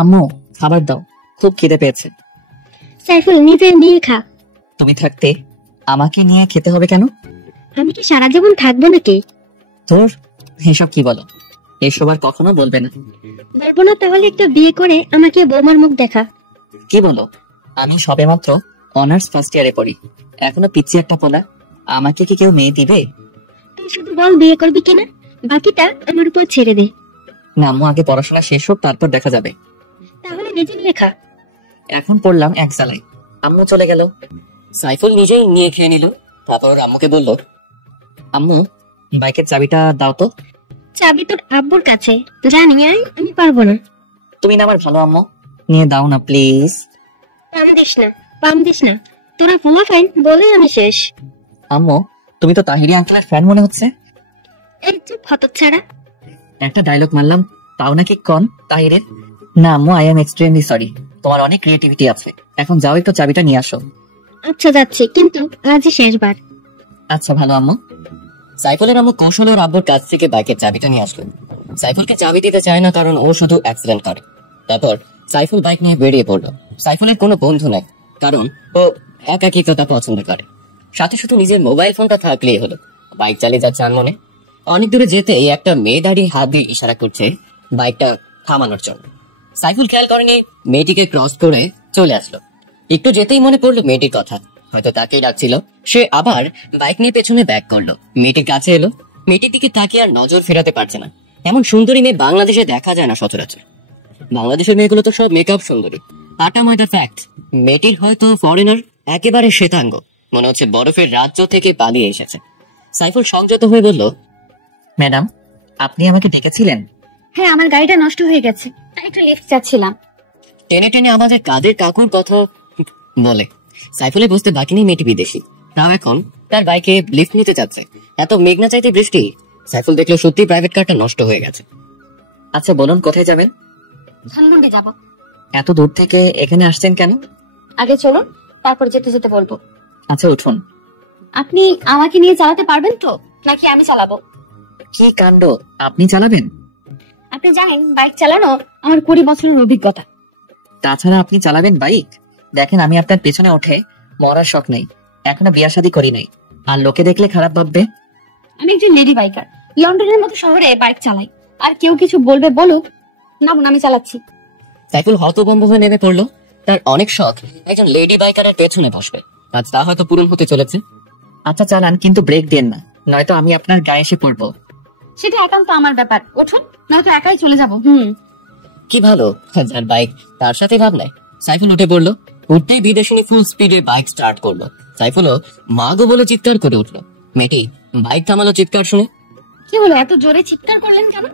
আম্মু, খাবার দাও, খুব খিদে পেয়েছে। সাইফুল, নিজে নিয়ে খা। তুমি থাকতে আমাকে নিয়ে খেতে হবে কেন? আমি কি সারা জীবন থাকবো নাকি? তোর এসব কি বলো? এসব আর কখনো বলবে না। বলবো না? তাহলে একটা বিয়ে করে আমাকে বৌমার মুখ দেখা। কি বলো? আমি সবেমাত্র অনার্স ফার্স্ট ইয়ারে পড়ি, এখনো পিচ্ছি একটা পোলা। আমাকে কি কেউ মেয়ে দিবে? তুই শুধু বল বিয়ে করবি কিনা, বাকিটা আমার উপর ছেড়ে দে। না আম্মু, আগে পড়াশোনা শেষ হোক, তারপর দেখা যাবে। তাহলে নিজে নিয়ে খা। এখন পড়লাম এক জ্বালাই। আম্মু চলে গেল। সাইফুল নিজেই নিয়ে খেয়ে নিল। তারপর আম্মুকে বলল, আম্মু বাইকের চাবিটা দাও তো। চাবি তোর আব্বুর কাছে, জানি আমি পারবো না। তুমি না আমার ভালো আম্মু, নিয়ে দাও না প্লিজ। পাম দিস না, তোরা ফোলা ফাইন বলে আমি শেষ। আম্মু, তুমি তো তাহিরি আঙ্কেলের ফ্যান মনে হচ্ছে। এই চুপ হতচ্ছাড়া। একটা ডায়লগ মারলাম, তাও নাকি কন তাহিরের। না আম্মু, আই এম এক্সট্রিমলি সরি। তোমার অনেক ক্রিয়েটিভিটি আছে, এখন যাও একটু চাবিটা নিয়ে আসো। আচ্ছা যাচ্ছি, কিন্তু আজই শেষবার। আচ্ছা ভালো আম্মু। সাইফুলের আম্মু কৌশল ওর আব্বুর কাছ থেকে বাইকের চাবিটা নিয়ে আসলো। সাইফুলকে চাবি দিতে চায় না, কারণ ও শুধু অ্যাক্সিডেন্ট করে। তারপর সাইফুল বাইক নিয়ে বেরিয়ে পড়লো। সাইফুলের কোনো বন্ধু নাই, কারণ ও একাকিত্বতা পছন্দ করে। সাথে শুধু নিজের মোবাইল ফোনটা থাকলেই হলো। বাইক চালিয়ে যাচ্ছে আনমনে। অনেক দূরে যেতেই একটা মেয়ে দাঁড়িয়ে হাত দিয়ে ইশারা করছে বাইকটা থামানোর জন্য। সাইফুল খেয়াল করেনি, মেয়েটিকে ক্রস করে চলে আসলো। একটু যেতেই মনে পড়লো মেয়েটির কথা, হয়তো তাকেই ডাকছিল। সে আবার বাইক নিয়ে পেছনে ব্যাক করলো। মেয়েটির কাছে এলো। মেয়েটির দিকে তাকিয়ে আর নজর ফেরাতে পারছে না। এমন সুন্দরী মেয়ে বাংলাদেশে দেখা যায় না সচরাচর। বাংলাদেশের মেয়েগুলো তো সব মেকআপ সুন্দরী। আটা ময়দা ফ্যাক্ট, মেয়েটির হয়তো ফরেনার, একেবারে শ্বেতাঙ্গ, মনে হচ্ছে বরফের রাজ্য থেকে পালিয়ে এসেছে। সাইফুল সংযত হয়ে বলল, ম্যাডাম আপনি আমাকে ডেকেছিলেন? হ্যাঁ, আমার গাড়িটা নষ্ট হয়ে গেছে, তাই একটু লিফট চাচ্ছিলাম। টেনে টেনে আমাদের কাদের কাকুর কথা বলে। সাইফুলের বুঝতে বাকি নেই মেয়েটি বিদেশি, তাও এখন তার বাইকে লিফট নিতে চাচ্ছে। এত মেঘনা চাইতে বৃষ্টি। সাইফুল দেখলো সত্যি প্রাইভেট কারটা নষ্ট হয়ে গেছে। আচ্ছা বলুন, কোথায় যাবেন? ধানমন্ডি যাব। এত দূর থেকে এখানে আসছেন কেন? আগে চলুন, তারপর যেতে যেতে বলবো। আচ্ছা উঠুন। আপনি আমাকে নিয়ে চালাতে পারবেন তো, নাকি আমি চালাবো? কি কাণ্ড, আপনি চালাবেন? আপনি জানেন বাইক চালানো আমার 20 বছরের অভিজ্ঞতা। তাছাড়া আপনি চালাবেন বাইক? দেখেন আমি আপনার পেছনে উঠে মরার শখ নেই, এখনো বিয়া শাদী করি নাই, আর লোকে দেখলে খারাপ ভাববে। আমি একজন লেডি বাইকার, লন্ডনের মতো শহরে বাইক চালাই, আর কেউ কিছু বলবে বলুক, না আমি চালাচ্ছি। সাইফুল হতভম্ব হয়ে নেমে পড়লো। তার অনেক শখ একজন লেডি বাইকারের পেছনে বসবে, আজ তা হয়তো পূরণ হতে চলেছে। আচ্ছা চালান, কিন্তু ব্রেক দেন না, নয়তো আমি আপনার গায়ে এসে পড়বো। সেটা একান্ত আমার ব্যাপার, উঠুন, নয়তো একাই চলে যাবো। কি ভালো, যার বাইক তার সাথে ভাব নাই। সাইফুল উঠে পড়লো। উঠতেই বিদেশিনী ফুল স্পিডে বাইক স্টার্ট করলো। সাইফুলও মা গো বলে চিৎকার করে উঠলো। মেয়েটি বাইক থামালো চিৎকার শুনে। কি হলো, এত জোরে চিৎকার করলেন কেন?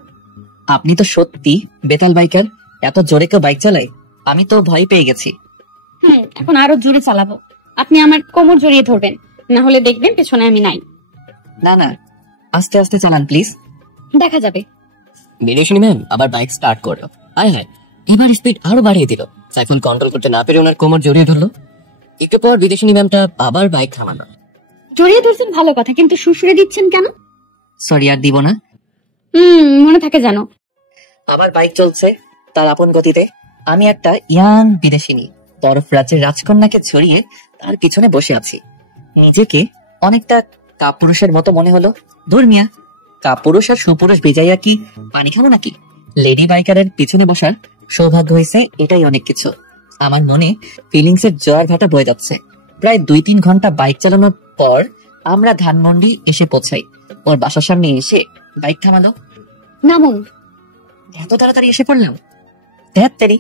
আপনি তো সত্যি বেতাল বাইকার, এত জোরে কেউ বাইক চালায়? আমি তো ভয় পেয়ে গেছি। এখন আরো জোরে চালাবো। আপনি আমার কোমর জড়িয়ে ধরবেন, না হলে দেখবেন পেছনে আমি নাই। না না, আস্তে আস্তে চালান প্লিজ, দেখা যাবে। বিদেশিনী ম্যাম আবার বাইক স্টার্ট করলো। আয় হায়, এবার স্পিড আরো বাড়িয়ে দিল। সাইফুল কন্ট্রোল করতে না পেরে ওনার কোমর জড়িয়ে ধরলো। একটু পর বিদেশিনী ম্যামটা আবার বাইক থামালো। জড়িয়ে ধরছেন ভালো কথা, কিন্তু শুশুরে দিচ্ছেন কেন? সরি, আর দিব না। মনে থাকে জানো। আবার বাইক চলছে তার আপন গতিতে। আমি একটা ইয়াং বিদেশিনী বরফ রাজ্যের রাজকন্যাকে ছড়িয়ে তার পিছনে বসে আছি। নিজেকে অনেকটা কাপুরুষের মতো মনে হলো। ধুর মিয়া, কাপুরুষ আর সুপুরুষ বেজাইয়া কি পানি খাবো নাকি? লেডি বাইকারের পিছনে বসার সৌভাগ্য হয়েছে, এটাই অনেক কিছু। আমার মনে ফিলিংস এর জোয়ার ভাটা বয়ে যাচ্ছে। প্রায় 2-3 ঘন্টা বাইক চালানোর পর আমরা ধানমন্ডি এসে পৌঁছাই। ওর বাসার সামনে এসে বাইক থামালো। নামুন। এত তাড়াতাড়ি এসে পড়লাম? ধ্যাত্তেরি,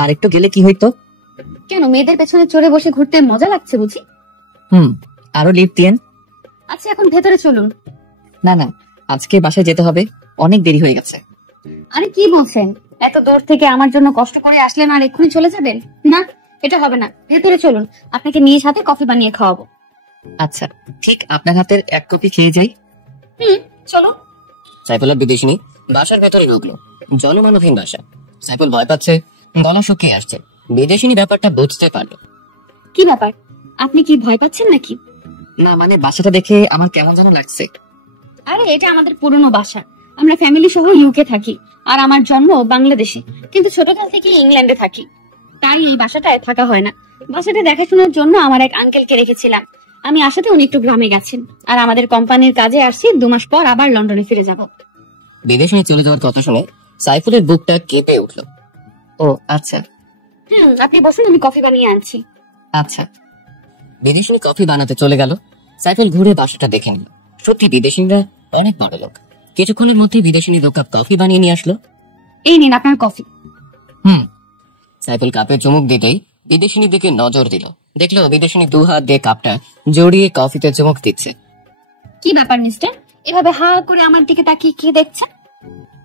আর একটু গেলে কি হইতো? কেন, মেয়েদের পেছনে চড়ে বসে ঘুরতে মজা লাগছে বুঝি? আরো লিফট দিয়েন। আচ্ছা এখন ভেতরে চলুন। না না, আজকে বাসায় যেতে হবে, অনেক দেরি হয়ে গেছে। আরে কি বলছেন, এত দূর থেকে আমার জন্য কষ্ট করে আসলেন আর এক্ষুনি চলে যাবেন? না, এটা হবে না, ভেতরে চলুন, আপনাকে নিয়ে সাথে কফি বানিয়ে খাওয়াবো। আচ্ছা ঠিক আপনার হাতের এক কপি খেয়ে যাই। চলো। সাইফুল আর বিদেশিনী বাসার ভেতরে ঢুকলো। জনমানবহীন বাসা। সাইফুল ভয় পাচ্ছে, গলা শুকিয়ে আসছে। বিদেশিনী ব্যাপারটা বুঝতে পারলো। কি ব্যাপার, আপনি কি ভয় পাচ্ছেন নাকি? না মানে বাসাটা দেখে আমার কেমন যেন লাগছে। আরে এটা আমাদের পুরনো বাসা, আমরা ফ্যামিলি সহ ইউকে থাকি, আর আমার জন্ম বাংলাদেশে, কিন্তু ছোটকাল থেকে ইংল্যান্ডে থাকি। তাই এই বাসাটায় থাকা হয় না। বাসাটা দেখাশোনার জন্য আমার এক আঙ্কেলকে রেখেছিলাম। আমি আসাতে উনি একটু গ্রামে গেছেন, আর আমাদের কোম্পানির কাজে আসছি। 2 মাস পর আবার লন্ডনে ফিরে যাব। বিদেশে চলে যাওয়ার কথা শুনে সাইফুলের বুকটা কেঁপে উঠল। ও আচ্ছা। আপনি বসুন, আমি কফি বানিয়ে আনছি। আচ্ছা। বিদেশি কফি বানাতে চলে গেল। সাইফুল ঘুরে বাসাটা দেখে নিল। সত্যি বিদেশিরা অনেক বড় লোক। কিছুক্ষণের মধ্যে বিদেশিনী 2 কাপ কফি বানিয়ে নিয়ে আসলো। এই নিন আপনার কফি। সাইফুল কাপে চুমুক দিতেই বিদেশিনী দিকে নজর দিল। দেখলো বিদেশিনী 2 হাত দিয়ে কাপটা জড়িয়ে কফিতে চুমুক দিচ্ছে। কি ব্যাপার মিস্টার, এভাবে হা করে আমার দিকে তাকিয়ে কি দেখছেন?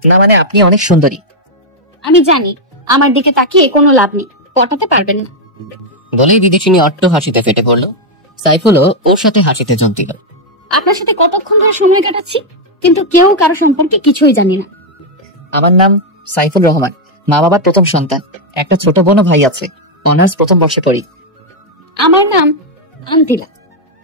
না মানে আপনি অনেক সুন্দরী। আমি জানি আমার দিকে তাকিয়ে কোনো লাভ নেই, পটাতে পারবেন না। বলেই বিদেশিনী অট্ট হাসিতে ফেটে পড়লো। সাইফুলও ওর সাথে হাসিতে যোগ দিল। আপনার সাথে কতক্ষণ ধরে সময় কাটাচ্ছি, কিন্তু কেউ কারো সম্পর্কে কিছুই জানি না। আমার নাম সাইফুল রহমান, মা বাবার প্রথম সন্তান। একটা ছোট বোন ও ভাই আছে, অনার্স প্রথম বর্ষে পড়ি। আমার নাম আন্তিলা,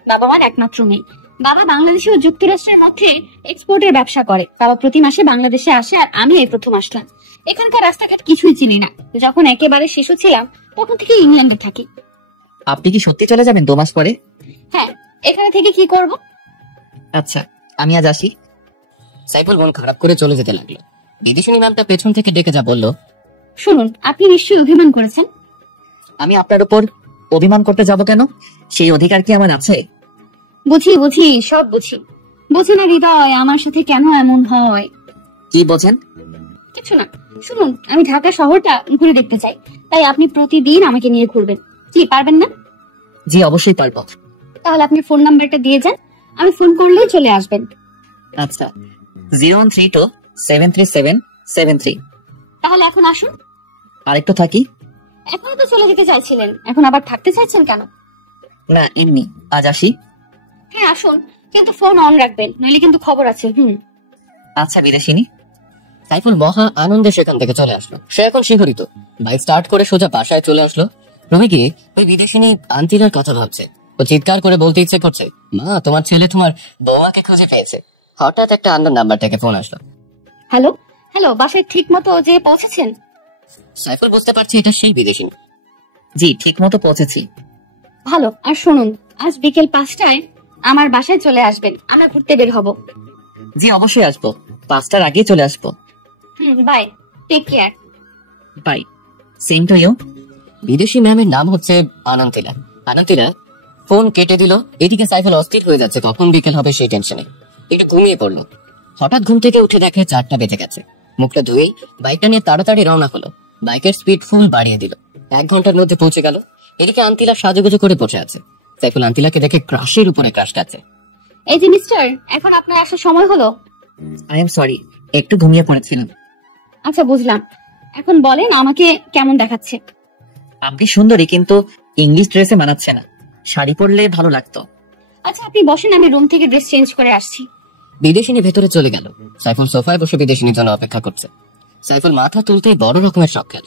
বাবা মার একমাত্র মেয়ে। বাবা বাংলাদেশ ও যুক্তরাষ্ট্রের মধ্যে এক্সপোর্টের ব্যবসা করে। বাবা প্রতি মাসে বাংলাদেশে আসে, আর আমি এই প্রথম আসলাম। এখানকার রাস্তাঘাট কিছুই চিনি না। যখন একেবারে শিশু ছিলাম তখন থেকে ইংল্যান্ডে থাকি। আপনি কি সত্যি চলে যাবেন 2 মাস পরে? হ্যাঁ, এখানে থেকে কি করব? আচ্ছা, আমি আজ আসি। সাইফুল মন খারাপ করে চলে যেতে লাগলো। বিদেশিনী ম্যামটা পেছন থেকে ডেকে যা বলল, শুনুন, আপনি নিশ্চয়ই অভিমান করেছেন। আমি আপনার উপর অভিমান করতে যাব কেন? সেই অধিকার কি আমার আছে? বুঝি সব বুঝি। বুঝি না হৃদয়, আমার সাথে কেন এমন হয়? কি বোঝেন? কিছু না। শুনুন, আমি ঢাকা শহরটা ঘুরে দেখতে চাই, তাই আপনি প্রতিদিন আমাকে নিয়ে ঘুরবেন। কি পারবেন না? জি অবশ্যই পারবো। তাহলে আপনি ফোন নাম্বারটা দিয়ে যান, আমি ফোন করলেই চলে আসবেন। আচ্ছা, 0132733773। তাহলে এখন আসুন। আর একটু থাকি। এখনো তো চলে যেতে চাইছিলেন, এখন আবার থাকতে চাইছেন কেন? না এমনি, আজ আসি। হ্যাঁ আসুন, কিন্তু ফোন অন রাখবেন, নইলে কিন্তু খবর আছে। আচ্ছা বিদেশিনী। সাইফুল মহা আনন্দে সেখান থেকে চলে আসলো। সে এখন শিহরিত। বাইক স্টার্ট করে সোজা বাসায় চলে আসলো। রুমে গিয়ে ওই বিদেশিনী আন্তিলার কথা ভাবছে। ও চিৎকার করে বলতে ইচ্ছে করছে, মা তোমার ছেলে তোমার বৌমাকে খুঁজে পেয়েছে। হঠাৎ একটা আন্দার নাম্বার থেকে ফোন আসলো। হ্যালো হ্যালো, বাসায় ঠিক মতো যে পৌঁছেছেন? সাইফুল বুঝতে পারছে এটা সেই বিদেশিনী। জি ঠিক মতো পৌঁছেছি। ভালো। আর শুনুন, আজ বিকেল 5টায় আমার বাসায় চলে আসবেন, আমরা ঘুরতে বের হব। জি অবশ্যই আসবো, 5টার আগেই চলে আসবো। Bye, take care. Bye, same to you. বিদেশি ম্যামের নাম হচ্ছে আনন্তিলা। আনন্তিলা ফোন কেটে দিল। এদিকে সাইফুল অস্থির হয়ে যাচ্ছে, কখন বিকেল হবে সেই টেনশনে একটু ঘুমিয়ে পড়লো। হঠাৎ ঘুম থেকে উঠে দেখে 4টা বেজে গেছে। মুখটা ধুয়েই বাইকটা নিয়ে তাড়াতাড়ি রওনা হলো। বাইকের স্পিড ফুল বাড়িয়ে দিল। 1 ঘন্টার মধ্যে পৌঁছে গেল। এদিকে আন্তিলা সাজুগুজু করে বসে আছে। সাইফুল আন্তিলাকে দেখে ক্রাশের উপরে ক্রাশ খাচ্ছে। এই যে মিস্টার, এখন আপনার আসার সময় হলো। আই এম সরি, একটু ঘুমিয়ে পড়েছিলাম। আচ্ছা বুঝলাম, এখন বলেন আমাকে কেমন দেখাচ্ছে? আপনি সুন্দরী, কিন্তু ইংলিশ ড্রেসে মানাচ্ছে না। শাড়ি পরলে ভালো লাগতো। আচ্ছা আপনি বসেন, আমি রুম থেকে ড্রেস চেঞ্জ করে আসছি। বিদেশিনী ভেতরে চলে গেল। সাইফুল সোফায় বসে বিদেশিনীর জন্য অপেক্ষা করছে। সাইফুল মাথা তুলতেই বড় রকমের শখ খেল।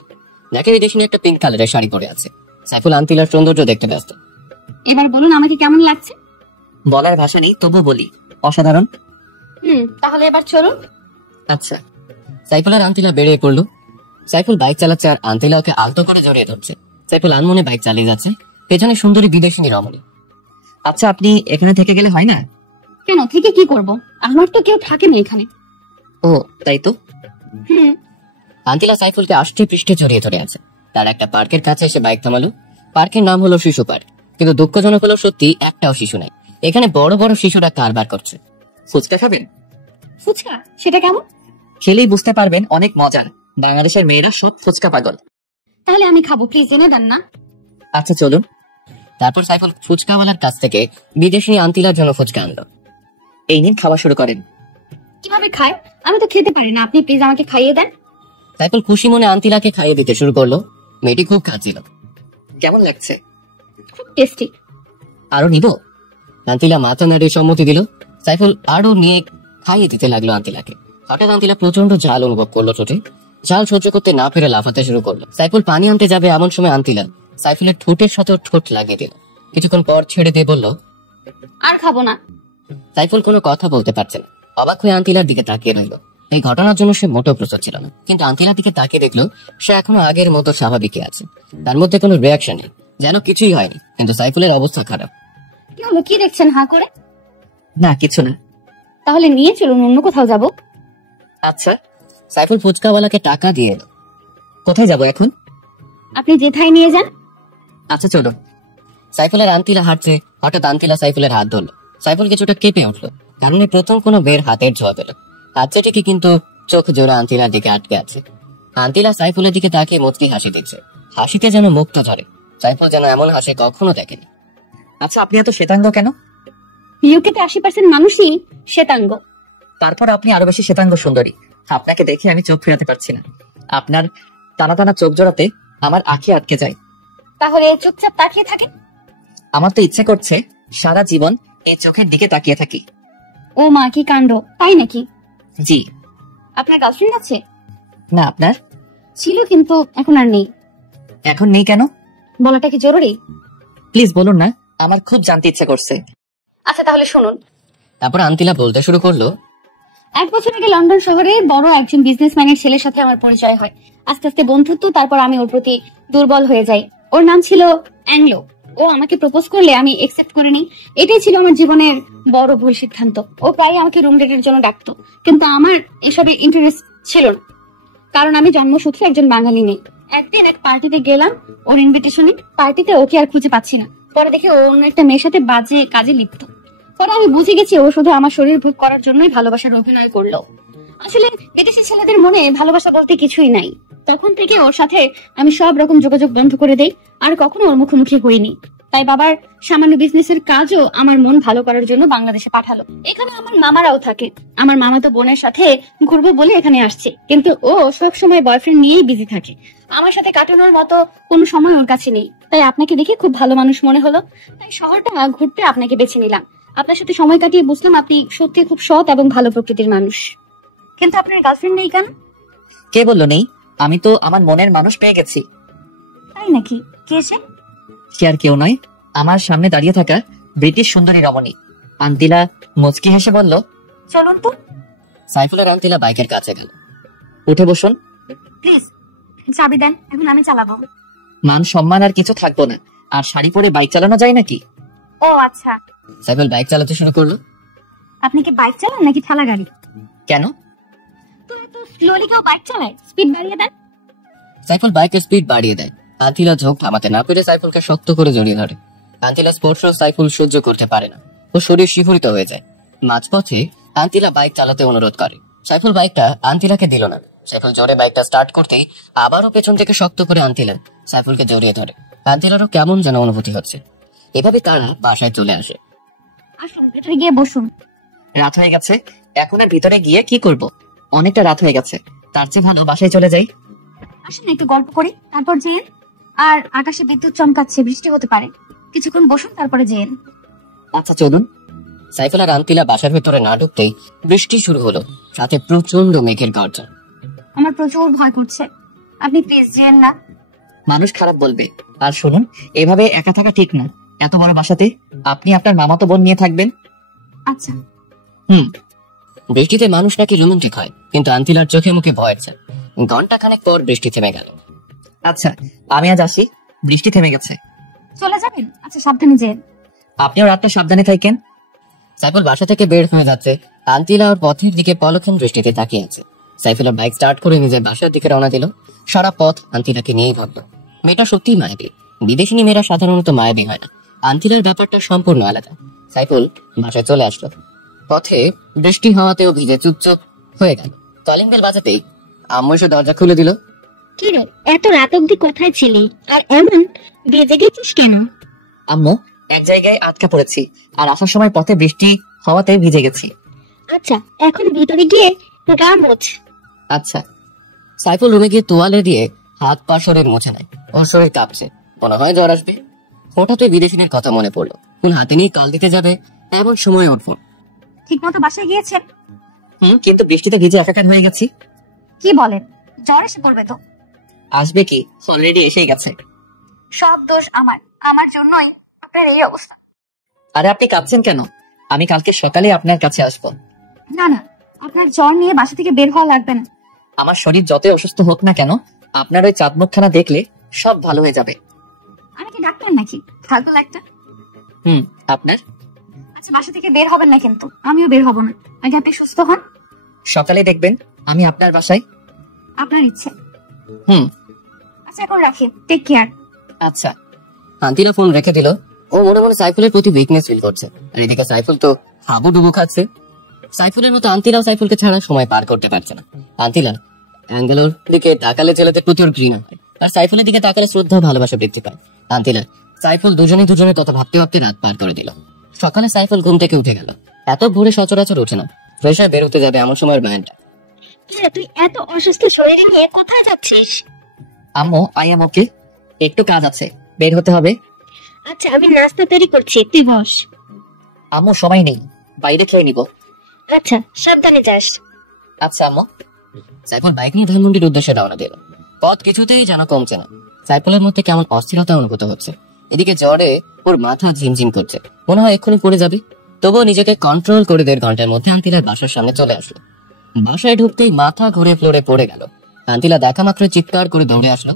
দেখে বিদেশিনী একটা পিঙ্ক কালারের শাড়ি পরে আছে। সাইফুল আন্তিলার সৌন্দর্য দেখতে ব্যস্ত। এবার বলুন আমাকে কেমন লাগছে? বলার ভাষা নেই, তবু বলি অসাধারণ। তাহলে এবার চলুন। আচ্ছা। সাইফুল আর আন্তিলা বেরিয়ে পড়লো। সাইফুল বাইক চালাচ্ছে আর আন্তিলা ওকে আলতো করে জড়িয়ে ধরছে। সাইফুল আনমনে বাইক চালিয়ে যাচ্ছে, পেছনে সুন্দরী বিদেশিনী রমণী। আচ্ছা আপনি এখানে থেকে গেলে হয় না? কেন, থেকে কি করব? আমার তো কেউ থাকে না এখানে। ও তাই তো। আন্তিলা সাইফুলকে আষ্টে পৃষ্ঠে জড়িয়ে ধরে আছে। তার একটা পার্কের কাছে এসে বাইক থামালো। পার্কের নাম হলো শিশু পার্ক, কিন্তু দুঃখজনক হলো সত্যি একটাও শিশু নাই। এখানে বড় বড় শিশুরা কারবার করছে। ফুচকা খাবেন? ফুচকা? সেটা কেমন? খেলেই বুঝতে পারবেন, অনেক মজার। বাংলাদেশের মেয়েরা সব ফুচকা পাগল। তাহলে আমি খাবো, প্লিজ এনে দেন না। আচ্ছা চলুন। তারপর সাইফুল ফুচকাওয়ালার কাছ থেকে বিদেশিনী আন্তিলার জন্য ফুচকা আনলো। এই নিন, খাওয়া শুরু করেন। কিভাবে খায়? আমি তো খেতে পারি না, আপনি প্লিজ আমাকে খাইয়ে দেন। সাইফুল খুশি মনে আন্তিলাকে খাইয়ে দিতে শুরু করলো। মেয়েটি খুব খাচ্ছিল। কেমন লাগছে? খুব টেস্টি। আরো নিব? আন্তিলা মাথা নাড়িয়ে সম্মতি দিল। সাইফুল আরো নিয়ে খাইয়ে দিতে লাগলো আন্তিলাকে। হঠাৎ আন্তিলা প্রচন্ড ঝাল অনুভব করলো ঠোঁটে। ঝাল সহ্য করতে না পেরে লাফাতে শুরু করলো। সাইফুল পানি আনতে যাবে এমন সময় আন্তিলা সাইফুলের ঠোঁটের সাথে ঠোঁট লাগিয়ে দিল। কিছুক্ষণ পর ছেড়ে দিয়ে বলল, আর খাবো না। সাইফুল কোনো কথা বলতে পারছে না। অবাক হয়ে আন্তিলার দিকে তাকিয়ে রইল। এই ঘটনার জন্য সে মোটেও প্রস্তুত ছিল না, কিন্তু আন্তিলার দিকে তাকিয়ে দেখলো সে এখনো আগের মতো স্বাভাবিকই আছে। তার মধ্যে কোনো রিয়াকশন নেই, যেন কিছুই হয়নি। কিন্তু সাইফুলের অবস্থা খারাপ। কি হলো, কি দেখছেন হা করে? না কিছু না। তাহলে নিয়ে চলুন, অন্য কোথাও যাব। আচ্ছা সাইফুল ফুচকাওয়ালাকে টাকা দিয়ে এলো। কোথায় যাব এখন? আপনি যেথায় নিয়ে যান। আচ্ছা চলো। সাইফুলের আন্তিলা হাঁটছে, হঠাৎ আন্তিলা সাইফুলের হাত ধরলো। সাইফুল কিছুটা কেঁপে উঠলো, কারণ এই প্রথম কোনো বের হাতের ছোঁয়া পেল। বাচ্চাটিকে কিন্তু চোখ জোড়া আন্তিলার দিকে আটকে আছে। আন্তিলা সাইফুলের দিকে তাকিয়ে মুচকি হাসি দিচ্ছে, হাসিতে যেন মুক্ত ধরে। সাইফুল যেন এমন হাসি কখনো দেখেনি। আচ্ছা আপনি এত শ্বেতাঙ্গ কেন? ইউকেতে 80% মানুষই শ্বেতাঙ্গ। তারপর আপনি আরো বেশি শ্বেতাঙ্গ সুন্দরী। আপনাকে দেখে আমি চোখ ফেরাতে পারছি না। আপনার টানা টানা চোখ জোড়াতে আমার আঁখি আটকে যায়। তাহলে চুপচাপ তাকিয়ে থাকেন। আমার তো ইচ্ছে করছে সারা জীবন এই চোখের দিকে তাকিয়ে থাকি। ও মা, কি কাণ্ড! তাই নাকি? জি। আপনার গার্লফ্রেন্ড আছে? না আপনার? ছিল, কিন্তু এখন আর নেই। এখন নেই কেন? বলাটা কি জরুরি? প্লিজ বলুন না, আমার খুব জানতে ইচ্ছে করছে। আচ্ছা তাহলে শুনুন। তারপর আন্তিলা বলতে শুরু করলো, 1 বছর আগে লন্ডন শহরে বড় একজন বিজনেসম্যানের ছেলের সাথে আমার পরিচয় হয়। আস্তে আস্তে বন্ধুত্ব, তারপর আমি ওর প্রতি দুর্বল হয়ে যাই। ওর নাম ছিল অ্যাংলো। ও আমাকে প্রপোজ করলে আমি একসেপ্ট করে নিই। এটাই ছিল আমার জীবনের বড় ভুল সিদ্ধান্ত। ও প্রায় আমাকে রুম ডেটের জন্য ডাকতো, কিন্তু আমার এসবে ইন্টারেস্ট ছিল না, কারণ আমি জন্মসূত্রে একজন বাঙালি নেই। একদিন এক পার্টিতে গেলাম ওর ইনভিটেশনে। পার্টিতে ওকে আর খুঁজে পাচ্ছি না। পরে দেখে ও অন্য একটা মেয়ের সাথে বাজে কাজে লিপ্ত। পরে আমি বুঝে গেছি ও শুধু আমার শরীর ভোগ করার জন্যই ভালোবাসার অভিনয় করলো। আসলে বিদেশি ছেলেদের মনে ভালোবাসা বলতে কিছুই নাই। তখন থেকে ওর সাথে আমি সব রকম যোগাযোগ বন্ধ করে দেই, আর কখনো ওর মুখোমুখি হইনি। তাই বাবার সামান্য বিজনেসের কাজও আমার মন ভালো করার জন্য বাংলাদেশে পাঠালো। এখানে আমার মামারাও থাকে। আমার মামা তো বোনের সাথে ঘুরবো বলে এখানে আসছে, কিন্তু ও সব সময় বয়ফ্রেন্ড নিয়েই বিজি থাকে। আমার সাথে কাটানোর মতো কোনো সময় ওর কাছে নেই। তাই আপনাকে দেখে খুব ভালো মানুষ মনে হলো, তাই শহরটা ঘুরতে আপনাকে বেছে নিলাম। আপনার সাথে সময় কাটিয়ে বুঝলাম আপনি সত্যি খুব সৎ এবং ভালো প্রকৃতির মানুষ। কিন্তু আপনার গার্লফ্রেন্ড নেই কেন? কে বললো নেই? আমি তো আমার মনের মানুষ পেয়ে গেছি। তাই নাকি? কে সে? সে আর কেউ নয়, আমার সামনে দাঁড়িয়ে থাকা ব্রিটিশ সুন্দরী রমণী। আন্তিলা মুচকি হেসে বলল, চলুন তো। সাইফুলের আন্তিলা বাইকের কাছে গেল। উঠে বসুন। প্লিজ চাবি দেন, এখন আমি চালাবো। মান সম্মান আর কিছু থাকবো না। আর শাড়ি পরে বাইক চালানো যায় নাকি? ও আচ্ছা, সাইফুল বাইক চালাতে শুরু করলো। আপনি কি বাইক চালান নাকি ঠেলা গাড়ি? কেন? তো এত স্লোলি কেউ বাইক চালায়? স্পিড বাড়িয়ে দেন। সাইফুল বাইকের স্পিড বাড়িয়ে দেয়। আন্তিলা ঝোঁক থামাতে না পেরে সাইফুলকে শক্ত করে জড়িয়ে ধরে। আন্তিলা স্পোর্টস সাইফুল সহ্য করতে পারে না, ও শরীর শিহরিত হয়ে যায়। মাঝপথে আন্তিলা বাইক চালাতে অনুরোধ করে। সাইফুল বাইকটা আন্তিলাকে দিল না। সাইফুল জোরে বাইকটা স্টার্ট করতেই আবারও পেছন থেকে শক্ত করে আন্তিলা সাইফুলকে জড়িয়ে ধরে। আন্তিলারও কেমন যেন অনুভূতি হচ্ছে। এভাবে তারা বাসায় চলে আসে। আসুন ভেতরে গিয়ে বসুন। রাত হয়ে গেছে, এখন আর ভিতরে গিয়ে কি করব? অনেকটা রাত হয়ে গেছে, তার চেয়ে ভালো বাসায় চলে যাই। আসুন একটু গল্প করি, তারপর যেন। আর আকাশে বিদ্যুৎ চমকাচ্ছে, বৃষ্টি হতে পারে। কিছুক্ষণ বসুন, তারপরে যেন। আচ্ছা চলুন। সাইফুল আর আন্তিলা বাসার ভেতরে না ঢুকতেই বৃষ্টি শুরু হলো, সাথে প্রচন্ড মেঘের গর্জন। আমার প্রচুর ভয় করছে, আপনি প্লিজ যেন না। মানুষ খারাপ বলবে। আর শুনুন, এভাবে একা থাকা ঠিক না। এত বড় বাসাতে আপনি আপনার মামাতো বোন নিয়ে থাকবেন। আচ্ছা। বৃষ্টিতে মানুষ নাকি রোমান্টিক হয়, কিন্তু আন্তিলার চোখে মুখে ভয়ের ছাপ। ঘন্টা খানেক পর বৃষ্টি থেমে গেল। আচ্ছা আমি আজ আসি, বৃষ্টি থেমে গেছে। চলে যাবেন? আচ্ছা সাবধানে যেন। আপনিও রাতটা সাবধানে থাকেন। সাইফুল বাসা থেকে বের হয়ে যাচ্ছে। আন্তিলা ওর পথের দিকে পলক্ষণ দৃষ্টিতে তাকিয়ে আছে। সাইফুলের বাইক স্টার্ট করে নিজের বাসার দিকে রওনা দিল। সারা পথ আন্তিলাকে নিয়েই ভাবলো। মেয়েটা সত্যিই মায়াবী। বিদেশিনী মেয়েরা সাধারণত মায়াবী হয় না। আন্তিলার ব্যাপারটা সম্পূর্ণ আলাদা। সাইফুল বাসায় চলে আসলো। পথে বৃষ্টি হওয়াতেও ভিজে চুপচুপ হয়ে গেল। কলিং বেল বাজাতেই আম্মু এসে দরজা খুলে দিল। কি রে, এত রাত অব্দি কোথায় ছিলি? আর এমন বেজে গেছিস কেন? আম্মু, এক জায়গায় আটকা পড়েছি, আর আসার সময় পথে বৃষ্টি হওয়াতে ভিজে গেছি। আচ্ছা এখন ভিতরে গিয়ে গা মোছ। আচ্ছা। সাইফুল রুমে গিয়ে তোয়ালে দিয়ে হাত পা শরীর মুছে নেয়। ওর শরীর কাঁপছে, মনে হয় জ্বর আসবে। হঠাৎ ওই বিদেশিনীর কথা মনে পড়লো। কোন হাতে নিয়ে কল দিতে যাবে, এমন সময় ওর ফোন। ঠিক মতো বাসায় গিয়েছেন? কিন্তু বৃষ্টিতে ভিজে একাকার হয়ে গেছি। কি বলেন? জ্বর এসে পড়বে তো। আসবে কি, অলরেডি এসেই গেছে। সব দোষ আমার, আমার জন্যই আপনার এই অবস্থা। আরে আপনি কাঁদছেন কেন? আমি কালকে সকালে আপনার কাছে আসবো। না না, আপনার জ্বর নিয়ে বাসা থেকে বের হওয়া লাগবে না। আমার শরীর যতই অসুস্থ হোক না কেন, আপনার ওই চাঁদমুখখানা দেখলে সব ভালো হয়ে যাবে। আমি কি ডাক্তার নাকি ফালতু একটা? আপনার আচ্ছা, বাসা থেকে বের হবেন না কিন্তু, আমিও বের হব না। আগে আপনি সুস্থ হন। সকালে দেখবেন আমি আপনার বাসায়। আপনার ইচ্ছে। হুম। আচ্ছা, এখন রাখি, টেক কেয়ার। আচ্ছা। আন্তিলা ফোন রেখে দিল। ও মনে মনে সাইফুলের প্রতি উইকনেস ফিল করছে, আর এদিকে সাইফুল তো হাবুডুবু খাচ্ছে। সাইফুলের মতো আন্তিলাও সাইফুলকে ছাড়া সময় পার করতে পারছে না। আন্তিলা অ্যাঙ্গেলোর দিকে তাকালে ছেলেদের প্রতি ওর ঘৃণা হয়, আর সাইফুলের দিকে তাকালে শ্রদ্ধা ভালোবাসা বৃদ্ধি পায়। আন্তিলা সাইফুল দুজনে তত ভাবতে ভাবতে রাত পার করে দিল। সকালে সাইফুল ঘুম থেকে উঠে গেল। এত ভোরে সচরাচর ওঠে না। ফ্রেশ হয়ে বেরোতে যাবে এমন সময় মাইন্ডটা, তুই এত অসুস্থ শরীর নিয়ে কোথায় যাচ্ছিস? আম্মু, আই এম ওকে, একটু কাজ আছে, বের হতে হবে। আচ্ছা, আমি নাস্তা তৈরি করছি, তুই বস। আম্মু, সময় নেই, বাইরে খেয়ে নিব। আচ্ছা, সাবধানে যাস। আচ্ছা আম্মু। সাইফুল বাইক নিয়ে ধানমন্ডির উদ্দেশ্যে রওনা দিল। পথ কিছুতেই যেন কমছে না। সাইফুলের মধ্যে কেমন অস্থিরতা অনুভূত হচ্ছে। এদিকে জ্বরে ওর মাথা ঝিমঝিম করছে, মনে হয় এক্ষুনি পড়ে যাবি। তবুও নিজেকে কন্ট্রোল করে 1.5 ঘন্টার মধ্যে আন্তিলার বাসার সামনে চলে আসলো। বাসায় ঢুকতেই মাথা ঘুরে ফ্লোরে পড়ে গেল। আন্তিলা দেখা মাত্র চিৎকার করে দৌড়ে আসলো।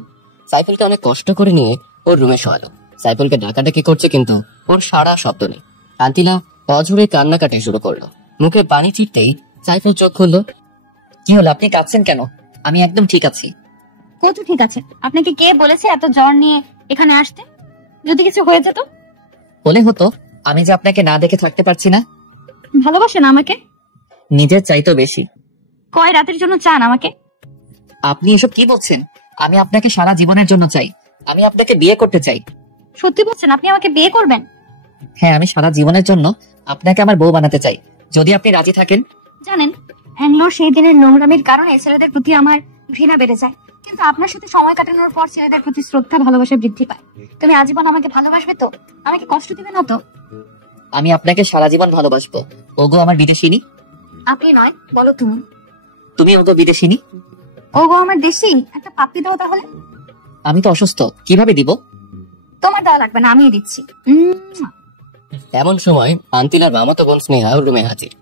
সাইফুলকে অনেক কষ্ট করে নিয়ে ওর রুমে শোয়ালো। সাইফুলকে ডাকাডাকি করছে কিন্তু ওর সারা শব্দ নেই। আন্তিলা অঝরে কান্নাকাটি শুরু করলো। মুখে পানি ছিটতেই সাইফুল চোখ খুললো। কি হলো, আপনি কাঁদছেন কেন? আমি একদম ঠিক আছি। কত ঠিক আছে? আপনাকে কে বলেছে এত জ্বর নিয়ে এখানে আসতে? যদি কিছু হয়ে যেত? বলে হতো, আমি যে আপনাকে না দেখে থাকতে পারছি না। ভালোবাসেন আমাকে? নিজের চাইতো বেশি। কয় রাতের জন্য চান আমাকে? আপনি এসব কি বলছেন? আমি আপনাকে সারা জীবনের জন্য চাই। আমি আপনাকে বিয়ে করতে চাই। সত্যি বলছেন আপনি আমাকে বিয়ে করবেন? হ্যাঁ, আমি সারা জীবনের জন্য আপনাকে আমার বউ বানাতে চাই, যদি আপনি রাজি থাকেন। জানেন, অ্যাংলোর সেই দিনের নোংরামির কারণে ছেলেদের প্রতি আমার ঘৃণা বেড়ে যায়, কিন্তু আপনার সাথে সময় কাটানোর পর ছেলেদের প্রতি শ্রদ্ধা ভালোবাসা বৃদ্ধি পায়। তুমি আজীবন আমাকে ভালোবাসবে তো? আমাকে কষ্ট দিবে না তো? আমি আপনাকে সারা জীবন ভালোবাসবো। ওগো আমার বিদেশিনী। আপনি নয়, বলো তুমি। তুমি ওগো বিদেশিনী। ওগো আমার দেশি। একটা পাপ্পি দাও তাহলে। আমি তো অসুস্থ, কিভাবে দিব? তোমার দেওয়া লাগবে না, আমিই দিচ্ছি। এমন সময় আন্তিলার মামাতো বোন স্নেহা ওর রুমে হাজির।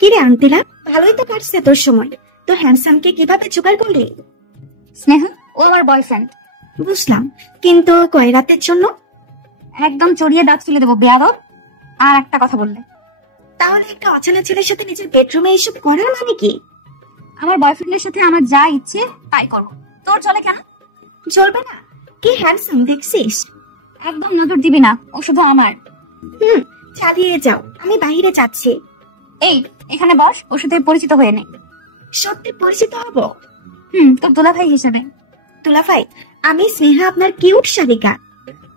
কিরে আন্তিলা, ভালোই তো কাটছে তোর সময়। তো হ্যান্ডসামকে কিভাবে জোগাড় করলি? স্নেহা, ও আমার বয়ফ্রেন্ড। বুঝলাম, কিন্তু কয় রাতের জন্য? একদম চড়িয়ে দাঁত ফেলে দেবো বেয়াদব। আর একটা কথা বললে। তাহলে একটা অচেনা ছেলের সাথে নিজের বেডরুমে এইসব করার মানে কি? আমার বয়ফ্রেন্ডের সাথে আমার যা ইচ্ছে তাই করবো, তোর চলে কেন? চলবে না? কি হ্যান্ডসাম দেখছিস? একদম নজর দিবি না, ও শুধু আমার। চালিয়ে যাও, আমি বাইরে যাচ্ছি। এই, এখানে বস, ওর সাথে পরিচিত হয়ে নে। সত্যি পরিচিত হব? তোর দুলাভাই হিসেবে। দুলাভাই, আমি স্নেহা, আপনার কিউট শালিকা।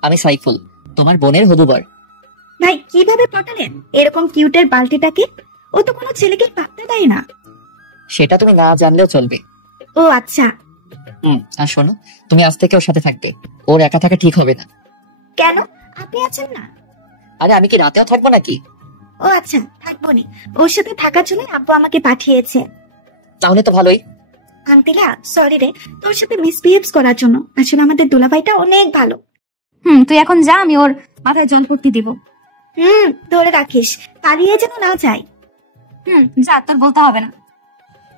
আমি সাইফুল, তোমার বোনের হবু বর। ভাই, কিভাবে পটালেন এরকম কিউটের বালতিটাকে? ও তো কোনো ছেলেকে পাত্তা দেয় না। সেটা তুমি না জানলেও চলবে। ও আচ্ছা। আর শোনো, তুমি আজ থেকে ওর সাথে থাকবে। ওর একা থাকা ঠিক হবে না। কেন, আপনি আছেন না? আরে আমি কি রাতেও থাকবো নাকি? ও আচ্ছা, থাকবো নি। ওর সাথে থাকার জন্য আব্বু আমাকে পাঠিয়েছে। তাহলে তো ভালোই। আন্টিলা, সরি রে, তোর সাথে মিসবিহেভ করার জন্য। আসলে আমাদের দুলাভাইটা অনেক ভালো। তুই এখন যা, আমি ওর মাথায় জল পড়তে দিব। ধরে রাখিস, পালিয়ে যেন না যায়। যা, তোর বলতে হবে না।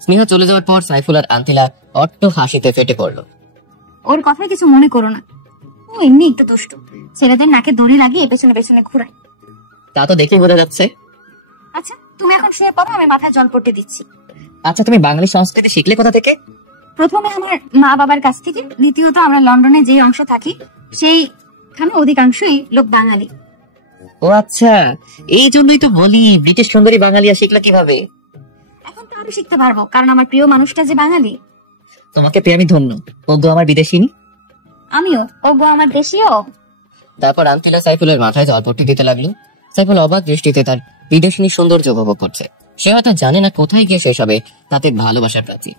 স্নেহা চলে যাওয়ার পর সাইফুল আর আন্তিলা অট্ট হাসিতে ফেটে পড়লো। ওর কথায় কিছু মনে করো না, ও এমনি একটু দুষ্টু। ছেলেদের নাকে দড়ি লাগিয়ে পেছনে পেছনে ঘুরায়। তা তো দেখেই বোঝা যাচ্ছে। আচ্ছা, তুমি এখন শুয়ে পড়ো, আমি মাথায় জল পড়তে দিচ্ছি। আচ্ছা, তুমি বাঙালি সংস্কৃতি শিখলে কোথা থেকে? প্রথমে আমার মা বাবার কাছ থেকে, দ্বিতীয়ত আমরা লন্ডনে যে অংশ থাকি সেইখানে অধিকাংশই লোক বাঙালি। ও আচ্ছা, এই জন্যই তো বলি ব্রিটিশ সুন্দরী বাঙালিয়া শিখলা কিভাবে? এখন তো আরো শিখতে পারবো, কারণ আমার প্রিয় মানুষটা যে বাঙালি। তোমাকে পেয়ে আমি ধন্য। ওগো আমার বিদেশিনী। আমিও, ওগো আমার দেশীয়। তারপর আন্তিলা সাইফুলের মাথায় জলপট্টি দিতে লাগলো। সাইফুল অবাক দৃষ্টিতে তার বিদেশিনী সৌন্দর্য উপভোগ করছে। সে হয়তো জানে না কোথায় গিয়ে শেষ হবে তাদের ভালোবাসার প্রাচী।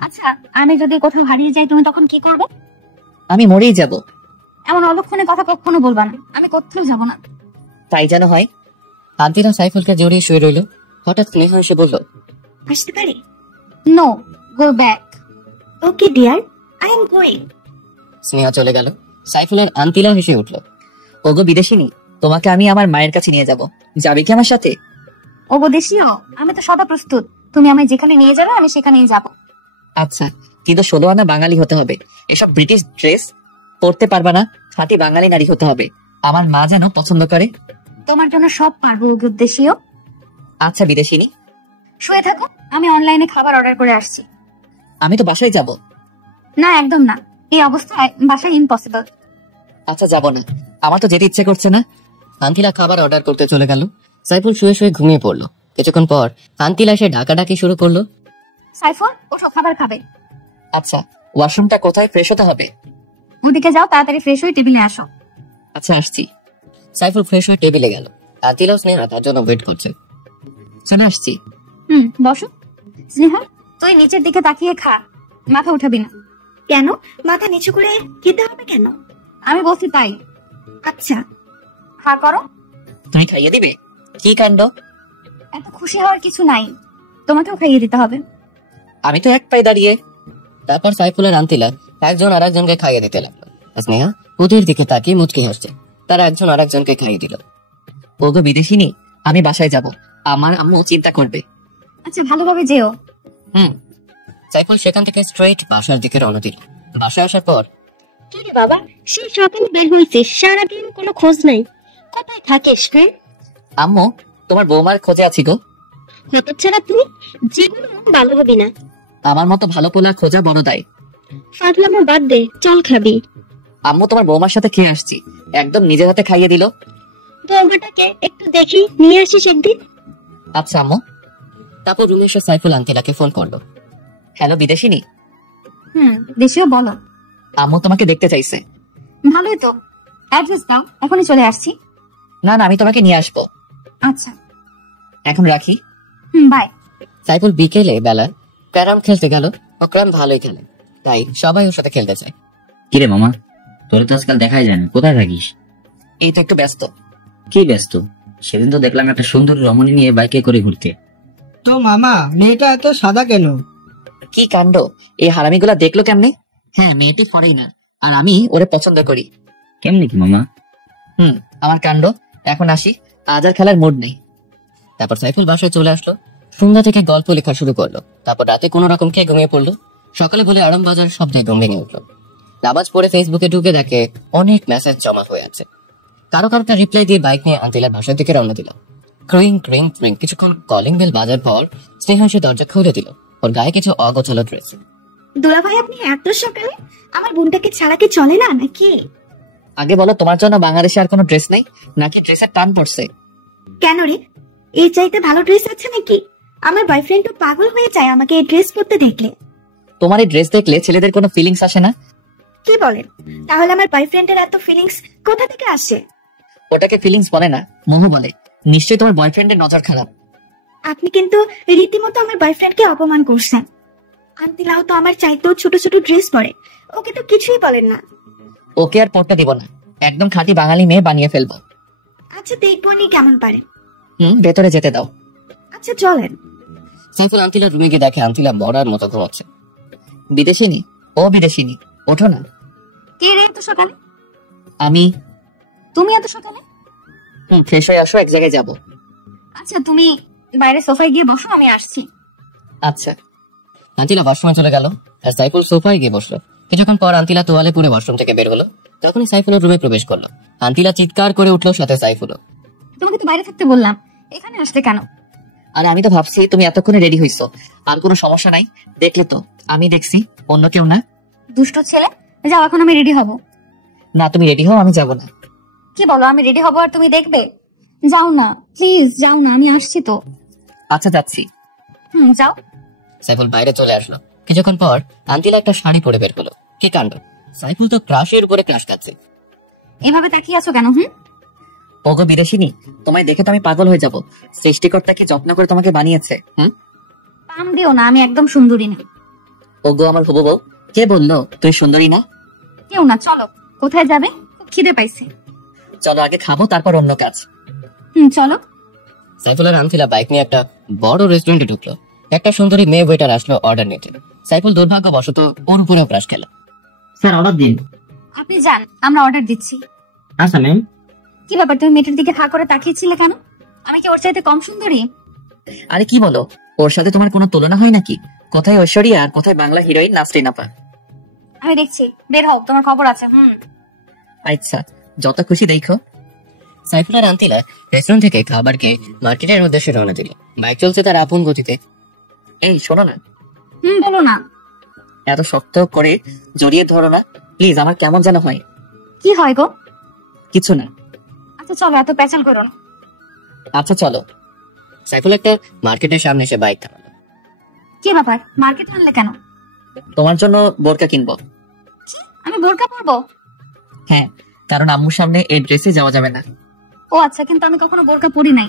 আচ্ছা, আমি যদি কোথাও হারিয়ে যাই, তুমি তখন কি করবে? আমি মরেই যাব। এমন অলক্ষণে কথা কখনো বলবা না, আমি কোথাও যাব না। তাই যেন হয়। আন্তিলা সাইফুলকে জড়িয়ে শুয়ে রইল। হঠাৎ স্নেহা এসে বলল, আসতে পারি? No, go back. Okay dear, I am going. Sneha চলে গেল। সাইফুল আর আন্তিলা হেসে উঠল। ওগো বিদেশিনী, তোমাকে আমি আমার মায়ের কাছে নিয়ে যাব, যাবে কি আমার সাথে? ওগো দেশীয়, আমি তো সদা প্রস্তুত। তুমি আমায় যেখানে নিয়ে যাবে আমি সেখানেই যাব। আচ্ছা, কিন্তু 16 আনা বাঙালি হতে হবে। এসব ব্রিটিশ ড্রেস পরতে পারবা না, খাঁটি বাঙালি নারী হতে হবে। আমার মা যেন পছন্দ করে। তোমার জন্য সব পারবো উদ্দেশ্যীয়। আচ্ছা বিদেশিনী, শুয়ে থাকো, আমি অনলাইনে খাবার অর্ডার করে আসছি। আমি তো বাসায় যাব। না একদম না, এই অবস্থায় বাসায় ইম্পসিবল। আচ্ছা যাব না, আমার তো যেতে ইচ্ছে করছে না। আন্তিলা খাবার অর্ডার করতে চলে গেল। সাইফুল শুয়ে শুয়ে ঘুমিয়ে পড়লো। কিছুক্ষণ পর আন্তিলা এসে ডাকাডাকি শুরু করলো। সাইফুল ওঠো, খাবার খাবে। আচ্ছা, ওয়াশরুমটা কোথায়? ফ্রেশ হতে হবে। ওদিকে যাও, তাড়াতাড়ি ফ্রেশ হয়ে টেবিলে আসো। আচ্ছা আসছি। সাইফুল ফ্রেশ হয়ে টেবিলে গেল। আন্তিলাও স্নেহা তার জন্য ওয়েট করছে। চলে আসছি। বসো। স্নেহা তুই নিচের দিকে তাকিয়ে খা, মাথা উঠাবি না। কেন? মাথা নিচু করে খেতে হবে কেন? আমি বলছি তাই। আচ্ছা। খা করো। তুমি খাইয়ে দিবে? কি কাণ্ড! এত খুশি হওয়ার কিছু নাই, তোমাকেও খাইয়ে দিতে হবে। আমি তো এক পায়ে দাঁড়িয়ে। তারপর সাইফুল আর আন্তিলা একজন আরেকজনকে খাইয়ে দিতে লাগলো। স্নেহা ওদের দিকে তাকিয়ে মুচকি হাসছে। তারা একজন আরেকজনকে খাইয়ে দিল। ওগো বিদেশিনী, আমি বাসায় যাব। আমার আম্মু চিন্তা করবে। আচ্ছা ভালোভাবে যেও। সাইফুল সেখান থেকে স্ট্রেট বাসার দিকে রওনা দিল। বাসায় আসার পর কি রে বাবা, সেই সকালে বের হইছিস, সারাদিন কোনো খোঁজ নাই, কোথায় থাকিস রে? আম্মু, তোমার বৌমার খোঁজে আছি গো। হতচ্ছাড়া তুই, জীবনে ভালো হবি না। আমার মতো ভালো পোলা খোঁজা বড় দায়। ফাজলামো বাদ দে, চল খাবি। আম্মু, তোমার বৌমার সাথে খেয়ে আসছি, একদম নিজের হাতে খাইয়ে দিল। বৌমাটাকে একটু দেখি, নিয়ে আসিস একদিন। আচ্ছা আম্মু। তারপর রুমে এসে সাইফুল আন্তিলাকে ফোন করলো। হ্যালো বিদেশিনী। দেশীয় বলো। আম্মু তোমাকে দেখতে চাইছে। ভালোই তো, অ্যাড্রেস দাও, এখনই চলে আসছি। না না, আমি তোমাকে নিয়ে আসবো। আচ্ছা। এখন রাখি। বাই। সাইফুল বিকেলে বেলা ক্যারাম খেলতে গেল। ও ক্যারাম ভালোই খেলে, তাই সবাই ওর সাথে খেলতে চায়। কিরে মামা, তোরে তো আজকাল দেখাই যায় না, কোথায় থাকিস? এই তো একটু ব্যস্ত। কি ব্যস্ত? সেদিন তো দেখলাম একটা সুন্দর রমণী নিয়ে বাইকে করে ঘুরতে। তো মামা, মেয়েটা এত সাদা কেন? কি কাণ্ড! এই হারামিগুলা দেখলো কেমনে? হ্যাঁ, মেয়েটি ফরেইনার, আর আমি ওরে পছন্দ করি। কেমনি কি মামা? আমার কাণ্ড। এখন আসি, আজ আর খেলার মুড নেই। তারপর সাইফুল বাসায় চলে আসলো। সন্ধ্যা থেকে গল্প লেখা শুরু করলো। তারপর রাতে কোনো রকম খেয়ে ঘুমিয়ে পড়লো। সকালে বলে আরামবাজার শব্দে ঘুম ভেঙে উঠলো। নামাজ পড়ে ফেসবুকে ঢুকে দেখে অনেক মেসেজ জমা হয়ে আছে। কারো কারোটা রিপ্লাই দিয়ে বাইক নিয়ে আন্তিলার বাসার দিকে রওনা দিল। ক্রিং ক্রিং ক্রিং কিছুক্ষণ কলিং বেল বাজার পর স্নেহা সে দরজা খুলে দিল। ওর গায়ে কিছু অগোছালো ড্রেস। দুলা ভাই, আপনি এত সকালে? আমার বোনটাকে ছাড়া কি চলে না নাকি? আগে বলো, তোমার জন্য বাংলাদেশে আর কোনো ড্রেস নেই নাকি ড্রেসের টান পড়ছে? কেন রে, এই চাইতে ভালো ড্রেস আছে নাকি? আমার বয়ফ্রেন্ড তো পাগল হয়ে যায় আমাকে এই ড্রেস পরতে দেখলে। তোমার এই ড্রেস দেখলে ছেলেদের কোনো ফিলিংস আসে না? কি বলেন? তাহলে আমার বয়ফ্রেন্ডের এত ফিলিংস কোথা থেকে আসে? ওটাকে ফিলিংস বলে না, মোহ বলে। নিশ্চয়ই তোমার বয়ফ্রেন্ডের নজর খারাপ। আপনি কিন্তু রীতিমতো আমার বয়ফ্রেন্ডকে অপমান করছেন। আন্তিলাও তো আমার চাইতেও ছোট ছোট ড্রেস পরে, ওকে তো কিছুই বলেন না। ওকে আর পড়তে দিব না, একদম খাঁটি বাঙালি মেয়ে বানিয়ে ফেলবো। আচ্ছা দেখবো নি কেমন পারেন। ভেতরে যেতে দাও। আচ্ছা চলেন। সাইফুল আন্তিলার রুমে গিয়ে দেখে আন্তিলা মরার মতো ঘুমাচ্ছে। বিদেশিনী, ও বিদেশিনী, ওঠো না। কে রে এত সকালে? আমি। তুমি এত সকালে? ফ্রেশ হয়ে আসো, এক জায়গায় যাব। আচ্ছা তুমি বাইরে সোফায় গিয়ে বসো, আমি আসছি। আচ্ছা। আন্তিলা ওয়াশরুমে চলে গেল আর সাইফুল সোফায় গিয়ে বসলো। কিছুক্ষণ পর আন্তিলা তোয়ালে পুরে ওয়াশরুম থেকে বের হলো। তখনই সাইফুলের রুমে প্রবেশ করলো। আন্তিলা চিৎকার করে উঠলো, সাথে সাইফুলও। তোমাকে তো বাইরে থাকতে বললাম, এখানে আসলে কেন? আর আমি তো ভাবছি তুমি এতক্ষণে রেডি হইছো, আর কোনো সমস্যা নাই। দেখলে তো, আমি দেখছি, অন্য কেউ না। দুষ্ট ছেলে, যাও, এখন আমি রেডি হব। না, তুমি রেডি হও, আমি যাব না। কি বলো, আমি রেডি হব আর তুমি দেখবে? যাও না প্লিজ, যাও না, আমি আসছি তো। আচ্ছা যাচ্ছি। যাও। সাইফুল বাইরে চলে আসলো। কিছুক্ষণ পর আন্তিলা একটা শাড়ি পরে বের হলো। কি কাণ্ড! সাইফুল তো ক্রাশের উপরে ক্রাশ খাচ্ছে। এভাবে তাকিয়ে আছো কেন? ওগো বিদেশিনী, তোমায় দেখে তো আমি পাগল হয়ে যাব। সৃষ্টিকর্তা কি যত্ন করে তোমাকে বানিয়েছে। পাম দিও না, আমি একদম সুন্দরী না। ওগো আমার হবু বউ, কে বললো তুই সুন্দরী না? কেউ না, চলো। কোথায় যাবে? খুব খিদে পাইছে। চলো আগে খাবো, তারপর অন্য কাজ। চলো। সাইফুল আর আন্তিলা বাইক নিয়ে একটা বড় রেস্টুরেন্টে ঢুকলো। একটা সুন্দরী মেয়ে ওয়েটার আসলো অর্ডার নিতে। সাইফুল দুর্ভাগ্যবশত ওর উপরেও ক্রাশ খেলো। স্যার অর্ডার দিন। আপনি যান, আমরা অর্ডার দিচ্ছি। আচ্ছা ম্যাম। কি ব্যাপার, তুমি মেয়েটার দিকে হা করে তাকিয়েছিলে কেন? আমি কি ওর চাইতে কম সুন্দরী? আরে কি বলো, ওর সাথে তোমার কোনো তুলনা হয় নাকি? কোথায় ঐশ্বরিয়া আর কোথায় বাংলা হিরোইন নাসরিন আপা? আমি দেখছি, বের হও, তোমার খবর আছে। আচ্ছা, যত খুশি দেখো। সাইফুল আর আন্তিলা রেস্টুরেন্ট থেকে খাবার খেয়ে মার্কেটের উদ্দেশ্যে রওনা দিল। বাইক চলছে তার আপন গতিতে। এই শোনো না, বলো না। এত শক্ত করে জড়িয়ে ধরো না প্লিজ, আমার কেমন যেন হয়। কি হয় গো? কিছু না। আচ্ছা চলো, এত প্যাচাল করো না। আচ্ছা চলো। সাইফুল একটা মার্কেটের সামনে এসে বাইক থামালো। কি ব্যাপার, মার্কেট আনলে কেন? তোমার জন্য বোরকা কিনবো। আমি বোরকা পরবো? হ্যাঁ, কারণ আম্মুর সামনে এই ড্রেসে যাওয়া যাবে না। ও আচ্ছা, কিন্তু আমি কখনো বোরকা পরি নাই।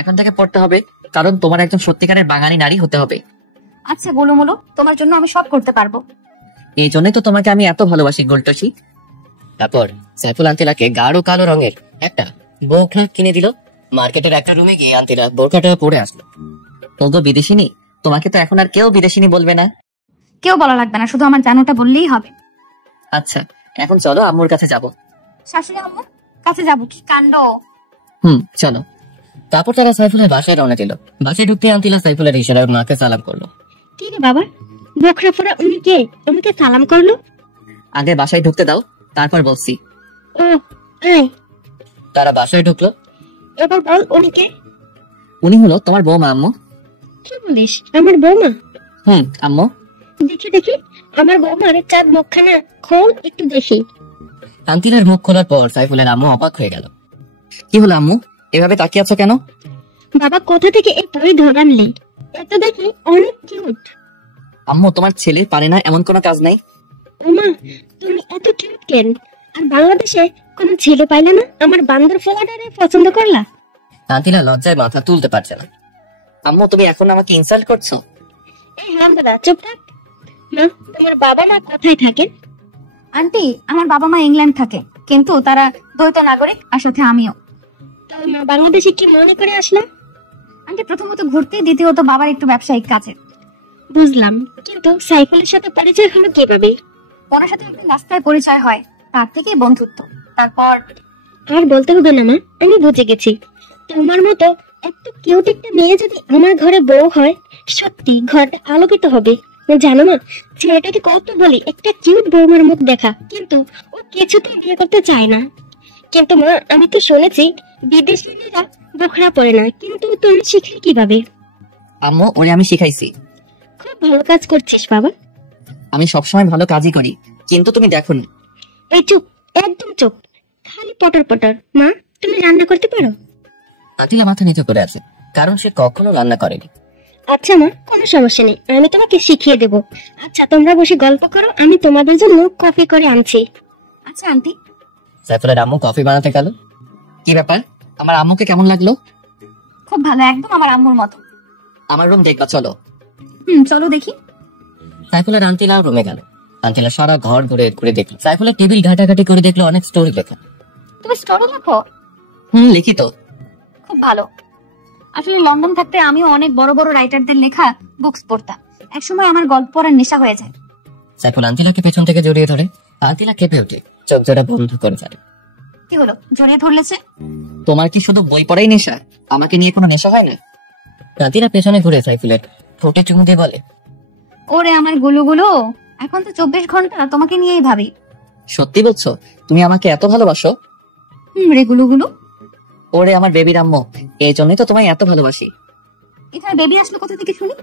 এখন থেকে পড়তে হবে, কারণ তোমার একজন সত্যিকারের বাঙালি নারী হতে হবে। আচ্ছা গোলুমোলু, তোমার জন্য আমি সব করতে পারবো। এই জন্যই তো তোমাকে আমি এত ভালোবাসি গোলটসি। তারপর সাইফুল আন্তিলাকে গাঢ় কালো রঙের একটা বোরখা কিনে দিল। মার্কেটের একটা রুমে গিয়ে আন্তিলা বোরখাটা পরে আসলো। ওগো বিদেশিনী, তোমাকে তো এখন আর কেউ বিদেশিনী বলবে না। কেউ বলা লাগবে না, শুধু আমার জানোটা বললেই হবে। আচ্ছা, এখন চলো আম্মুর কাছে যাব। শাশুড়ি আম্মুর কাছে যাবো? কি কাণ্ড! চলো। তারপর তারা সাইফুলের বাসায় রওনা দিল। বাসায় ঢুকতে আন্তিলা সাইফুলের ইশারায় মাকে সালাম করলো। কি রে বাবা, বোখরা পরা উনি কে? উনিকে সালাম করলো? আগে বাসায় ঢুকতে দাও, তারপর বলছি। ও আয়, তারা বাসায় ঢুকলো। এবার বল উনি কে? উনি হলো তোমার বৌমা আম্মু। কি বলিস, আমার বৌমা? আম্মু। দেখি দেখি, আমার বৌমার চাঁদ মুখখানা খোল একটু দেখি। আন্তিলার মুখ খোলার পর সাইফুলের আম্মু অবাক হয়ে গেল। কি হলো আম্মু, এভাবে তাকিয়ে আছো কেন? বাবা কোথা থেকে এই পরি ধরানলি? এত দেখি অনেক কিউট। আম্মু, তোমার ছেলে পারে না এমন কোনো কাজ নাই। ওমা, তুমি এত কিউট কেন? আর বাংলাদেশে কোনো ছেলে পাইলে না আমার বান্দর ফোলাটারে পছন্দ করলা? আন্তিলা লজ্জায় মাথা তুলতে পারছে না। আম্মু, তুমি এখন আমাকে ইনসাল্ট করছো? এই হামদাদা চুপ থাক। মা, তোমার বাবা মা কোথায় থাকেন? আন্টি, আমার বাবা মা ইংল্যান্ড থাকে, কিন্তু তারা দ্বৈত নাগরিক, আর সাথে আমিও। তাই মা বাংলাদেশে কি মনে করে আসলা? আন্টি, প্রথমত ঘুরতে, দ্বিতীয়ত বাবার একটু ব্যবসায়িক কাজে। বুঝলাম, কিন্তু সাইফুলের সাথে পরিচয় হলো কিভাবে? ওনার সাথে একদিন রাস্তায় পরিচয় হয়, তার থেকে বন্ধুত্ব, তারপর। আর বলতে হবে না মা, আমি বুঝে গেছি। তোমার মতো এত কিউট একটা মেয়ে যদি আমার ঘরে বউ হয়, সত্যি ঘরটা আলোকিত হবে। জানো মা, ছেলেটাকে কত বলি একটা কিউট বৌমার মতো দেখা, কিন্তু ও কিছুতেই বিয়ে করতে চায় না। কিন্তু মা, আমি তো শুনেছি বিদেশি মেয়েরা বোখরা পরে না, কিন্তু তুমি শিখলে কিভাবে? আম্মু, ওরে আমি শিখাইছি। খুব ভালো কাজ করছিস বাবা। আমি সবসময় ভালো কাজই করি, কিন্তু তুমি দেখো না। এই চুপ, একদম চুপ, খালি পটর পটর। মা, তুমি রান্না করতে পারো? আন্তিলা মাথা নিচু করে আছে, কারণ সে কখনো রান্না করেনি। আচ্ছা মা, কোনো সমস্যা নেই, আমি তোমাকে শিখিয়ে দেব। আচ্ছা তোমরা বসে গল্প করো, আমি তোমাদের জন্য কফি করে আনছি। আচ্ছা আন্টি। সাইফুলের আম্মু কফি বানাতে গেল। কি ব্যাপার, আমার আম্মুকে কেমন লাগলো? খুব ভালো, একদম আমার আম্মুর মতো। আমার রুম দেখবা, চলো। চলো দেখি। সাইফুলের আন্তিলা রুমে গেল। আন্তিলা সারা ঘর ঘুরে ঘুরে দেখলো। সাইফুলের টেবিল ঘাটাঘাটি করে দেখলো অনেক স্টোরি লেখা। তুমি স্টোরি লেখো? লিখি তো। খুব ভালো। আসলে লন্ডন থাকতে আমিও অনেক বড় বড় রাইটারদের লেখা বুকস পড়তাম। একসময় আমার গল্প পড়ার নেশা হয়ে যায়। সাইফুল আন্তিলাকে পেছন থেকে জড়িয়ে ধরে। আন্তিলা কেঁপে ওঠে, চোখ জোড়া বন্ধ করে ফেলে। কি হলো, জড়িয়ে ধরলেছে? তোমার কি শুধু বই পড়াই নেশা? আমাকে নিয়ে কোনো নেশা হয় না? আন্তিলা পেছনে ঘুরে সাইফুলের ঠোঁটে চুমু দিয়ে বলে, ওরে আমার গুলুগুলো, এখন তো 24 ঘন্টা তোমাকে নিয়েই ভাবি। সত্যি বলছো? তুমি আমাকে এত ভালোবাসো? রে গুলুগুলো। ওরে আমার বেবির আম্মু, এই জন্যই তো তোমায় এত ভালোবাসি। এখানে বেবি আসলো কোথা থেকে শুনি?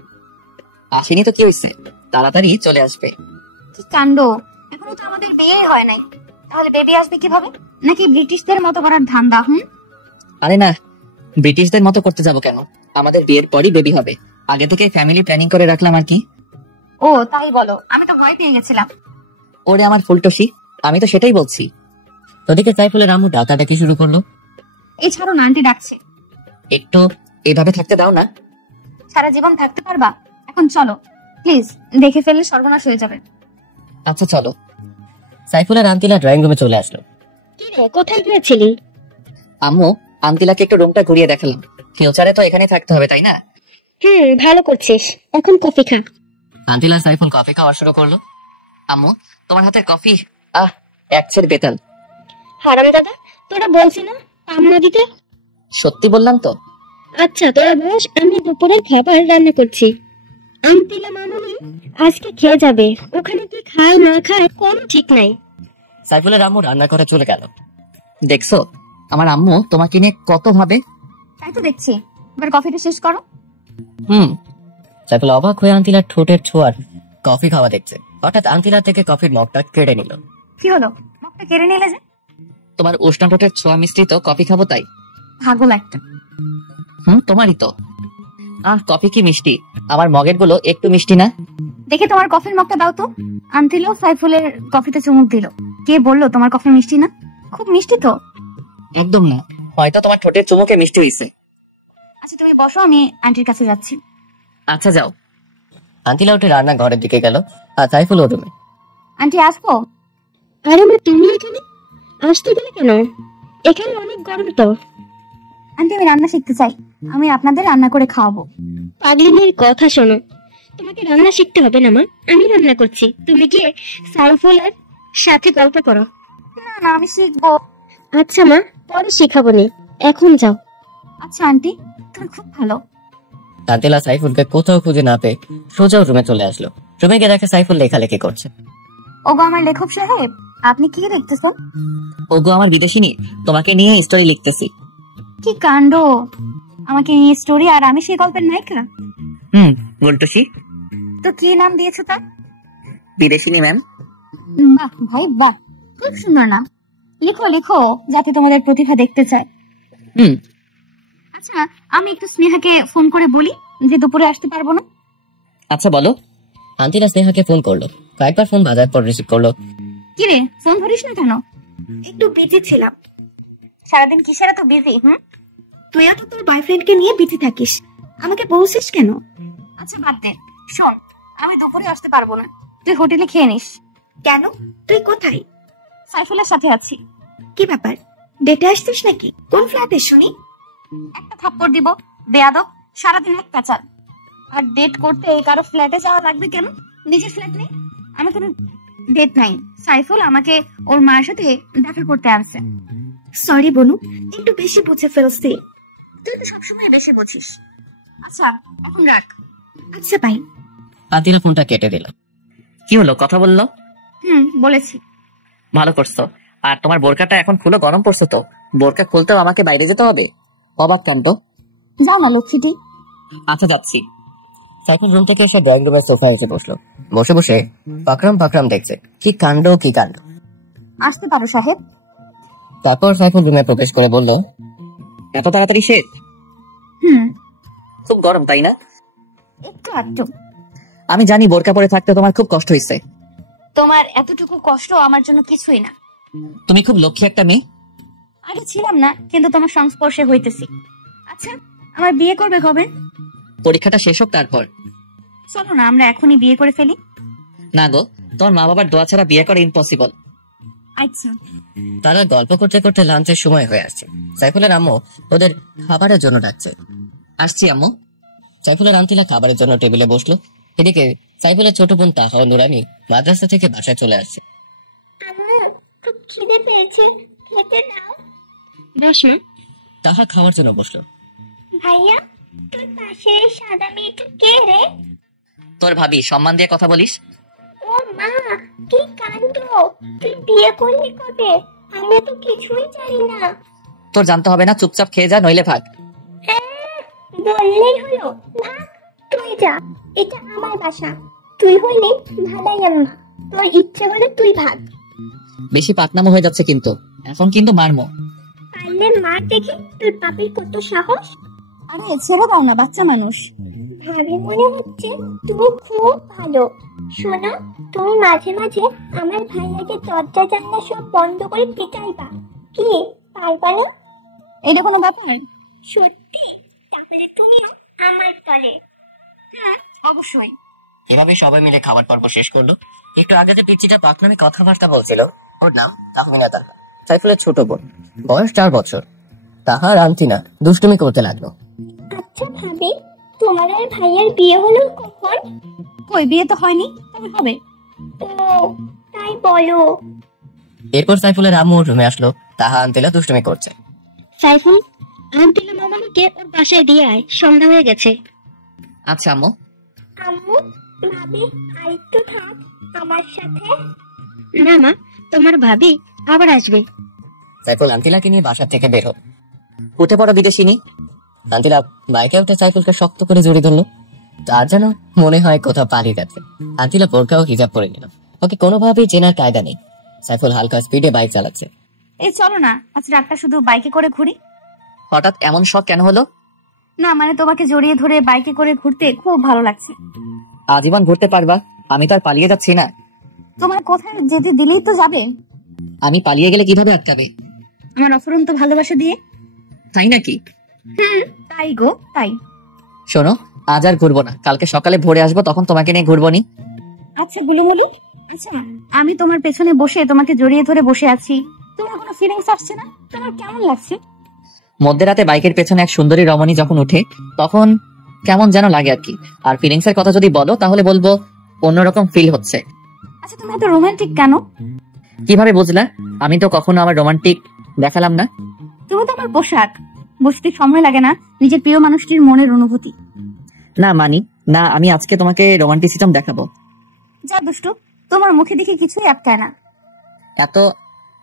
আসেনি তো কি হয়েছে, তাড়াতাড়ি চলে আসবে। কি কাণ্ড, এখনো তো আমাদের বিয়ে হয় নাই, তাহলে বেবি আসবে কিভাবে? নাকি ব্রিটিশদের মতো করার ধান্দা? আরে না, ব্রিটিশদের মতো করতে যাব কেন? আমাদের বিয়ের পরই বেবি হবে। আগে থেকে ফ্যামিলি প্ল্যানিং করে রাখলাম আর কি। ও তাই বলো, আমি তো ভয় পেয়ে গেছিলাম। ওরে আমার ফুলটসি, আমি তো সেটাই বলছি। ওদিকে সাইফুলের আম্মু ডাকাডাকি শুরু করলো। এই ছাড়ো না, আন্টি ডাকছে। একটু এভাবে থাকতে দাও না। সারা জীবন থাকতে পারবা? এখন চলো প্লিজ, দেখে ফেললে সর্বনাশ হয়ে যাবে। আচ্ছা চলো। সাইফুলের আন্তিলা ড্রয়িং রুমে চলে আসলো। কি রে, কোথায় গিয়েছিলি? আম্মু, আন্তিলাকে একটু রুমটা ঘুরিয়ে দেখালাম। ফিউচারে তো এখানে থাকতে হবে, তাই না? ভালো করছিস, এখন কফি খা। আন্তিলা সাইফুল কফি খাওয়া শুরু করলো। আম্মু, তোমার হাতের কফি এক ছেড় বেতাল। হারাম দাদা, তোরা বলছি না পাম না দিতে? সত্যি বললাম তো। আচ্ছা তোরা বস, আমি দুপুরের খাবার রান্না করছি। আন্টিলা মামুনি আজকে খেয়ে যাবে, ওখানে কি খায় না খায় কোনো ঠিক নাই। সাইফুলের আম্মু রান্না করে চলে গেল। দেখছো আমার আম্মু তোমাকে নিয়ে কত ভাবে। তাই তো দেখছি, এবার কফিটা শেষ করো। হুম। সাইফুল অবাক হয়ে আন্তিলার ঠোঁটের ছোঁয়ার কফি খাওয়া দেখছে। হঠাৎ আন্তিলা থেকে কফির মগটা কেড়ে নিল। কি হলো, মগটা কেড়ে নিলে যে? তোমার উষ্ণ ঠোঁটের ছোঁয়া মিষ্টি তো, কফি খাবো তাই। পাগল একটা। তোমারই তো। কফি কি মিষ্টি? আমার মগের গুলো একটু মিষ্টি না? দেখে তোমার কফির মগটা দাও তো। আন্টিলাও সাইফুলের কফিতে চুমুক দিল। কে বললো তোমার কফি মিষ্টি না? খুব মিষ্টি তো। একদম না, হয়তো তোমার ঠোঁটের চুমুকে মিষ্টি হয়েছে। আচ্ছা তুমি বসো, আমি আন্টির কাছে যাচ্ছি। আচ্ছা যাও। আন্তিলা উঠে রান্না ঘরের দিকে গেল আর সাইফুল ও রুমে। আন্টি আসবো? আরে মা, তুমি এখানে আসতে গেলে কেন? এখানে অনেক গরম তো। আন্টি আমি রান্না শিখতে চাই, আমি আপনাদের রান্না করে খাওয়াবো। পাগলিনীর কথা শোনো, তোমাকে রান্না শিখতে হবে না মা, আমি রান্না করছি। তুমি গিয়ে সাইফুলের সাথে গল্প করো। না না, আমি শিখবো। আচ্ছা মা, পরে শেখাবো নি, এখন যাও। আচ্ছা আন্টি, তুমি খুব ভালো। আন্তিলা সাইফুলকে কোথাও খুঁজে না পেয়ে সোজা রুমে চলে আসলো। রুমে গিয়ে দেখে সাইফুল লেখালেখি করছে। ওগো আমার লেখক সাহেব, আপনি কি লিখতেছেন? ওগো আমার বিদেশিনী, তোমাকে নিয়ে স্টোরি লিখতেছি। কি কাণ্ড, আমাকে নিয়ে স্টোরি আর আমি সেই গল্পের নায়িকা? বলতেছি। তো কি নাম দিয়েছো তার? বিদেশিনী ম্যাম। বাহ ভাই বাহ, খুব সুন্দর নাম। লিখো লিখো, যাতে তোমাদের প্রতিভা দেখতে চায়। আচ্ছা আমি একটু স্নেহাকে ফোন করে বলি যে দুপুরে আসতে পারবো না। আচ্ছা বলো। আন্তিলা স্নেহাকে ফোন করলো। কয়েকবার ফোন বাজার পর রিসিভ করলো। কি রে, ফোন ধরিস না কেন? একটু বিজি ছিলাম। সারাদিন কিসের এত বিজি? তুইও তো তোর বয়ফ্রেন্ডকে নিয়ে বিজি থাকিস, আমাকে বলছিস কেন? আচ্ছা বাদ দে, শোন আমি দুপুরে আসতে পারবো না, তুই হোটেলে খেয়ে নিস। কেন, তুই কোথায়? সাইফুলের সাথে আছি। কি ব্যাপার, ডেটে আসছিস নাকি? কোন ফ্ল্যাটে শুনি? একটা থাপ্পড় দিব, বেয়াদব, সারাদিন এক পেঁচাল। আর ডেট করতে কারো ফ্ল্যাটে যাওয়া লাগবে কেন? নিজের ফ্ল্যাট নেই, আমি কোনো ডেট নাই। সাইফুল আমাকে ওর মার সাথে দেখা করতে আনছে। সরি বনু, একটু বেশি বুঝে ফেলছি। তুই তো সবসময় বেশি বুঝিস। আচ্ছা এখন রাখ। আচ্ছা বাই। আন্তিলা ফোনটা কেটে দিল। কি হলো, কথা বললো? বলেছি। ভালো করছো। আর তোমার বোরকাটা এখন খুলে, গরম পড়ছে তো। বোরকা খুলতেও আমাকে বাইরে যেতে হবে? অবাক কেন তো। যাও না লক্ষ্মীটি। আচ্ছা যাচ্ছি। সাইফুল রুম থেকে এসে ড্রয়িং রুমের সোফায় এসে বসলো। বসে বসে পাকরাম পাকরাম দেখছে। কি কাণ্ড কি কাণ্ড। আসতে পারো সাহেব। তারপর সাইফুল রুমে প্রবেশ করে বলল, এত তাড়াতাড়ি শেষ? খুব গরম তাই না? একটু একটু। আমি জানি বোরকা পরে থাকতে তোমার খুব কষ্ট হয়েছে। তোমার এতটুকু কষ্ট আমার জন্য কিছুই না। তুমি খুব লক্ষ্মী একটা মেয়ে। আগে ছিলাম না, কিন্তু তোমার সংস্পর্শে হইতেছি। আচ্ছা আমার বিয়ে করবে কবে? পরীক্ষাটা শেষ হোক তারপর। চলো না আমরা এখনই বিয়ে করে ফেলি। না গো, তোমার মা বাবার দোয়া ছাড়া বিয়ে করা ইম্পসিবল। আচ্ছা। তারা গল্প করতে করতে লাঞ্চের সময় হয়ে আসছে। সাইফুলের আম্মু ওদের খাবারের জন্য ডাকছে। আসছি আম্মু। সাইফুলের আন্তিলা খাবারের জন্য টেবিলে বসলো। এদিকে সাইফুলের ছোট বোন তাহা ও নুরানি মাদ্রাসা থেকে বাসায় চলে আসছে। আম্মু খুব খিদে পেয়েছে, খেতে নাও। বস মা। তাহা খাওয়ার জন্য বসলো। ভাইয়া, তোর পাশে সাদা মেয়েটা কে রে? তোর ভাবি, সম্মান দিয়ে কথা বলিস। ও মা, কি কাণ্ড! তুই বিয়ে করলি কবে? আমরা তো কিছুই জানি না। তোর জানতে হবে না, চুপচাপ খেয়ে যা, নইলে ভাগ। বললেই হলো, ভাগ তুই যা, এটা আমার বাসা। তুই হইলে ভালাই আম্মা, তোর ইচ্ছে হলে তুই ভাগ। বেশি পাকনামো হয়ে যাচ্ছে কিন্তু, এখন কিন্তু মারমো। পারলে মার দেখি তোর বাপের কত সাহস। আরে ছেড়ে দাও না, বাচ্চা মানুষ। ভাবে মনে হচ্ছে তুমি খুব ভালো। শোনো, তুমি মাঝে মাঝে আমার ভাইয়াকে দরজা জানলা সব বন্ধ করে পিটাইবা। কি পারবা না? এটা কোনো ব্যাপার? সত্যি? তাহলে তুমিও আমার দলে। হ্যাঁ অবশ্যই। এভাবে সবাই মিলে খাবার পর্ব শেষ করলো। একটু আগে যে পিচ্চিটা পাকনামে কথাবার্তা বলছিল, ওর নাম তাহমিনা তাহা, সাইফুলের ছোট বোন, বয়স 4 বছর। তাহা রান্তিনা দুষ্টুমি করতে লাগলো। আচ্ছা ভাবি, তোমার আর ভাইয়ার বিয়ে হলো কখন? কই বিয়ে তো হয়নি, তবে হবে। ও তাই বলো। এরপর সাইফুলের আম্মু রুমে আসলো। তাহা আন্তিলা দুষ্টুমি করছে। সাইফুল, আন্টিলা মামালিকে ওর বাসায় দিয়ে আয়, সন্ধ্যা হয়ে গেছে। আচ্ছা আম্মু। আম্মু, ভাবি আরেকটু থাক আমার সাথে। না মা, তোমার ভাবি আবার আসবে। সাইফুল আন্তিলাকে নিয়ে বাসা থেকে বের হল। উঠে পড়ো বিদেশিনী। আন্তিলা বাইকে উঠে সাইফুলকে শক্ত করে জড়িয়ে ধরলো। তার যেন মনে হয় কোথাও পালিয়ে গেছে। আন্তিলা বোরকা ও হিজাব পরে নিল। ওকে কোনোভাবেই চেনার কায়দা নেই। সাইফুল হালকা স্পিডে বাইক চালাচ্ছে। এই চলো না, আজ রাতটা শুধু বাইকে করে ঘুরি। হঠাৎ এমন শখ কেন হলো? না মানে তোমাকে জড়িয়ে ধরে বাইকে করে ঘুরতে খুব ভালো লাগছে। আজীবন ঘুরতে পারবা, আমি তো আর পালিয়ে যাচ্ছি না। তোমার কোথায় যেতে দিলেই তো যাবে। আমি পালিয়ে গেলে কিভাবে আটকাবে? আমার অফুরন্ত ভালোবাসা দিয়ে। তাই নাকি? তাই গো তাই। শোনো, আজ আর ঘুরবো না, কালকে সকালে ভোরে আসবো, তখন তোমাকে নিয়ে ঘুরবো নি। আচ্ছা গুলিমুলি, আচ্ছা আমি তোমার পেছনে বসে তোমাকে জড়িয়ে ধরে বসে আছি, তোমার কোনো ফিলিংস আসছে না? তোমার কেমন লাগছে? মধ্যরাতে বাইকের পেছনে এক সুন্দরী রমণী যখন উঠে তখন কেমন যেন লাগে আর কি। আর ফিলিংস এর কথা যদি বলো তাহলে বলবো অন্যরকম ফিল হচ্ছে। আচ্ছা তুমি এত রোমান্টিক কেন? কিভাবে বুঝলা? আমি তো কখনো আমার রোমান্টিক দেখালাম না। তুমি তো আমার পোশাক, বুঝতে সময় লাগে না নিজের প্রিয় মানুষটির মনের অনুভূতি। না মানি না, আমি আজকে তোমাকে রোমান্টিসিজম দেখাবো। যা দুষ্টু, তোমার মুখে দেখে কিছুই আটকায় না। এত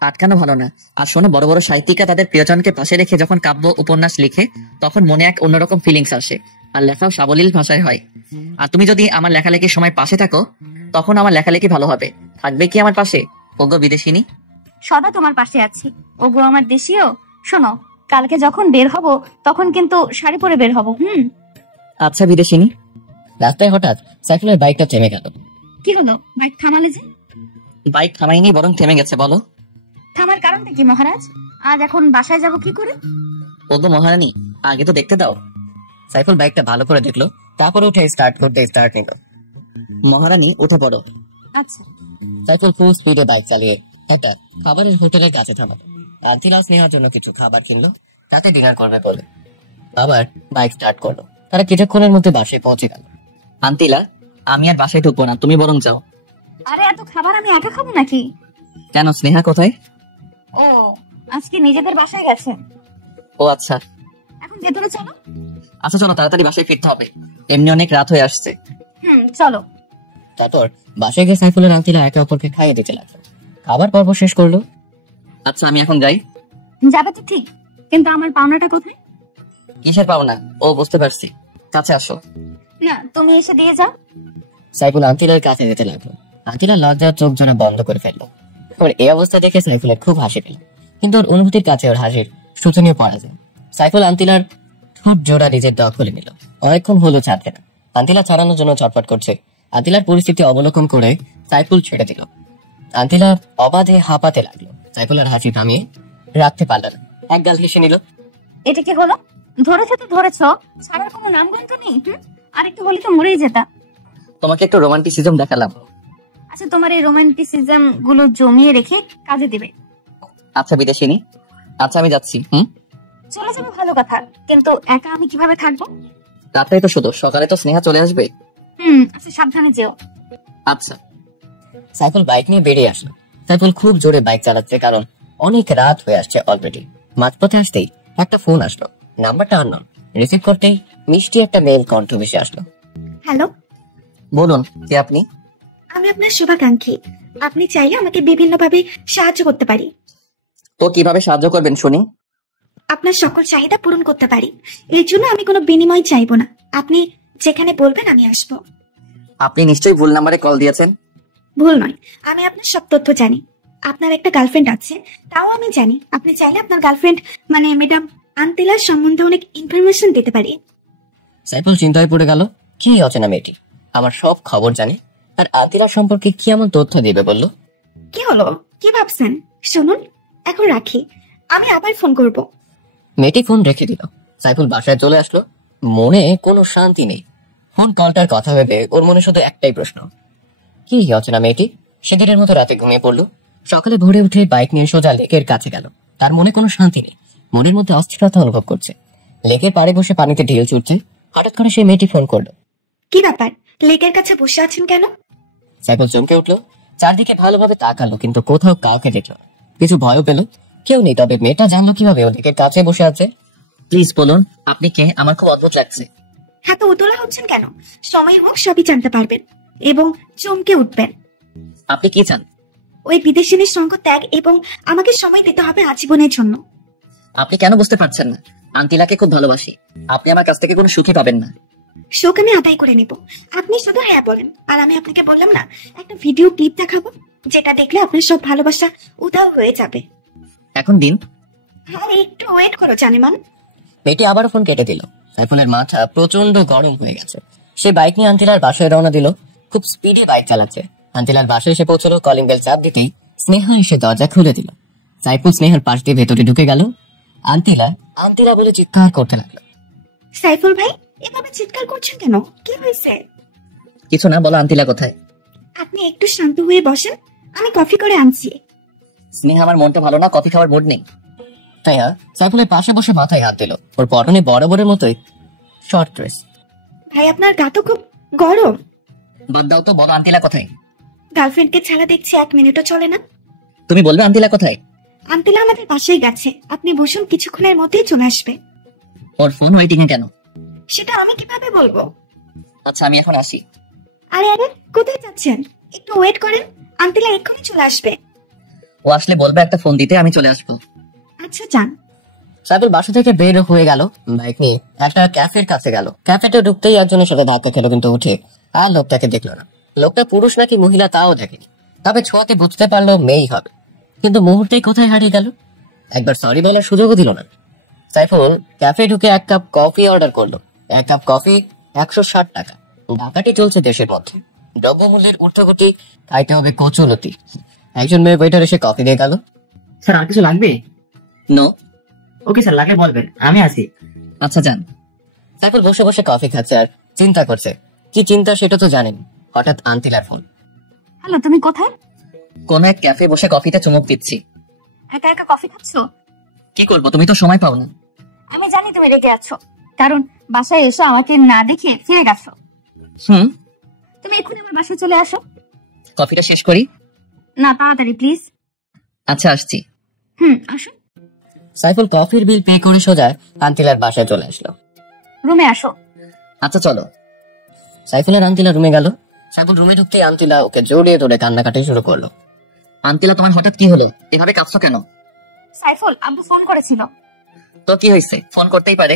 আটকানো ভালো না। আর শোনো, বড় বড় সাহিত্যিকা তাদের প্রিয়জনকে পাশে রেখে যখন কাব্য উপন্যাস লিখে তখন মনে এক অন্যরকম ফিলিংস আসে, আর লেখাও সাবলীল ভাষায় হয়। আর তুমি যদি আমার লেখালেখির সময় পাশে থাকো তখন আমার লেখালেখি ভালো হবে। থাকবে কি আমার পাশে ওগো বিদেশিনী? সদা তোমার পাশে আছি ওগো আমার দেশীয়। শোনো, কালকে যখন বের হব তখন কিন্তু শাড়ি পরে বের হব। আচ্ছা বিদেশিনী। রাস্তায় হঠাৎ সাইফুলের বাইকটা থেমে গেল। কি হলো, বাইক থামালে যে? বাইক থামাইনি, বরং থেমে গেছে। বলো থামার কারণটা কি মহারাজ? আজ এখন বাসায় যাব কি করে? ওগো মহারানী, আগে তো দেখতে দাও। সাইফুল বাইকটা ভালো করে দেখলো, তারপর উঠে স্টার্ট করতে স্টার্ট নিল। মহারানী উঠে পড়ো। আচ্ছা। সাইফুল ফুল স্পিডে বাইক চালিয়ে একটা খাবারের হোটেলের কাছে থামালো। আন্তিলা স্নেহার জন্য কিছু খাবার কিনলো, রাতে ডিনার করবে বলে। আবার বাইক স্টার্ট করলো। তারা কিছুক্ষণের মধ্যে বাসায় পৌঁছে গেল। আন্তিলা, আমি আর বাসায় ঢুকবো না, তুমি বরং যাও। আরে এত খাবার আমি একা খাবো নাকি? কেন, স্নেহা কোথায়? ও আজকে নিজেদের বাসায় গেছে। ও আচ্ছা। এখন ভেতরে চলো। আচ্ছা চলো, তাড়াতাড়ি বাসায় ফিরতে হবে, এমনি অনেক রাত হয়ে আসছে। চলো। তারপর বাসায় গিয়ে সাইফুলের আন্তিলা একে অপরকে খাইয়ে দিতে লাগলো। খাবার পর্ব শেষ করলো। আচ্ছা আমি এখন যাই। যাবে তো ঠিক, কিন্তু আমার পাওনাটা কোথায়? কিসের পাওনা? ও বুঝতে পারছি, কাছে আসো। না তুমি এসে দিয়ে যাও। সাইফুল আন্তিলার কাছে যেতে লাগলো। আন্তিলা লজ্জার চোখ জোরে বন্ধ করে ফেললো। ওর এই অবস্থা দেখে সাইফুলের খুব হাসি পেল, কিন্তু ওর অনুভূতির কাছে ওর হাসির শোচনীয় পরাজয়। সাইফুল আন্তিলার ঠোঁট জোড়া নিজের দখলে নিল। অনেকক্ষণ হলো ছাড়তে না। আন্তিলা ছাড়ানোর জন্য ছটফট করছে। আন্তিলার পরিস্থিতি অবলোকন করে সাইফুল ছেড়ে দিল। আন্তিলা অবাধে হাঁপাতে লাগলো। সাইফুলের হাসি থামিয়ে রাখতে পারল না, এক গাল হেসে নিল। এটা কি হলো? ধরেছো তো ধরেছো, ছাড়ার কোনো নামগন্ধ নেই। আর একটু হলে তো মরেই যেতা। তোমাকে একটু রোমান্টিসিজম দেখালাম। আচ্ছা তোমার এই রোমান্টিসিজম গুলো জমিয়ে রেখে কাজে দিবে। আচ্ছা বিদেশিনী, আচ্ছা আমি যাচ্ছি। চলে যাবে ভালো কথা, কিন্তু একা আমি কিভাবে থাকবো? রাত্রে তো শুধু, সকালে তো স্নেহা চলে আসবে। আচ্ছা সাবধানে যেও। আচ্ছা। সাইফুল বাইক নিয়ে বেরিয়ে আসলো। সাইফুল খুব জোরে বাইক চালাচ্ছে, কারণ অনেক রাত হয়ে আসছে অলরেডি। মাঝপথে আসতেই একটা ফোন আসলো। নাম্বারটা আননোন। রিসিভ করতেই মিষ্টি একটা মেল কণ্ঠ ভেসে আসলো। হ্যালো, বলুন, কে আপনি? আমি আপনার শুভাকাঙ্ক্ষী। আপনি চাইলে আমাকে বিভিন্নভাবে সাহায্য করতে পারি। তো কিভাবে সাহায্য করবেন শুনি? আপনার সকল চাহিদা পূরণ করতে পারি। এর জন্য আমি কোনো বিনিময় চাইবো না। আপনি যেখানে বলবেন আমি আসবো। আপনি নিশ্চয়ই ভুল নাম্বারে কল দিয়েছেন। ভুল নয়, আমি আপনার সব তথ্য জানি। আপনার একটা গার্লফ্রেন্ড আছে, তাও আমি জানি। আপনি চাইলে আপনার গার্লফ্রেন্ড মানে ম্যাডাম আন্তিলার সম্বন্ধে অনেক ইনফরমেশন দিতে পারি। সাইফুল চিন্তায় পড়ে গেল, কি অচেনা মেয়েটি আমার সব খবর জানে, আর আন্তিলা সম্পর্কে কি এমন তথ্য দিবে বললো। কি হলো, কি ভাবছেন? শুনুন, এখন রাখি, আমি আবার ফোন করব। মেয়েটি ফোন রেখে দিল। সাইফুল বাসায় চলে আসলো। মনে কোনো শান্তি নেই। ফোন কলটার কথা ভেবে ওর মনে শুধু একটাই প্রশ্ন, কি অচেনা মেয়েটি সেদিনের মতো রাতে ঘুমিয়ে পড়লো। সকালে ভোরে উঠে বাইক নিয়ে সোজা লেকের কাছে গেল। তার মনে কোনো শান্তি নেই, মনের মধ্যে অস্থিরতা অনুভব করছে। লেকের পাড়ে বসে পানিতে ঢেউ ছুটছে। হঠাৎ করে সেই মেয়েটি ফোন করলো। কি ব্যাপার, লেকের কাছে বসে আছেন কেন? সাইফুল চমকে উঠলো। চারদিকে ভালোভাবে তাকালো, কিন্তু কোথাও কাউকে দেখলো না। কিছু ভয়ও পেল, কেউ নেই। তবে মেয়েটা জানলো কিভাবে ও লেকের কাছে বসে আছে? প্লিজ বলুন আপনি কে? আমার খুব অদ্ভুত লাগছে। হ্যাঁ, তো উতলা হচ্ছেন কেন? সময় হোক সবই জানতে পারবেন এবং চমকে উঠবেন। আপনি কি চান? ওই বিদেশিনীর সঙ্গ ত্যাগ এবং আমাকে সময় দিতে হবে আজীবনের জন্য। আপনি কেন বুঝতে পারছেন না? আন্টিলাকে খুব ভালোবাসি। আপনি আমার কাছ থেকে কোনো সুখী পাবেন না। শোক আমি আদায় করে নিব, আপনি শুধু হ্যাঁ বলেন। আর আমি আপনাকে বললাম না, একটা ভিডিও ক্লিপ দেখাবো, যেটা দেখলে আপনার সব ভালোবাসা উধাও হয়ে যাবে। এখন দিন। হ্যাঁ, একটু ওয়েট করো জানেমান। মেয়েটি আবারও ফোন কেটে দিল। সাইফুলের মাথা প্রচন্ড গরম হয়ে গেছে। সে বাইক নিয়ে আন্টিলার বাসায় রওনা দিল। খুব স্পিডে বাইক চালাচ্ছে। আন্টিলার বাসায় এসে পৌঁছলো। কলিং বেল চাপ দিতেই স্নেহা এসে দরজা খুলে দিল। সাইফুল স্নেহার পাশ দিয়ে ভেতরে ঢুকে গেল। আন্টিলা আন্টিলা বলে চিৎকার করতে লাগলো। সাইফুল ভাই, এভাবে চিৎকার করছেন কেন? কি হয়েছে? কিছু না, বলো আন্টিলা কোথায়? আপনি একটু শান্ত হয়ে বসেন, আমি কফি করে আনছি। স্নেহা, আমার মনটা ভালো না, কফি খাওয়ার মুড নেই। স্নেহা সাইফুলের পাশে বসে মাথায় হাত দিল। ওর পরনে বরাবরের মতোই শর্ট ড্রেস। ভাই, আপনার গা তো খুব গরম। বাদ দাও তো, বলো আন্টিলা কোথায়? গার্লফ্রেন্ডকে ছাড়া দেখছি 1 মিনিটও চলে না। তুমি বলবে আন্টিলা কোথায়? আন্টিলা আমাদের পাশেই গেছে, আপনি বসুন, কিছুক্ষণের মধ্যেই চলে আসবে। ওর ফোন ওয়েটিং এ কেন? সেটা আমি কিভাবে বলবো? আচ্ছা, আমি এখন আসি। আরে আরে, কোথায় যাচ্ছেন? একটু ওয়েট করেন, আন্টিলা এক্ষুনি চলে আসবে। ও আসলে বলবে একটা ফোন দিতে, আমি চলে আসবো। আচ্ছা যান। সাইফুল বাসা থেকে বের হয়ে গেল বাইক নিয়ে। একটা ক্যাফের কাছে গেল। ক্যাফেতে ঢুকতেই একজনের সাথে ধাক্কা খেলো, কিন্তু উঠে আর লোকটাকে দেখলো না। লোকটা পুরুষ নাকি মহিলা তাও দেখেনি, তবে ছোঁয়াতে বুঝতে পারলো মেয়েই হবে। কিন্তু মুহূর্তেই কোথায় হারিয়ে গেল। একবার সরি বলার সুযোগও দিল না। সাইফুল ক্যাফে ঢুকে 1 কাপ কফি অর্ডার করলো। 1 কাপ কফি 160 টাকা। ডাকাটি চলছে দেশের মধ্যে। দ্রব্যমূল্যের ঊর্ধ্বগতি, খাইতে হবে কচুলতি। একজন মেয়ে ওয়েটার এসে কফি দিয়ে গেল। স্যার আর কিছু লাগবে? নো। ওকে স্যার, লাগলে বলবেন, আমি আছি। আচ্ছা যান। সাইফুল বসে বসে কফি খাচ্ছে আর চিন্তা করছে। কি চিন্তা সেটা তো জানেন। হঠাৎ আন্তিলার ফোন। হ্যালো, তুমি কোথায়? কোন এক ক্যাফে বসে কফিতে চুমুক দিচ্ছি। একা একা কফি খাচ্ছো? কি করবো, তুমি তো সময় পাও না। আমি জানি তুমি রেগে আছো, কারণ বাসায় এসো আমাকে না দেখে ফিরে গেছো। হুম। তুমি এক্ষুনি আমার বাসায় চলে আসো। কফিটা শেষ করি। না, তাড়াতাড়ি প্লিজ। আচ্ছা, আসছি। আসো। সাইফুল কফির বিল পে করে সোজা আন্তিলার বাসায় চলে আসলো। রুমে আসো। আচ্ছা চলো। সাইফুলের আন্তিলা রুমে গেল। সাইফুল রুমে ঢুকতেই আন্তিলা ওকে জড়িয়ে ধরে কান্নাকাটি শুরু করলো। আন্টিলা, তোমার হঠাৎ কি হলো? এভাবে কাঁদছো কেন? সাইফুল, আব্বু ফোন করেছিল। তো কি হয়েছে? ফোন করতেই পারে।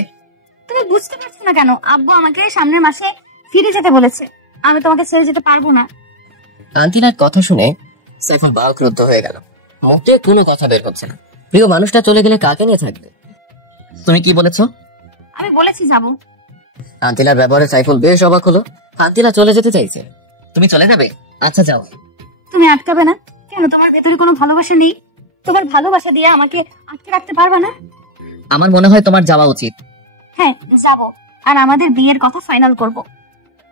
তুমি বুঝতে পারছো না কেন? আব্বু আমাকে সামনের মাসে ফিরে যেতে বলেছে। আমি তোমাকে ছেড়ে যেতে পারবো না। আন্তিলার কথা শুনে সাইফুল বাক্রুদ্ধ হয়ে গেল। মুখ দিয়ে কোনো কথা বের হচ্ছে না। প্রিয় মানুষটা চলে গেলে কাকে নিয়ে থাকবে? তুমি কি বলেছো? আমি বলেছি যাবো। আন্তিলার ব্যবহারে সাইফুল বেশ অবাক হলো। আন্তিলা চলে যেতে চাইছে। তুমি চলে যাবে? আচ্ছা যাও। তুমি আটকাবে না কেন? তোমার ভেতরে কোনো ভালোবাসা নেই? তোমার ভালোবাসা দিয়ে আমাকে আটকে রাখতে পারবে না? আমার মনে হয় তোমার যাওয়া উচিত। হ্যাঁ, যাবো। আর আমাদের বিয়ের কথা ফাইনাল করব।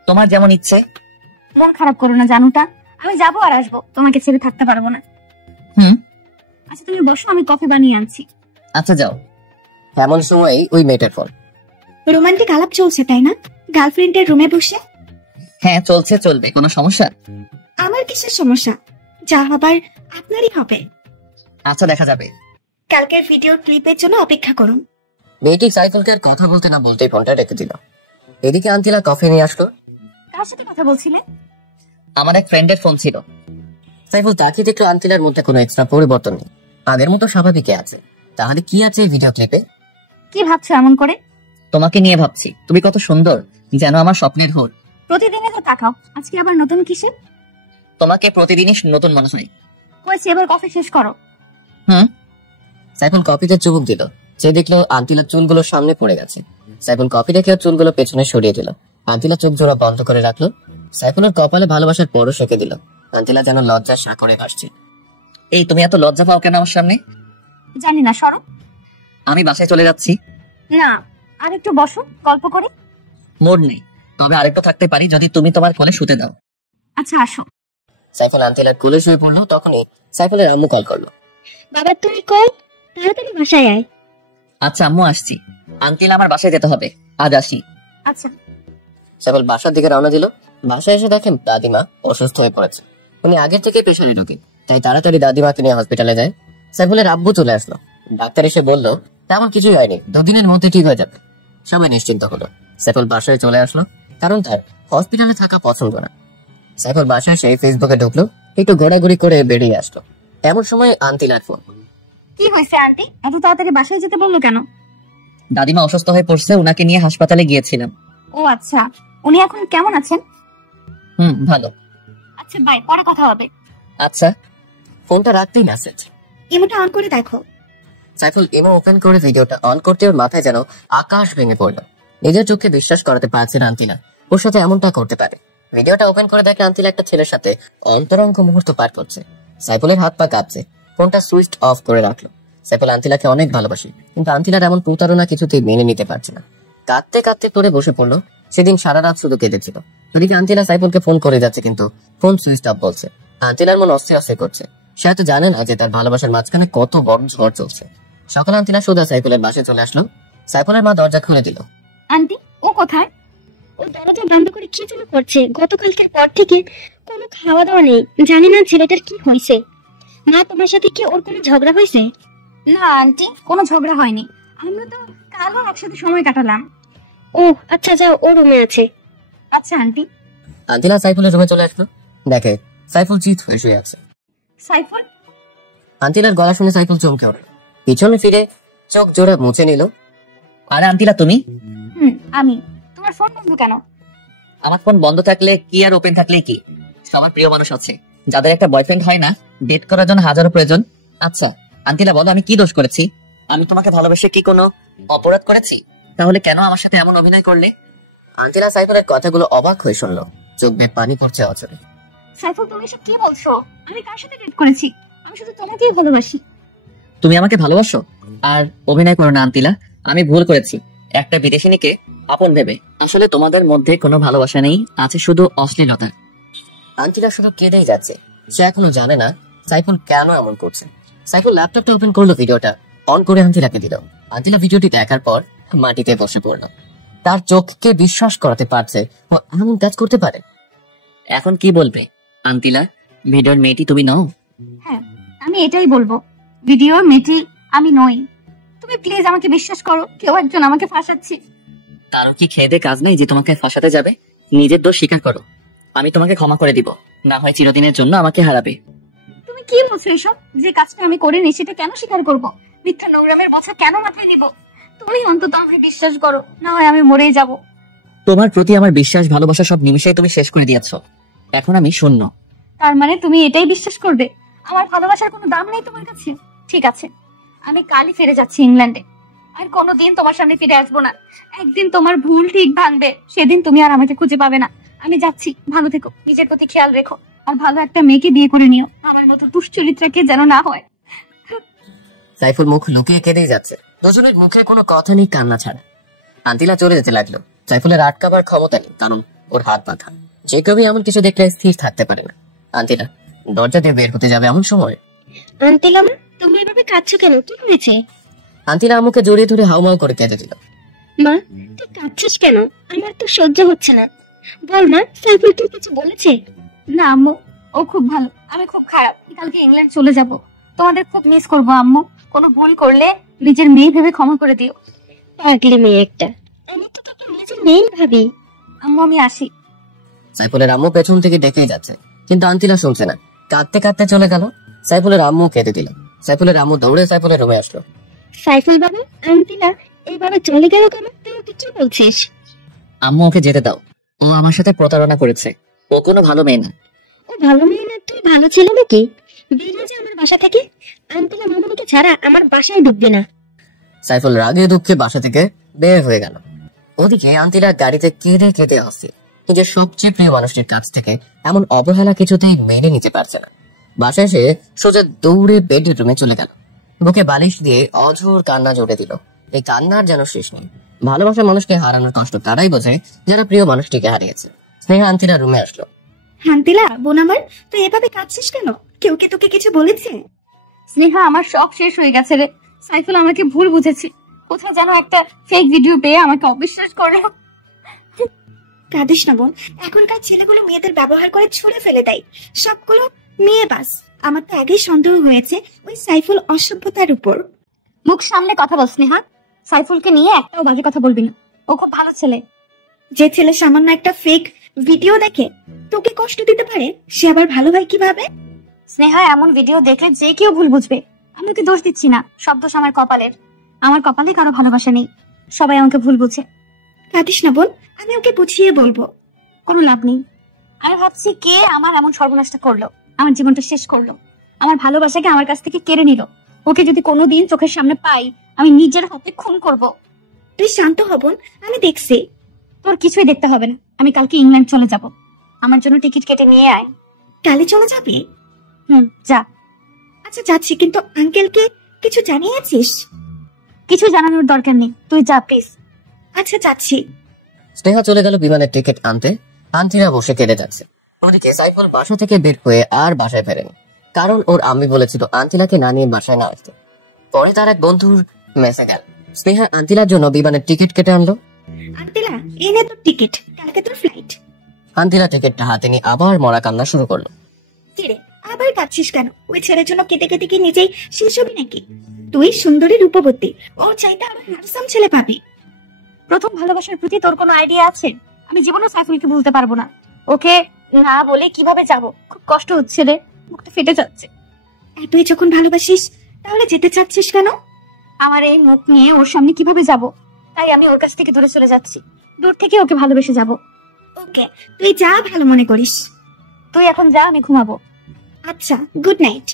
তোমার যেমন ইচ্ছে। মন খারাপ করো না জানুটা, আমি যাবো আর আসবো, তোমাকে ছেড়ে থাকতে পারবো না। আচ্ছা তুমি বসো, আমি কফি বানিয়ে আনছি। আচ্ছা যাও। এমন সময় ওই মেয়েটার ফোন। রোমান্টিক আলাপ চলছে তাই না, গার্লফ্রেন্ডের রুমে বসে? হ্যাঁ চলছে, চলবে, কোনো সমস্যা? আমার কিসের সমস্যা? যা হবার আপনারই হবে। আচ্ছা দেখা যাবে। কালকের ভিডিও ক্লিপের জন্য অপেক্ষা করুন। মেয়েটি সাইফুলকে আর কথা বলতে না বলতেই ফোনটা রেখে দিল। এদিকে আন্তিলা কফি নিয়ে আসলো। কার সাথে কথা বলছিলে? আমার এক ফ্রেন্ডের ফোন ছিল। সাইফুল তাকিয়ে দেখলো আন্তিলার মধ্যে কোনো এক্সট্রা পরিবর্তন নেই, আগের মতো স্বাভাবিকই আছে। তাহলে কি আছে এই ভিডিও ক্লিপে? কি ভাবছো এমন করে? তোমাকে নিয়ে ভাবছি, তুমি কত সুন্দর, যেন আমার স্বপ্নের হোর। প্রতিদিনই তো তাকাও, আজকে আবার নতুন কিসে? তোমাকে প্রতিদিনই নতুন মনে হয়। কইছি এবার কফি শেষ করো। সাইফুল কফিতে চুমুক দিল। সে দেখলো আন্তিলার চুলগুলো সামনে পড়ে গেছে। সাইফুল কফি রেখে চুলগুলো পেছনে সরিয়ে দিল। আন্তিলা চোখ জোড়া বন্ধ করে রাখলো। সাইফুলের কপালে ভালোবাসার পরশ রেখে দিল। আন্তিলা যেন লজ্জার সাগরে ভাসছে। এই তুমি এত লজ্জা পাও কেন আমার সামনে? জানি না, সরো। আমি বাসায় চলে যাচ্ছি। না, আর একটু বসো, গল্প করি। মোড নেই, তবে আরেকটু থাকতে পারি যদি তুমি তোমার কোলে শুতে দাও। আচ্ছা আসো। সাইফুল আন্তিলার কোলে শুয়ে পড়লো। তখনই সাইফুলের আম্মু কল করলো। বাবা তুই কই? তাড়াতাড়ি বাসায় আয়। আচ্ছা আম্মু আসছি। আঙ্কেল আমার বাসায় যেতে হবে, আজ আসি। আচ্ছা। সাইফুল বাসার দিকে রওনা দিল। বাসায় এসে দেখেন দাদিমা অসুস্থ হয়ে পড়েছে। উনি আগের থেকে প্রেশারে রোগী, তাই তাড়াতাড়ি দাদিমাকে নিয়ে হসপিটালে যায়। সাইফুলের আব্বু চলে আসলো। ডাক্তার এসে বলল তেমন কিছুই হয়নি, 2 দিনের মধ্যে ঠিক হয়ে যাবে। সবাই নিশ্চিন্ত হলো। সাইফুল বাসায় চলে আসলো, কারণ তার হসপিটালে থাকা পছন্দ না। সাইফুল বাসায় সেই ফেসবুকে ঢুকলো, একটু ঘোরাঘুরি করে বেরিয়ে আসলো। এমন সময় আন্তিলার ফোন। কি হয়েছে আন্টি, এত তাড়াতাড়ি বাসায় যেতে বললো কেন? দাদিমা অসুস্থ হয়ে পড়ছে, ওনাকে নিয়ে হাসপাতালে গিয়েছিলাম। ও আচ্ছা, উনি এখন কেমন আছেন? ভালো। আচ্ছা বাই, পরে কথা হবে। আচ্ছা। ফোনটা রাখতেই মেসেজ। ইমোটা অন করে দেখো। সাইফুল ইমো ওপেন করে ভিডিওটা অন করতে ওর মাথায় যেন আকাশ ভেঙে পড়লো। নিজের চোখে বিশ্বাস করাতে পারছে না আন্তিলা ওর সাথে এমনটা করতে পারে। ভিডিওটা ওপেন করে দেখে আন্তিলা একটা ছেলের সাথে অন্তরঙ্গ মুহূর্ত পার করছে। সাইফুলের হাত পা কাঁপছে, ফোনটা সুইচ অফ করে রাখলো। সাইফুল আন্তিলাকে অনেক ভালোবাসে, কিন্তু আন্তিলার এমন প্রতারণা কিছুতেই মেনে নিতে পারছে না। কাঁদতে কাঁদতে করে বসে পড়লো। সেদিন সারা রাত শুধু কেঁদেছিল। ওদিকে আন্তিলা সাইফুলকে ফোন করে যাচ্ছে, কিন্তু ফোন সুইচ অফ বলছে। আন্তিলার মন অস্থির অস্থির করছে। সে হয়তো জানে না যে তার ভালোবাসার মাঝখানে কত বড় ঝড় চলছে। সকালে আন্তিলা সোজা সাইফুলের বাসায় চলে আসলো। সাইফুলের মা দরজা খুলে দিল। আন্টি, ও কোথায়? ও দরজা বন্ধ করে কি যেন করছে। গতকালকের পর থেকে কোনো খাওয়া দাওয়া নেই। জানি না ছেলেটার কি হয়েছে। মা, তোমার সাথে কি ওর কোনো ঝগড়া হয়েছে? না আন্টি, কোনো ঝগড়া হয়নি। আমরা তো কালও একসাথে সময় কাটালাম। ও আচ্ছা, যাও, ও রুমে আছে। আচ্ছা আন্টি। আন্তিলা সাইফুলের রুমে চলে আসলো, দেখে সাইফুল চিৎ হয়ে শুয়ে আছে। সাইফুল? আন্তিলার গলা শুনে সাইফুল চমকে উঠল, পিছনে ফিরে চোখ জোড়া মুছে নিল। আরে আন্তিলা, তুমি? আমি। তোমার ফোন বন্ধ কেন? আমার ফোন বন্ধ থাকলে কি আর ওপেন থাকলে কি? সবার প্রিয় মানুষ আছে, যাদের একটা বয়ফ্রেন্ড হয় না, ডেট করার জন্য হাজারো প্রয়োজন। আচ্ছা আন্তিলা, বলো আমি কি দোষ করেছি? আমি তোমাকে ভালোবেসে কি কোনো অপরাধ করেছি? তাহলে কেন আমার সাথে এমন অভিনয় করলে? আন্তিলা সাইফুলের কথাগুলো অবাক হয়ে শুনলো, চোখ বেয়ে পানি পড়ছে অচরে। সাইফুল, তুমি এসব কি বলছো? আমি কার সাথে ডেট করেছি? আমি শুধু তোমাকেই ভালোবাসি। তুমি আমাকে ভালোবাসো? আর অভিনয় করো না আন্তিলা, আমি ভুল করেছি একটা বিদেশিনীকে আপন ভেবে। আসলে তোমাদের মধ্যে কোনো ভালোবাসা নেই, আছে শুধু অশ্লীলতা। আন্তিলা শুধু কেঁদেই যাচ্ছে। সে এখনো জানে না সাইফুল কেন এমন করছে। সাইফুল ল্যাপটপটা ওপেন করলো, ভিডিওটা অন করে আন্তিলাকে দিল। আন্তিলা ভিডিওটি দেখার পর মাটিতে বসে পড়লো। তার চোখকে বিশ্বাস করাতে পারছে ও এমন কাজ করতে পারে। এখন কি বলবে আন্তিলা? ভিডিওর মেয়েটি তুমি নও? হ্যাঁ, আমি এটাই বলবো, ভিডিওর মেয়েটি আমি নই। তুমি প্লিজ আমাকে বিশ্বাস করো, কেউ একজন আমাকে ফাঁসাচ্ছে। তারও কি খেয়ে দে কাজ নেই যে তোমাকে ফাঁসাতে যাবে? নিজের দোষ স্বীকার করো, আমি তোমাকে ক্ষমা করে দিব। না হয় চিরদিনের জন্য আমাকে হারাবে। তুমি কি বলছো এসব? যে কাজটা আমি করিনি সেটা কেন স্বীকার করবো? মিথ্যা নোংরামের বোঝা কেন মাথায় নিব? তুমি অন্তত আমাকে বিশ্বাস করো, না হয় আমি মরেই যাব। তোমার প্রতি আমার বিশ্বাস ভালোবাসা সব নিমিষেই তুমি শেষ করে দিয়েছো। এখন আমি শূন্য। তার মানে তুমি এটাই বিশ্বাস করবে আমার ভালোবাসার কোনো দাম নেই তোমার কাছে? ঠিক আছে, আমি কালই ফিরে যাচ্ছি ইংল্যান্ডে। আর কোনোদিন তোমার সামনে ফিরে আসবো না। একদিন তোমার ভুল ঠিক ভাঙবে, সেদিন তুমি আর আমাকে খুঁজে পাবে না। আমি যাচ্ছি, ভালো থেকো, নিজের প্রতি খেয়াল রেখো, আর ভালো একটা মেয়েকে বিয়ে করে নিও। আমার মতো দুশ্চরিত্রাকে যেন না হয়। সাইফুল মুখ লুকিয়ে কেঁদেই যাচ্ছে। দুজনের মুখে কোনো কথা নেই, কান্না ছাড়া। আন্তিলা চলে যেতে লাগলো। সাইফুলের আটকাবার ক্ষমতা নেই, কারণ ওর হাত বাঁধা। যে কেউ এমন কিছু দেখলে স্থির থাকতে পারে না। আন্তিলা দরজা দিয়ে বের হতে যাবে এমন সময় আন্টিলা, মা, তুমি এভাবে কাঁদছো কেন? কি হয়েছে? আন্তিলা আম্মুকে জড়িয়ে ধরে হাউমাউ করে কেঁদে দিল। মা, তুই কাঁদছিস কেন? আমার তো সহ্য হচ্ছে না। বল মা, সাইফুল তুই কিছু বলেছে? না আম্মু, ও খুব ভালো, আমি খুব খারাপ। কালকে ইংল্যান্ড চলে যাব, তোমাদের খুব মিস করবো আম্মু। কোনো ভুল করলে নিজের মেয়ে ভেবে ক্ষমা করে দিও। পাগলি মেয়ে একটা। আমি তো তোকে নিজের মেয়ে ভাবি। আম্মু, আমি আসি। সাইফুলের আম্মু পেছন থেকে ডেকেই যাচ্ছে, কিন্তু আন্তিলা শুনছে না। কাঁদতে কাঁদতে চলে গেল। সাইফুলের আম্মু কেঁদে দিল। সাইফুলের আম্মু দৌড়ে সাইফুলের রুমে আসলো। সাইফুল বাবু, আন্টিলা এইভাবে চলে গেল কেন? তুই কি বলছিস? আম্মু, ওকে যেতে দাও। ও আমার সাথে প্রতারণা করেছে। ও কোনো ভালো মেয়ে না। ও ভালো মেয়ে না? তুই ভালো ছেলে নাকি? বেরিয়ে যা আমার বাসা থেকে। আন্টিলা মামুনিকে ছাড়া আমার বাসায় ঢুকবে না। সাইফুল রাগে দুঃখে বাসা থেকে বের হয়ে গেল। ওদিকে আন্তিলা গাড়িতে কেঁদে কেঁদে আসছে। নিজের সবচেয়ে প্রিয় মানুষটির কাছ থেকে এমন অবহেলা কিছুতেই মেনে নিতে পারছে না। বাসায় এসে সোজা দৌড়ে বেডরুমে চলে গেল। বুকে বালিশ দিয়ে অঝোর কান্না জড়ে দিল। এই কান্নার যেন শেষ নেই। ভালোবাসার মানুষকে হারানোর কষ্ট তারাই বোঝে যারা প্রিয় মানুষটিকে হারিয়েছে। স্নেহা আন্তিলা রুমে আসলো। আন্তিলা, বোন আমার, তুই এভাবে কাঁদছিস কেন? কেউ কি তোকে কিছু বলেছে? স্নেহা, আমার শখ শেষ হয়ে গেছে রে। সাইফুল আমাকে ভুল বুঝেছে। কোথাও যেন একটা ফেক ভিডিও পেয়ে আমাকে অবিশ্বাস করলো। কাঁদিস না বোন, এখনকার ছেলেগুলো মেয়েদের ব্যবহার করে ছুঁড়ে ফেলে দেয়। সবগুলো মেয়ে বাস। আমার তো আগেই সন্দেহ হয়েছে ওই সাইফুল অসভ্যতার উপর। মুখ সামনে কথা বল স্নেহা। সাইফুলকে নিয়ে একটাও বাজে কথা বলবি না, ও খুব ভালো ছেলে। যে ছেলে সামান্য একটা ফেক ভিডিও দেখে তোকে কষ্ট দিতে পারে, সে আবার ভালো হয় কিভাবে? স্নেহা, এমন ভিডিও দেখলে যে কেউ ভুল বুঝবে। আমি ওকে দোষ দিচ্ছি না, সব দোষ আমার কপালের। আমার কপালে কারো ভালোবাসা নেই, সবাই আমাকে ভুল বুঝে। কাঁদিস না বোন, আমি ওকে বুঝিয়ে বলবো। কোনো লাভ নেই। আমি ভাবছি কে আমার এমন সর্বনাশটা করলো, আমার জীবনটা শেষ করলো, আমার ভালোবাসাকে আমার কাছ থেকে কেড়ে নিল। ওকে যদি কোনোদিন চোখের সামনে পাই, আমি নিজের হাতে খুন করব। তুই শান্ত হ বোন, আমি দেখছি। তোর কিছুই দেখতে হবে না, আমি কালকে ইংল্যান্ড চলে যাব। আমার জন্য টিকিট কেটে নিয়ে আয়। কালে চলে যাবি? যা। আচ্ছা যাচ্ছি, কিন্তু আঙ্কেলকে কিছু জানিয়েছিস? কিছু জানানোর দরকার নেই, তুই যা প্লিজ। আচ্ছা যাচ্ছি। স্নেহা চলে গেল বিমানের টিকিট আনতে। আন্টিরা বসে কেটে যাচ্ছে। ওদিকে সাইফুল বাসা থেকে বের হয়ে আর বাসায় ফেরেনি, কারণ ওর আম্মি বলেছিল আন্টিলাকে না নিয়ে বাসায় না আসতে। পরে তার এক বন্ধুর মেসে গেল। স্নেহা আন্টিলার জন্য বিমানের টিকিট কেটে আনলো। আন্টিলা, এই নে তোর টিকিট, কালকে তোর ফ্লাইট। আন্টিলা টিকিটটা হাতে নিয়ে আবার মরা কান্না শুরু করলো। কিরে, আবার কাঁদছিস কেন? ওই ছেলের জন্য কেটে কেটে কি নিজেই শেষ হবি নাকি? তুই সুন্দরী রূপবতী, ওর চাইতে আরো হ্যান্ডসাম ছেলে পাবি। প্রথম ভালোবাসার প্রতি তোর কোনো আইডিয়া আছে? আমি জীবনে সাইফুলকে ভুলতে পারবো না। ওকে না বলে কিভাবে যাব? খুব কষ্ট হচ্ছে রে, মুখটা ফেটে যাচ্ছে। তুই যখন ভালোবাসিস তাহলে যেতে চাচ্ছিস কেন? আমার এই মুখ নিয়ে ওর সামনে কিভাবে যাব? তাই আমি ওর কাছ থেকে দূরে চলে যাচ্ছি, দূর থেকে ওকে ভালোবেসে যাব। ওকে, তুই যা ভালো মনে করিস। তুই এখন যা, আমি ঘুমাবো। আচ্ছা, গুড নাইট।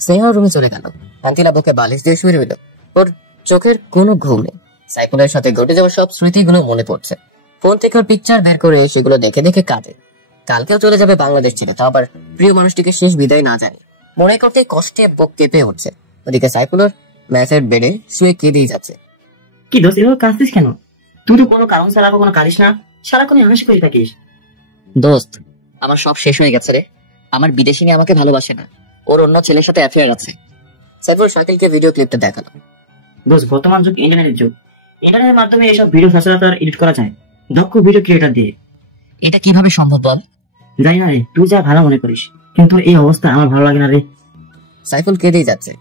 স্নেহা রুমে চলে গেল। আন্টিলা বুকে বালিশ দিয়ে শুয়ে রইল। ওর চোখের কোনো ঘুম নেই। সাইফুলের সাথে ঘটে যাওয়া সব স্মৃতিগুলো মনে পড়ছে। ফোন থেকে ওর পিকচার বের করে সেগুলো দেখে দেখে কাঁদে। কালকেও চলে যাবে বাংলাদেশ ছেড়ে, তাও আবার প্রিয় মানুষটিকে শেষ বিদায় না জানি। মনে করতে কষ্টে বুক কেঁপে উঠছে। ওদিকে সাইফুলের ম্যাচের বেডে শুয়ে কেঁদেই যাচ্ছে। কি দোষ, এভাবে কাঁদছিস কেন? তুই তো কোনো কারণ ছাড়া কোনো কাঁদিস না, সারাক্ষণ হাসি করে থাকিস। দোস্ত, আমার সব শেষ হয়ে গেছে রে। আমার বিদেশি নিয়ে আমাকে ভালোবাসে না, ওর অন্য ছেলের সাথে অ্যাফেয়ার আছে। সাইফুল শাকিলকে ভিডিও ক্লিপটা দেখালো। দোস্ত, বর্তমান যুগ ইন্টারনেটের যুগ। ইন্টারনেটের মাধ্যমে এইসব ভিডিও সচরাচর এডিট করা যায় দক্ষ ভিডিও ক্রিয়েটর দিয়ে। এটা কিভাবে সম্ভব বল? জানি না রে, তুই যা ভালো মনে করিস, কিন্তু এই অবস্থা আমার ভালো লাগে না রে। সাইফুল কেঁদেই যাচ্ছে।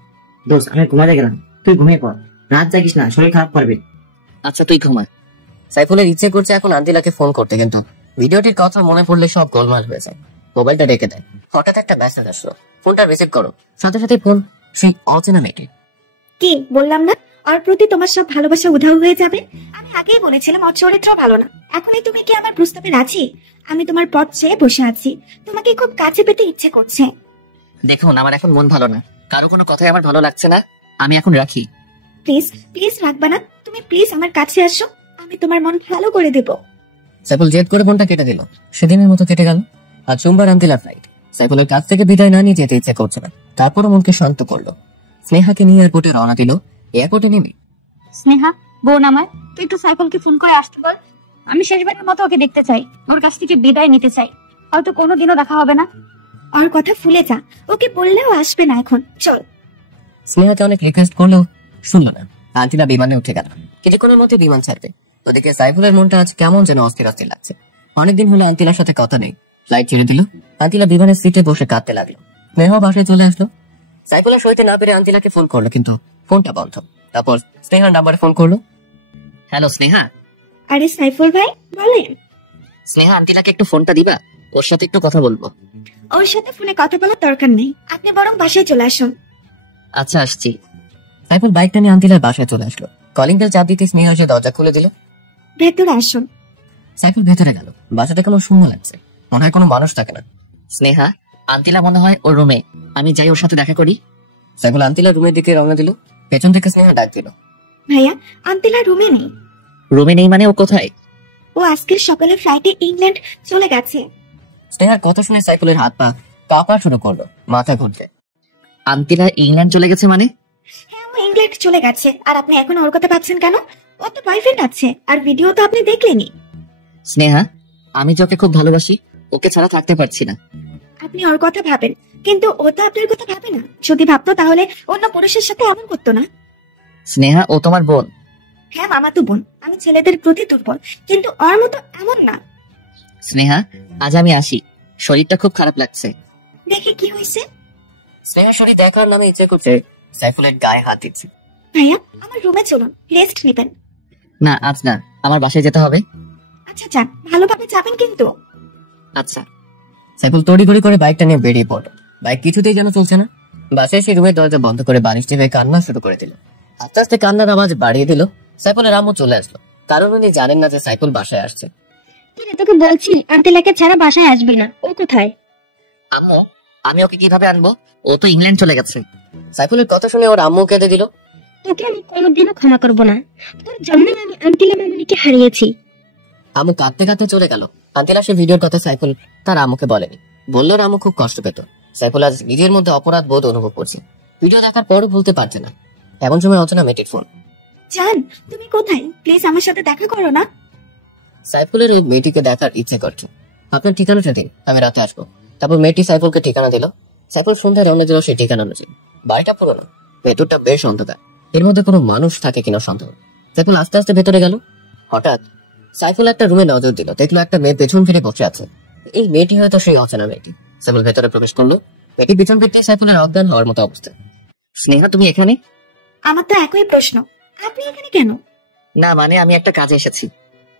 দোস্ত, আমি ঘুমাতে গেলাম, তুই ঘুমিয়ে পড়, রাত জাগিস না, শরীর খারাপ করবে। আচ্ছা তুই ঘুমা। সাইফুলের ইচ্ছে করছে এখন আন্টিলাকে ফোন করতে, কিন্তু ভিডিওটির কথা মনে পড়লে সব গোলমাল হয়ে যায়। মোবাইলটা রেখে দেয়। হঠাৎ একটা মেসেজ আসলো। ফোনটা রিসিভ করো। সাথে সাথে ফোন সেই অচেনা মেয়েটি। কি বললাম না, ওর প্রতি তোমার সব ভালোবাসা উধাও হয়ে যাবে? আমি আগেই বলেছিলাম ওর চরিত্র ভালো না। এখনই তুমি কি আমার প্রস্তাবে রাজি? আমি তোমার পথ চেয়ে বসে আছি, তোমাকে খুব কাছে পেতে ইচ্ছে করছে। দেখুন, আমার এখন মন ভালো না, কারো কোনো কথাই আমার ভালো লাগছে না, আমি এখন রাখি। প্লিজ প্লিজ রাখবা না, তুমি প্লিজ আমার কাছে আসো, আমি তোমার মন ভালো করে দেব। সাইফুল জেদ করে ফোনটা কেটে দিল। সেদিনের মতো কেটে গেল। আর সোমবার আন্টিলার ফ্লাইট। সাইফুলের কাছ থেকে বিদায় না নিয়ে যেতে ইচ্ছে করছে না, তারপরও মনকে শান্ত করলো। স্নেহাকে নিয়ে এয়ারপোর্টে রওনা দিল। এয়ারপোর্টে নেমে স্নেহা, বোন আমার, তুই একটু সাইফুলকে ফোন করে আসতে বল। আমি শেষবারের মতো ওকে দেখতে চাই, ওর কাছ থেকে বিদায় নিতে চাই। হয়তো কোনোদিনও দেখা হবে না। ওর কথা ভুলে যা, ওকে বললেও আসবে না এখন, চল। স্নেহাকে অনেক রিকোয়েস্ট করলেও শুনলো না। আন্টিলা বিমানে উঠে গেল। কিছুক্ষণের মধ্যে বিমান ছাড়বে। ওদিকে সাইফুলের মনটা আজ কেমন যেন অস্থির অস্থির লাগছে। অনেকদিন হলো আন্টিলার সাথে কথা নেই। ফ্লাইট ছেড়ে দিল। আন্টিলা বিমানের সিটে বসে কাঁদতে লাগলো। স্নেহ বাসায় চলে আসলো। সাইফুল আর সইতে না পেরে আন্টিলাকে ফোন করলো, কিন্তু ফোনটা বন্ধ। তারপর স্নেহার নাম্বারে ফোন করলো। হ্যালো স্নেহা। আরে সাইফুল ভাই, বলেন। স্নেহা, আন্টিলাকে একটু ফোনটা দিবা, ওর সাথে একটু কথা বলবো। ওর সাথে ফোনে কথা বলার দরকার নেই, আপনি বরং বাসায় চলে আসুন। আচ্ছা, আসছি। সাইফুল বাইকটা নিয়ে আন্টিলার বাসায় চলে আসলো। কলিং বেল চাপ দিতে স্নেহা এসে দরজা খুলে দিল। ভেতরে আসুন। সাইফুল ভেতরে গেল। বাসাটা কেমন শূন্য লাগছে, মনে হয় কোনো মানুষ থাকে না। স্নেহা, আন্টিলা মনে হয় ওর রুমে, আমি যাই ওর সাথে দেখা করি। সাইফুল আন্টিলার রুমের দিকে রওনা দিল। পেছন থেকে স্নেহা ডাক দিল। ভাইয়া, আন্টিলা রুমে নেই। রুমে নেই মানে ও কোথায়? ও আজকের সকালে ফ্লাইটে ইংল্যান্ড চলে গেছে। স্নেহার কথা শুনে সাইফুলের হাত পা কাঁপা শুরু করলো, মাথা ঘুরছে। আন্টিলা ইংল্যান্ড চলে গেছে মানে? হ্যাঁ, ও ইংল্যান্ড চলে গেছে। আর আপনি এখন ওর কথা ভাবছেন কেন? ও তো বয়ফ্রেন্ড আছে, আর ভিডিও তো আপনি দেখলেনই। স্নেহা, আমি যে ওকে খুব ভালোবাসি, ওকে ছাড়া থাকতে পারছি না। আপনি ওর কথা ভাবেন, কিন্তু ও তো আপনার কথা ভাবে না। যদি ভাবতো তাহলে অন্য পুরুষের সাথে এমন করতো না। স্নেহা, ও তোমার বোন। হ্যাঁ মামা তো বোন, আমি ছেলেদের প্রতি দুর্বল, কিন্তু ওর মতো এমন না। স্নেহা, আজ আমি আসি, শরীরটা খুব খারাপ লাগছে। দেখে কি হয়েছে? স্নেহার শরীর দেখার নামে ইচ্ছে করছে সাইফুলের গায়ে হাত দিচ্ছে। ভাইয়া আমার রুমে চলুন, রেস্ট নেবেন। না আজ না, আমার বাসায় যেতে হবে। আচ্ছা যান, ভালোভাবে যাবেন কিন্তু। আচ্ছা। সাইফুল তড়িঘড়ি করে বাইকটা নিয়ে বেরিয়ে পড়লো। বাইক কিছুতেই যেন চলছে না। বাসায় সে রুমের দরজা বন্ধ করে বালিশ টিপে কান্না শুরু করে দিল। আস্তে আস্তে কান্নার আওয়াজ বাড়িয়ে দিল। সাইফুলের আম্মু চলে আসলো, কারণ উনি জানেন না যে সাইফুল বাসায় আসছে। কিরে, তোকে বলছি আন্টিলাকে ছাড়া বাসায় আসবি না। ও কোথায়? আম্মু, আমি ওকে কিভাবে আনবো? ও তো ইংল্যান্ড চলে গেছে। সাইফুলের কথা শুনে ওর আম্মু কেঁদে দিল। তোকে আমি কোনোদিনও ক্ষমা করবো না। তোর জন্য আমি আন্টিলা মামনিকে হারিয়েছি। আম্মু কাঁদতে কাঁদতে চলে গেল। আন্টিলা সে ভিডিওর কথা সাইফুল তার আম্মুকে বলেনি। বললো আম্মু খুব কষ্ট পেত। সাইফুল আজ নিজের মধ্যে অপরাধ বোধ অনুভব করছে। ভিডিও দেখার পরও ভুলতে পারছে না। এমন সময় অচেনা মেয়েটির ফোন। জান তুমি কোথায়? প্লিজ আমার সাথে দেখা করো না। সাইফুলের ওই মেয়েটিকে দেখার ইচ্ছে করছে। আপনার ঠিকানাটা দিন, আমি রাতে আসবো। তারপর মেয়েটি সাইফুলকে ঠিকানা দিল। সাইফুল সন্ধ্যায় রওনা দিল সেই ঠিকানা অনুযায়ী। বাড়িটা পুরোনো, ভেতরটা বেশ অন্ধকার। এর মধ্যে কোনো মানুষ থাকে কিনা সন্দেহ। সাইফুল আস্তে আস্তে ভেতরে গেল। হঠাৎ সাইফুল একটা রুমে নজর দিল, দেখলো একটা মেয়ে পেছন ফিরে বসে আছে। এই মেয়েটি হয়তো সেই অচেনা মেয়েটি। সাইফুল ভেতরে প্রবেশ করলো। মেয়েটি পিছন ফিরতে সাইফুলের অজ্ঞান হওয়ার মতো অবস্থা। স্নেহা, তুমি এখানে? আমার তো একই প্রশ্ন, আপনি এখানে কেন? না মানে আমি একটা কাজে এসেছি।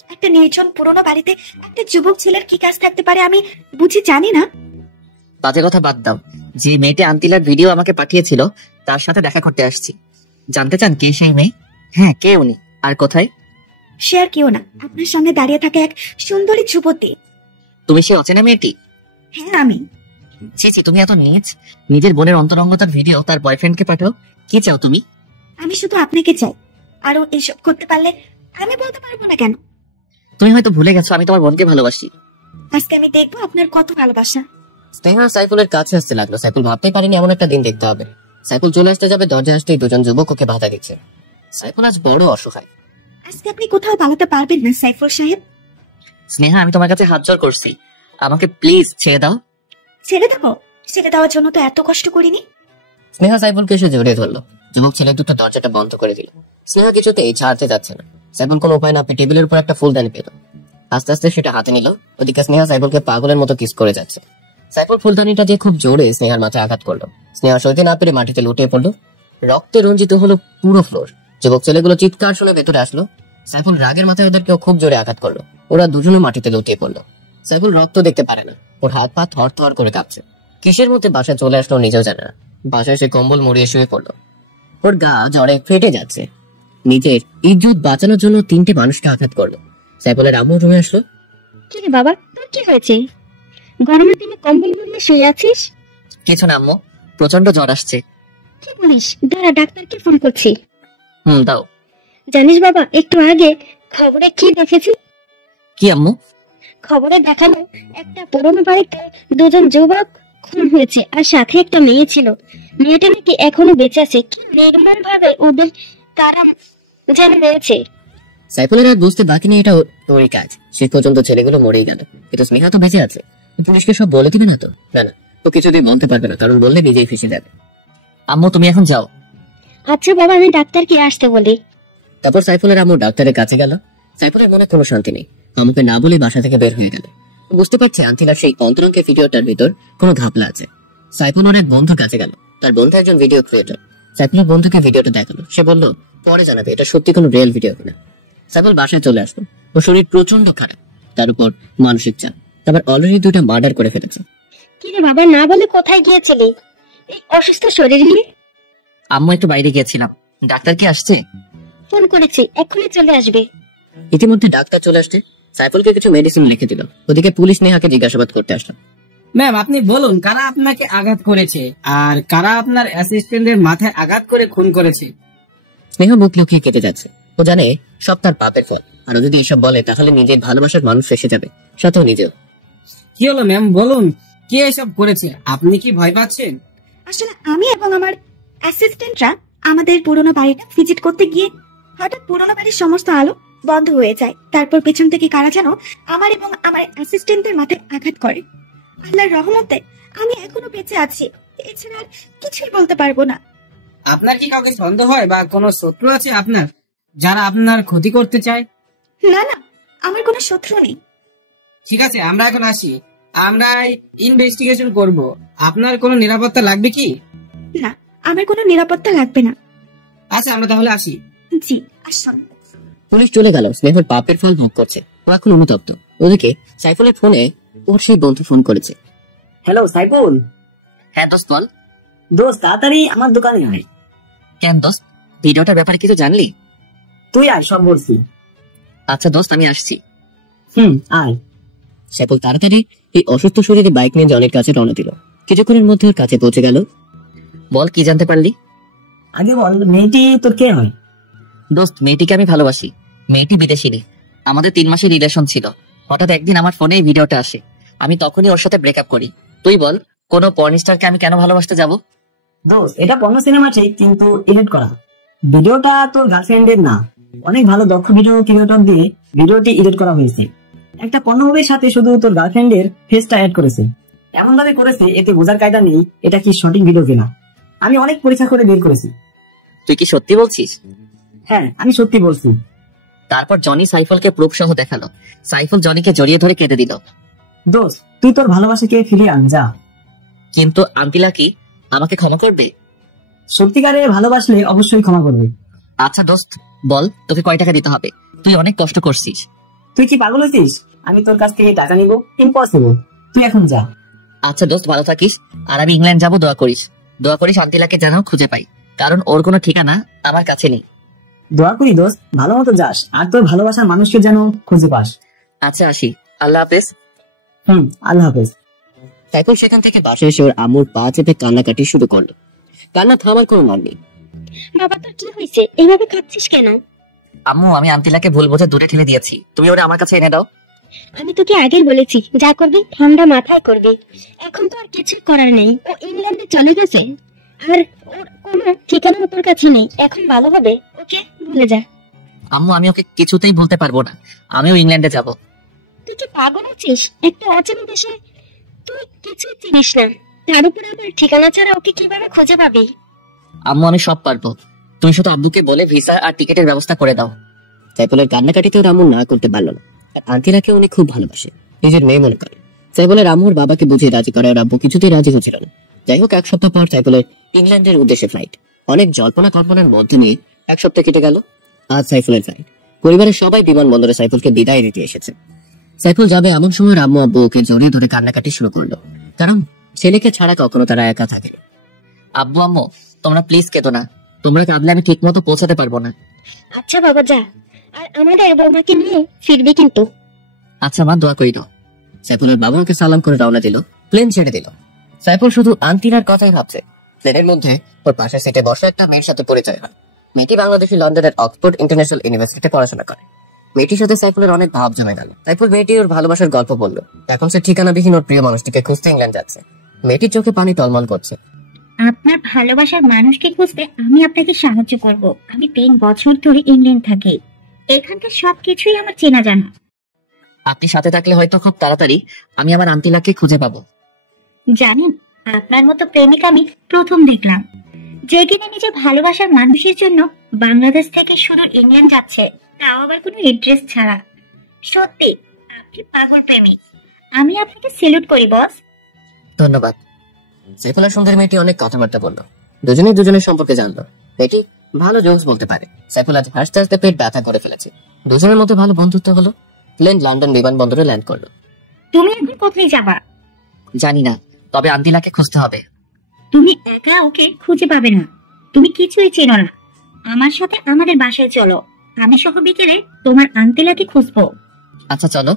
একটা নির্জন পুরোনো বাড়িতে একটা যুবক ছেলের কি কাজ থাকতে পারে আমি বুঝি জানি না। বাজে কথা বাদ দাও। যে মেয়েটি আন্টিলার ভিডিও আমাকে পাঠিয়েছিল তার সাথে দেখা করতে আসছি। জানতে চান কে সেই মেয়ে? হ্যাঁ, কে উনি আর কোথায়? সে আর কেউ না, আপনার সামনে দাঁড়িয়ে থাকে এক সুন্দরী যুবতী। তুমি সে অচেনা মেয়েটি? হ্যাঁ আমি। ছি ছি, তুমি এত নীচ। নিজের বোনের অন্তরঙ্গতার ভিডিও তার বয়ফ্রেন্ডকে পাঠাও। কি চাও তুমি? আমি শুধু আপনাকে চাই, আরো এসব করতে পারলে আমি বলতে পারবো না কেন। তুমি হয়তো ভুলে গেছো আমি তোমার বোনকে ভালোবাসি। আজকে আমি দেখবো আপনার কত ভালোবাসা। স্নেহা সাইফুলের কাছে আসতে লাগলো। সাইফুল ভাবতেই পারেনি এমন একটা দিন দেখতে হবে। সাইফুল চলে আসতে যাবে, দরজা আসতেই দুজন যুবক ওকে বাধা দিচ্ছে। সাইফুল আজ বড় অসহায়। আজকে আপনি কোথাও পালাতে পারবেন না সাইফুল সাহেব। স্নেহা, আমি তোমার কাছে হাত জোড় করছি, আমাকে প্লিজ ছেড়ে দাও। ছেড়ে দেবো? ছেড়ে দেওয়ার জন্য তো এত কষ্ট করিনি। স্নেহা সাইফুলকে এসে জড়িয়ে ধরলো। যুবক ছেলে দুটো দরজাটা বন্ধ করে দিল। স্নেহা কিছুতেই ছাড়তে যাচ্ছে না। সাইফুল কোনো উপায় না পেয়ে টেবিলের উপর একটা ফুলদানি পেল। আস্তে আস্তে সেটা হাতে নিল। ওদিকে স্নেহা সাইফুলকে পাগলের মতো কিস করে যাচ্ছে। সাইফুল ফুলদানিটা দিয়ে খুব জোরে স্নেহার মাথায় আঘাত করলো। স্নেহা সইতে না পেরে মাটিতে লুটিয়ে পড়লো। রক্তে রঞ্জিত হলো পুরো ফ্লোর। যুবক ছেলেগুলো চিৎকার শুনে ভেতরে আসলো। সাইফুল রাগের মাথায় ওদেরকেও খুব জোরে আঘাত করলো। ওরা দুজনে মাটিতে লুটিয়ে পড়লো। সাইফুল রক্ত দেখতে পারে না, ওর হাত পা থর থর করে কাঁপছে। কিসের মধ্যে বাসায় চলে আসলো নিজেও জানে না। বাসায় সে কম্বল মুড়িয়ে শুয়ে পড়লো। ওর গা জ্বরে ফেটে যাচ্ছে। নিজের ইজ্জত বাঁচানোর জন্য 3টে মানুষকে আঘাত করলো। সাইফুলের আম্মু রুমে আসলো। কি রে বাবা, তোর কি হয়েছে? গরমের দিনে কম্বল মুড়িয়ে শুয়ে আছিস? কিছু না আম্মু, প্রচন্ড জ্বর আসছে। কি বলিস? দাঁড়া, ডাক্তারকে ফোন করছি। দাও। জানিস বাবা, একটু আগে খবরে কি দেখেছি? কি আম্মু? খবরে দেখালো একটা পুরোনো বাড়িতে দুজন যুবক খুন হয়েছে, আর সাথে একটা মেয়ে ছিল। মেয়েটা নাকি এখনো বেঁচে আছে। কি নির্মম ভাবে ওদের কারা যেন মেরেছে। সাইফুলের আর বুঝতে বাকি নেই এটা ওরই কাজ। শেষ পর্যন্ত ছেলেগুলো মরেই গেল, কিন্তু স্নেহা তো বেঁচে আছে। পুলিশকে সব বলে দিবে না তো? না না, ও কিছুতেই বলতে পারবে না, কারণ বললে নিজেই ফেসে যাবে। আম্মু তুমি এখন যাও। আচ্ছা বাবা, আমি ডাক্তারকে আসতে বলি। তারপর সাইফুলের আম্মু ডাক্তারের কাছে গেল। সাইফুলের মনে কোনো শান্তি নেই। আমাকে না বলে বাসা থেকে বের হয়ে গেল। বুঝতে পারছে আন্টিলার সেই অন্তরঙ্গের ভিডিওটার ভিতর কোনো ঘাপলা আছে। সাইফুল ওর এক বন্ধুর কাছে গেল। তার বন্ধু একজন ভিডিও ক্রিয়েটর। সাইফুলের বন্ধুকে ভিডিওটা দেখালো। সে বলল পরে জানাবে এটা সত্যি কোনো রিয়েল ভিডিও কিনা। সাইফুল বাসায় চলে আসলো। ওর শরীর প্রচন্ড খারাপ, তার উপর মানসিক চাপ। তারপর অলরেডি 2টা মার্ডার করে ফেলেছে। কি রে বাবা, না বলে কোথায় গিয়েছিলি এই অসুস্থ শরীর নিয়ে? আম্মু একটু বাইরে গিয়েছিলাম। ডাক্তার কি আসছে? ফোন করেছি, এক্ষুনি চলে আসবে। ইতিমধ্যে ডাক্তার চলে আসছে। সাইফুলকে কিছু মেডিসিন লিখে দিল। ওদিকে পুলিশ নেহাকে জিজ্ঞাসাবাদ করতে আসলো। ম্যাম আপনি বলুন কারা আপনাকে আঘাত করেছে আর কারা আপনার অ্যাসিস্ট্যান্টের মাথায় আঘাত করে খুন করেছে? স্নেহা মুখ লুকিয়ে কেটে যাচ্ছে। ও জানে সব তার পাপের ফল, আর ও যদি এসব বলে তাহলে নিজের ভালোবাসার মানুষ এসে যাবে, সাথেও নিজেও। কি হলো ম্যাম, বলুন কে এসব করেছে? আপনি কি ভয় পাচ্ছেন? আসলে আমি এবং আমার অ্যাসিস্ট্যান্টরা আমাদের পুরোনো বাড়িটা ভিজিট করতে গিয়ে হঠাৎ পুরোনো বাড়ির সমস্ত আলো বন্ধ হয়ে যায়। তারপর পেছন থেকে কারা যেন আমার এবং আমার অ্যাসিস্ট্যান্টের মাথায় আঘাত করে। আল্লাহর রহমতে আমি এখনো বেঁচে আছি, এছাড়া আর কিছুই বলতে পারবো না। আপনার কি কাউকে সন্দেহ হয় বা কোনো শত্রু আছে আপনার যারা আপনার ক্ষতি করতে চায়? না না, আমার কোনো শত্রু নেই। ঠিক আছে, আমরা এখন আসি। আমরা ইনভেস্টিগেশন করব। আপনার কোনো নিরাপত্তা লাগবে কি? না, আমার কোনো নিরাপত্তা লাগবে না। আচ্ছা আমরা তাহলে আসি। জি আসুন। পুলিশ চলে গেল। স্নেহের পাপের ফল ভোগ করছে। ও এখন অনুতপ্ত। ওদিকে সাইফুলের ফোনে ওর সেই বন্ধু ফোন করেছে। হ্যালো সাইফুল। হ্যাঁ দোস্ত বল। দোস্ত তাড়াতাড়ি আমার দোকানে আয়। কেন দোস্ত, ভিডিওটার ব্যাপারে কিছু জানলি? তুই আয়, সব বলছি। আচ্ছা দোস্ত, আমি আসছি। আয়। সাইফুল তাড়াতাড়ি এই অসুস্থ শরীরে বাইক নিয়ে জনের কাছে রওনা দিল। কিছুক্ষণের মধ্যে ওর কাছে পৌঁছে গেল। বল, কি জানতে পারলি? আগে বল, মেয়েটি তোর কে হয়? দোস্ত, মেয়েটিকে আমি ভালোবাসি। মেয়েটি বিদেশিনী। আমাদের 3 মাসের রিলেশন ছিল। হঠাৎ একদিন আমার ফোনে এই ভিডিওটা আসে। আমি তখনই ওর সাথে ব্রেকআপ করি। তুই বল, কোনো পর্ন স্টারকে আমি কেন ভালোবাসতে যাব? দোস্ত এটা পর্ন সিনেমা ঠিক, কিন্তু এডিট করা। ভিডিওটা তোর গার্লফ্রেন্ডের না, অনেক ভালো দক্ষ ভিডিও ক্রিয়েটর দিয়ে ভিডিওটি এডিট করা হয়েছে। একটা পর্ন মুভির সাথে শুধু তোর গার্লফ্রেন্ডের ফেসটা অ্যাড করেছে। এমন ভাবে করেছে এতে বোঝার কায়দা নেই এটা কি সঠিক ভিডিও কিনা। আমি অনেক পরীক্ষা করে বের করেছি। তুই কি সত্যি বলছিস? হ্যাঁ আমি সত্যি বলছি। তারপর জনি সাইফুলকে প্রুফ সহ দেখালো। সাইফুল জনিকে জড়িয়ে ধরে কেঁদে দিল। দোস্ত তুই তোর ভালোবাসাকে ফিরিয়ে আন যা। কিন্তু আন্তিলা কি আমাকে ক্ষমা করবে? সত্যিকারে ভালোবাসলে অবশ্যই ক্ষমা করবে। আচ্ছা দোস্ত বল, তোকে কয় টাকা দিতে হবে? তুই অনেক কষ্ট করছিস। তুই কি পাগল হয়েছিস? আমি তোর কাছ থেকে টাকা নিব? ইম্পসিবল। তুই এখন যা। আচ্ছা দোস্ত, ভালো থাকিস। আর আমি ইংল্যান্ড যাবো, দোয়া করিস। দোয়া করিস আন্তিলাকে যেন খুঁজে পাই, কারণ ওর কোনো ঠিকানা আমার কাছে নেই। দোয়া করি দোস্ত, ভালো মতো যাস আর তোর ভালোবাসার মানুষকে যেন খুঁজে পাস। আচ্ছা আসি, আল্লাহ হাফেজ। আল্লাহ হাফেজ। সাইফুল সেখান থেকে বাসায় এসে ওর আম্মুর পা চেপে কান্নাকাটি শুরু করলো। কান্না থামার কোনো নাম নেই। বাবা তোর কি হয়েছে, এইভাবে কাঁদছিস কেন? আম্মু, আমি আন্তিলাকে ভুল বোঝে দূরে ঠেলে দিয়েছি। তুমি ওরা আমার কাছে এনে দাও। আমি তোকে আগেই বলেছি, যা করবি ঠান্ডা মাথায় করবি। এখন তো আর কিছু করার নেই, ও ইংল্যান্ডে চলে গেছে আর ওর কোনো ঠিকানা তোর কাছে নেই। এখন ভালো হবে, ওকে ভুলে যা। আম্মু, আমি ওকে কিছুতেই ভুলতে পারবো না। আমিও ইংল্যান্ডে যাব। তুই কি পাগল হচ্ছিস? একটা অচেনা দেশে তুই কিছুই চিনিস না, তার উপর আবার ঠিকানা ছাড়া ওকে কিভাবে খুঁজে পাবি? আম্মু, আমি সব পারবো। তুমি শুধু আব্বুকে বলে ভিসা আর টিকেটের ব্যবস্থা করে দাও। সাইফুলের কান্নাকাটিতে ওর আম্মু না করতে পারলো না। আর আন্তিলাকে উনি খুব ভালোবাসে, নিজের মেয়ে মনে করে। সাইফুলের আম্মুর বাবাকে বুঝিয়ে রাজি করে, ওর আব্বু কিছুতেই রাজি হচ্ছিল না। যাই হোক, 1 সপ্তাহ পর সাইফুলের ইংল্যান্ডের উদ্দেশ্যে ফ্লাইট। অনেক জল্পনা কল্পনার মধ্যে নিয়ে 1 সপ্তাহ কেটে গেল। আজ সাইফুলের ফ্লাইট। পরিবারের সবাই বিমানবন্দরে সাইফুলকে বিদায় দিতে এসেছে। সাইফুল যাবে এমন সময় আম্মু আব্বু ওকে জড়িয়ে ধরে কান্নাকাটি শুরু করলো, কারণ ছেলেকে ছাড়া কখনো তারা একা থাকে। আব্বু আম্মু, তোমরা প্লিজ কেঁদো না। তোমরা কাঁদলে আমি ঠিক মতো পৌঁছাতে পারবো না। আচ্ছা বাবা যা, আর আমাদের বৌমাকে নিয়ে ফিরবি কিন্তু। আচ্ছা মা, দোয়া করি দাও। সাইফুলের বাবা ওকে সালাম করে রওনা দিল। প্লেন ছেড়ে দিল। সাইফুল শুধু আন্তিলার কথাই ভাবছে। প্লেনের মধ্যে ওর পাশের সিটে বসা একটা মেয়ের সাথে পরিচয় হয়। মেয়েটি বাংলাদেশি লন্ডনের অক্সফোর্ড ইন্টারন্যাশনাল ইউনিভার্সিটিতে পড়াশোনা করে। মেয়েটির সাথে সাইফুলের অনেক ভাব জমে গেল। সাইফুল মেয়েটি ওর ভালোবাসার গল্প বলল। এখন সে ঠিকানাবিহীন ওর প্রিয় মানুষটিকে খুঁজতে ইংল্যান্ড যাচ্ছে। মেয়েটির চোখে পানি টলমল করছে। আপনার ভালোবাসার মানুষকে খুঁজতে আমি আপনাকে সাহায্য করব। আমি 3 বছর ধরে ইংল্যান্ড থাকি, এখানকার সবকিছুই আমার চেনা জানা। আপনি সাথে থাকলে হয়তো খুব তাড়াতাড়ি আমি আমার আন্তিলাকে খুঁজে পাবো। জানেন, আপনার মতো প্রেমিক আমি প্রথম দেখলাম, যে কিনা নিজের ভালোবাসার মানুষের জন্য বাংলাদেশ থেকে শুধু ইংল্যান্ড যাচ্ছে, তাও আবার কোনো ইন্টারেস্ট ছাড়া। সত্যি আপনি পাগল প্রেমিক। আমি আপনাকে স্যালুট করি বস। ধন্যবাদ। সাইফুলের সঙ্গে মেয়েটি অনেক কথাবার্তা বললো। দুজনেই দুজনের সম্পর্কে জানলো। মেয়েটি ভালো জোকস বলতে পারে। সাইফুল আজ হাসতে হাসতে পেট ব্যথা করে ফেলেছে। দুজনের মধ্যে ভালো বন্ধুত্ব হলো। প্লেন লন্ডন বিমানবন্দরে ল্যান্ড করলো। তুমি এখন কোথায় যাবা? জানি না, তবে আন্তিলাকে খুঁজতে হবে। তুমি একা ওকে খুঁজে পাবে না, তুমি কিছুই চেনো না। আমার সাথে আমাদের বাসায় চলো, আমি সহ বিকেলে তোমার আন্তিলাকে খুঁজবো। আচ্ছা চলো।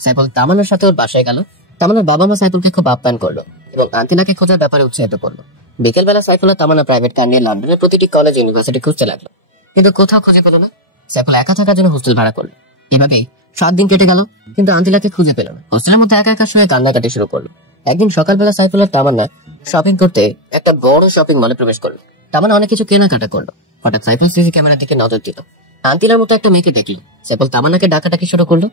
সাইফুল তামান্নার সাথে ওর বাসায় গেল। তামান্নার বাবা মা সাইফুলকে খুব আপ্যায়ন করলো এবং আন্তিলাকে খোঁজার ব্যাপারে উৎসাহিত করলো। বিকেলবেলা সাইফুল আর তামান্না প্রাইভেট কার নিয়ে লন্ডনের প্রতিটি কলেজ ইউনিভার্সিটি খুঁজতে লাগলো, কিন্তু কোথাও খুঁজে পেল না। সাইফুল একা থাকার জন্য হোস্টেল ভাড়া করলো। এভাবেই 7 দিন কেটে গেল, কিন্তু আন্তিলাকে খুঁজে পেল না। হোস্টেলের মধ্যে একা একা শুয়ে কান্নাকাটি শুরু করলো। একদিন সকালবেলা সাইফুল আর তামান্না শপিং করতে একটা বড় শপিং মলে প্রবেশ করলো। তামান্না অনেক কিছু কেনাকাটা করলো। হঠাৎ সাইফুল সিসি ক্যামেরার দিকে নজর দিল। আন্তিলার মতো একটা মেয়েকে দেখলো। সাইফুল তামান্নাকে ডাকাডাকি শুরু করলো।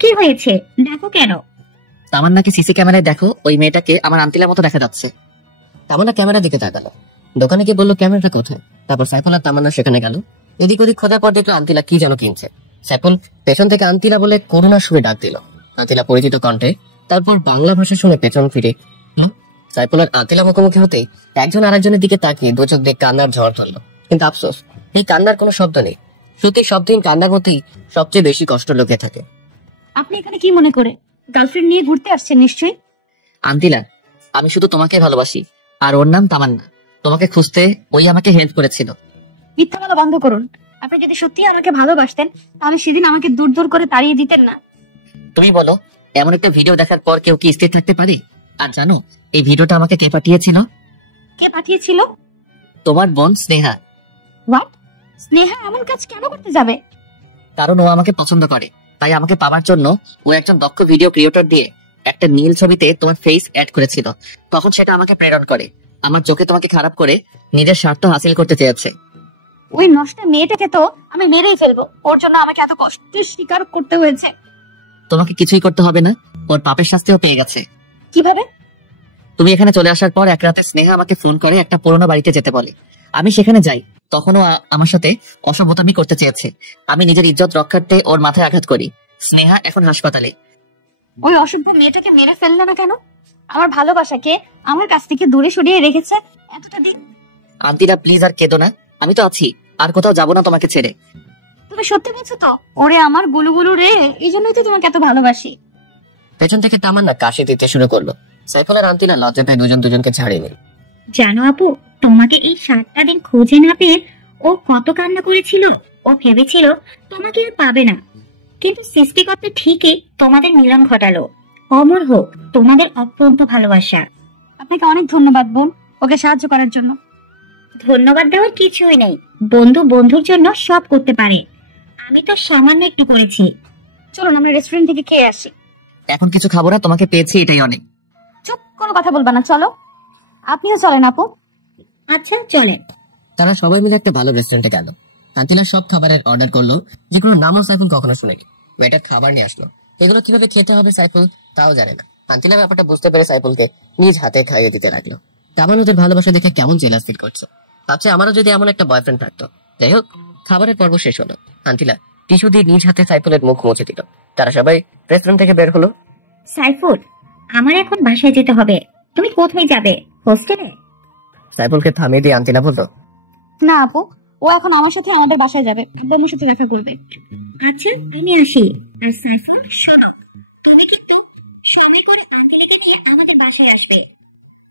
কি হয়েছে, ডাকো কেন? তামান্নাকে সিসি ক্যামেরায় দেখো, ওই মেয়েটাকে আমার আন্তিলার মতো দেখা যাচ্ছে। তামান্না ক্যামেরার দিকে তাকালো। দোকানে গিয়ে বললো ক্যামেরাটা কোথায়। তারপর সাইফুল আর তামান্না সেখানে গেল। এদিক ওদিক খোঁজার পর দেখলো আন্তিলা কি যেন কিনছে। সাইফুল পেছন থেকে আন্তিলা বলে করুণার সুরে ডাক দিল। আন্তিলা পরিচিত কণ্ঠে, তারপর বাংলা ভাষা শুনে পেছন ফিরে সাইফুল আর আন্তিলা মুখোমুখি হতেই একজন আরেকজনের দিকে তাকিয়ে দু চোখ দিয়ে কান্নার ঝড় ধরলো। কিন্তু আফসোস এই কান্নার কোনো শব্দ নেই। সত্যি শব্দহীন কান্নার মধ্যেই সবচেয়ে বেশি কষ্ট লুকিয়ে থাকে। আপনি এখানে কি মনে করে গার্লফ্রেন্ড নিয়ে ঘুরতে আসছেন নিশ্চয়ই? আন্তিলা, আমি শুধু তোমাকে ভালোবাসি, আর ওর নাম তামান্না। তোমাকে খুঁজতে ওই আমাকে হেল্প করেছিল। মিথ্যা বলা বন্ধ করুন। আপনি যদি সত্যি আমাকে ভালোবাসতেন তাহলে সেদিন আমাকে দূর দূর করে তাড়িয়ে দিতেন না। তুমি বলো, এমন একটা ভিডিও দেখার পর কেউ কি স্থির থাকতে পারে? আর জানো এই ভিডিওটা আমাকে কে পাঠিয়েছিল? কে পাঠিয়েছিল? তোমার বোন স্নেহা। হোয়াট? স্নেহা এমন কাজ কেন করতে যাবে? কারণ ও আমাকে পছন্দ করে, তাই আমাকে পাওয়ার জন্য ও একজন দক্ষ ভিডিও ক্রিয়েটর দিয়ে একটা নীল ছবিতে তোমার ফেস অ্যাড করেছিল। তখন সেটা আমাকে প্রেরণ করে আমার চোখে তোমাকে খারাপ করে নিজের স্বার্থ হাসিল করতে চেয়েছে। ওই নষ্ট মেয়েটাকে তো আমি মেরেই ফেলবো। ওর জন্য আমাকে এত কষ্টের স্বীকার করতে হয়েছে। তোমাকে কিছুই করতে হবে না, ওর পাপের শাস্তিও পেয়ে গেছে। কিভাবে? তুমি এখানে চলে আসার পর এক রাতে স্নেহা আমাকে ফোন করে একটা পুরোনো বাড়িতে যেতে বলে। আমি সেখানে যাই, তখনও আমার সাথে অসভ্যতামি করতে চেয়েছে। আমি নিজের ইজ্জত রক্ষার্থে ওর মাথায় আঘাত করি। স্নেহা এখন হাসপাতালে। ওই অসভ্য মেয়েটাকে মেরে ফেললো না কেন? আমার ভালোবাসাকে আমার কাছ থেকে দূরে সরিয়ে রেখেছে এতটা দিন। আন্তিরা প্লিজ আর কেঁদো না, আমি তো আছি, আর কোথাও যাবো না তোমাকে ছেড়ে। তুমি সত্যি বলছো তো? ওরে আমার গুলুগুলু রে, এই জন্যই তো তোমাকে এত ভালোবাসি। পেছন থেকে তামান্না কাশি দিতে শুরু করলো। সাইফুল আর আন্তিলা লজ্জা পেয়ে দুজন দুজনকে ছাড়িয়ে নিল। জানো আপু, তোমাকে এই 7টা দিন খুঁজে না পেয়ে ও কত কান্না করেছিল। ও ভেবেছিল তোমাকে আর পাবে না, কিন্তু সৃষ্টিকর্তা ঠিকই তোমাদের মিলন ঘটালো। অমর হোক তোমাদের অপ্রন্ত ভালোবাসা। আপনাকে অনেক ধন্যবাদ বোন, ওকে সাহায্য করার জন্য। ধন্যবাদ দেওয়ার কিছুই নেই, বন্ধু বন্ধুর জন্য সব করতে পারে। আমি তো সামান্য একটু করেছি। চলুন আমরা রেস্টুরেন্ট থেকে খেয়ে আসি। এখন কিছু খাবো না, তোমাকে পেয়েছি এটাই অনেক। চুপ, কোনো কথা বলবা না, চলো। আপনিও চলেন আপু। আচ্ছা চলেন। তারা সবাই মিলে একটা ভালো রেস্টুরেন্টে গেল। আন্তিলা সব খাবারের অর্ডার করলো, যেগুলো নামও সাইফুল কখনো শুনেনি। ওয়েটার খাবার নিয়ে আসলো। এগুলো কিভাবে খেতে হবে সাইফুল তাও জানে না। আন্তিলা ব্যাপারটা বুঝতে পেরে সাইফুলকে নিজ হাতে খাইয়ে দিতে লাগলো। তেমন ওদের ভালোবাসা দেখে কেমন জেলাস ফিল করছে। ভাবছে আমারও যদি এমন একটা বয়ফ্রেন্ড থাকতো। যাই হোক, খাবারের পর্ব শেষ হলো। আন্তিলা টিস্যু দিয়ে নিজ হাতে সাইফুলের মুখ মুছে দিল। তারা সবাই রেস্টুরেন্ট থেকে বের হলো। সাইফুল, আমার এখন বাসায় যেতে হবে। তুমি কোথায় যাবে? হোস্টেলে? সাইফুলকে থামিয়ে দিয়ে আন্তিলা বলল, না আপু, ও এখন আমার সাথে আমাদের বাসায় যাবে, আব্বু আমার সাথে দেখা করবে। আচ্ছা আমি আসি। আর সাইফুল শোনো, তুমি কিন্তু সময় করে আন্টিকে নিয়ে আমাদের বাসায় আসবে।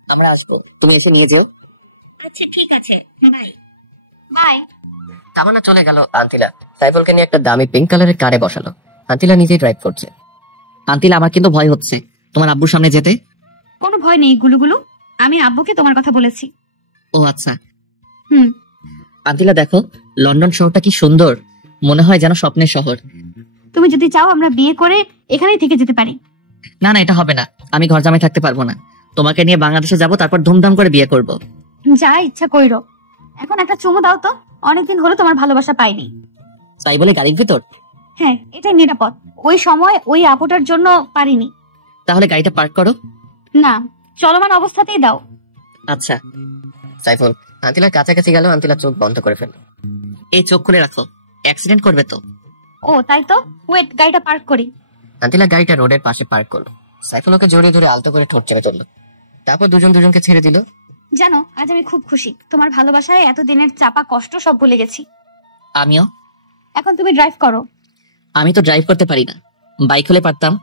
আমরা আসবো, তুমি এসে নিয়ে যেও। আচ্ছা ঠিক আছে, বাই। বাই। তামান্না চলে গেল। আন্তিলা সাইফুলকে নিয়ে একটা দামি পিঙ্ক কালারের কারে বসালো। আন্তিলা নিজেই ড্রাইভ করছে। আন্তিলা, আমার কিন্তু ভয় হচ্ছে তোমার আব্বুর সামনে যেতে। কোনো ভয় নেই গুলুগুলু, আমি আব্বুকে তোমার কথা বলেছি। ও আচ্ছা। হুম। আন্তিলা দেখো, লন্ডন শহরটা কি সুন্দর, মনে হয় যেন স্বপ্নের শহর। তুমি যদি চাও আমরা বিয়ে করে এখানেই থেকে যেতে পারি। না না, এটা হবে না, আমি ঘর জামাই থাকতে পারবো না। তোমাকে নিয়ে বাংলাদেশে যাব, তারপর ধুমধাম করে বিয়ে করব। যা ইচ্ছা কইরো। এখন একটা চুমু দাও তো, অনেকদিন হলো তোমার ভালোবাসা পাইনি। তাই বলে গাড়ির ভিতর? হ্যাঁ, এটাই নিরাপদ। ওই সময় ওই আপুটার জন্য পারিনি। তাহলে গাড়িটা পার্ক করো। না, চলমান অবস্থাতেই দাও। আচ্ছা। সাইফুল আন্তিলার কাছাকাছি গেল। আন্তিলা চোখ বন্ধ করে ফেলল। এই চোখ খুলে রাখো, অ্যাক্সিডেন্ট করবে তো। ও তাই তো, ওয়েট, গাড়িটা পার্ক করি। আন্তিলা গাড়িটা রোডের পাশে পার্ক করলো। সাইফুল ওকে জড়িয়ে ধরে আলতো করে ঠোঁট চেপে ধরলো। তারপর দুজন দুজনকে ছেড়ে দিল। জানো, আজ আমি খুব খুশি। তোমার ভালোবাসায় এতদিনের চাপা কষ্ট সব ভুলে গেছি। আমিও। এখন তুমি ড্রাইভ করো। আমি তো ড্রাইভ করতে পারি না, বাইক হলে পারতাম।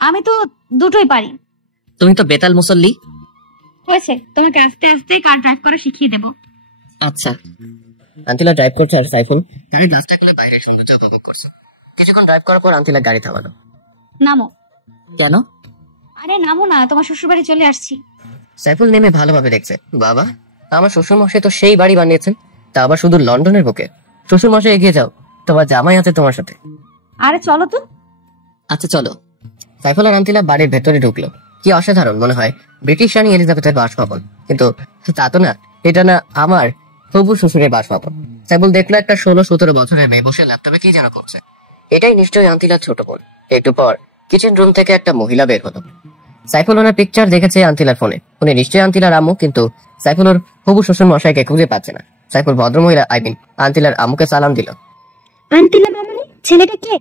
আমি তো দুটোই পারি। তুমি তো বেতাল মুসল্লি। হয়েছে, তোমাকে আস্তে আস্তে কার ড্রাইভ করা শিখিয়ে দেবো। আচ্ছা। আন্তিলা ড্রাইভ করছে আর সাইফুল গাড়ির গ্লাসটা খুলে বাইরের সৌন্দর্য উপভোগ করছে। কিছুক্ষণ ড্রাইভ করার পর আন্তিলা গাড়ি থামালো। নামো। কেন? আরে নামো না, তোমার শ্বশুর বাড়ি চলে আসছি। সাইফুল নেমে ভালোভাবে দেখছে। বাবা, আমার শ্বশুর মশাই তো সেই বাড়ি বানিয়েছেন, তা আবার শুধু লন্ডনের বুকে। শ্বশুর মশাই এগিয়ে যাও, তোমার জামাই আছে তোমার সাথে। আরে চলো তো। আচ্ছা চলো। সাইফুল আর আন্তিলা বাড়ির ভেতরে ঢুকলো। কি অসাধারণ, মনে হয় ব্রিটিশ রানী এলিজাবেথের বাসভবন, কিন্তু তা তো না। এটা না আমার হবু শ্বশুরের বাসভবন। সাইফুল দেখলো একটা 16-17 বছরের মেয়ে বসে ল্যাপটপে কি যেন করছে। এটাই নিশ্চয়ই আন্তিলার ছোট বোন। একটু পর কিচেন রুম থেকে একটা মহিলা বের হলো। সাইফুল ওনার পিকচার দেখেছে আন্তিলার ফোনে। উনি নিশ্চয়ই আন্তিলার আম্মু, কিন্তু সাইফুল ওর হবু শ্বশুর মশাইকে খুঁজে পাচ্ছে না। সাইফুল ভদ্রমহিলা আন্তিলার আম্মুকে সালাম দিল। আন্টিলা মামনি, ছেলেটা কে?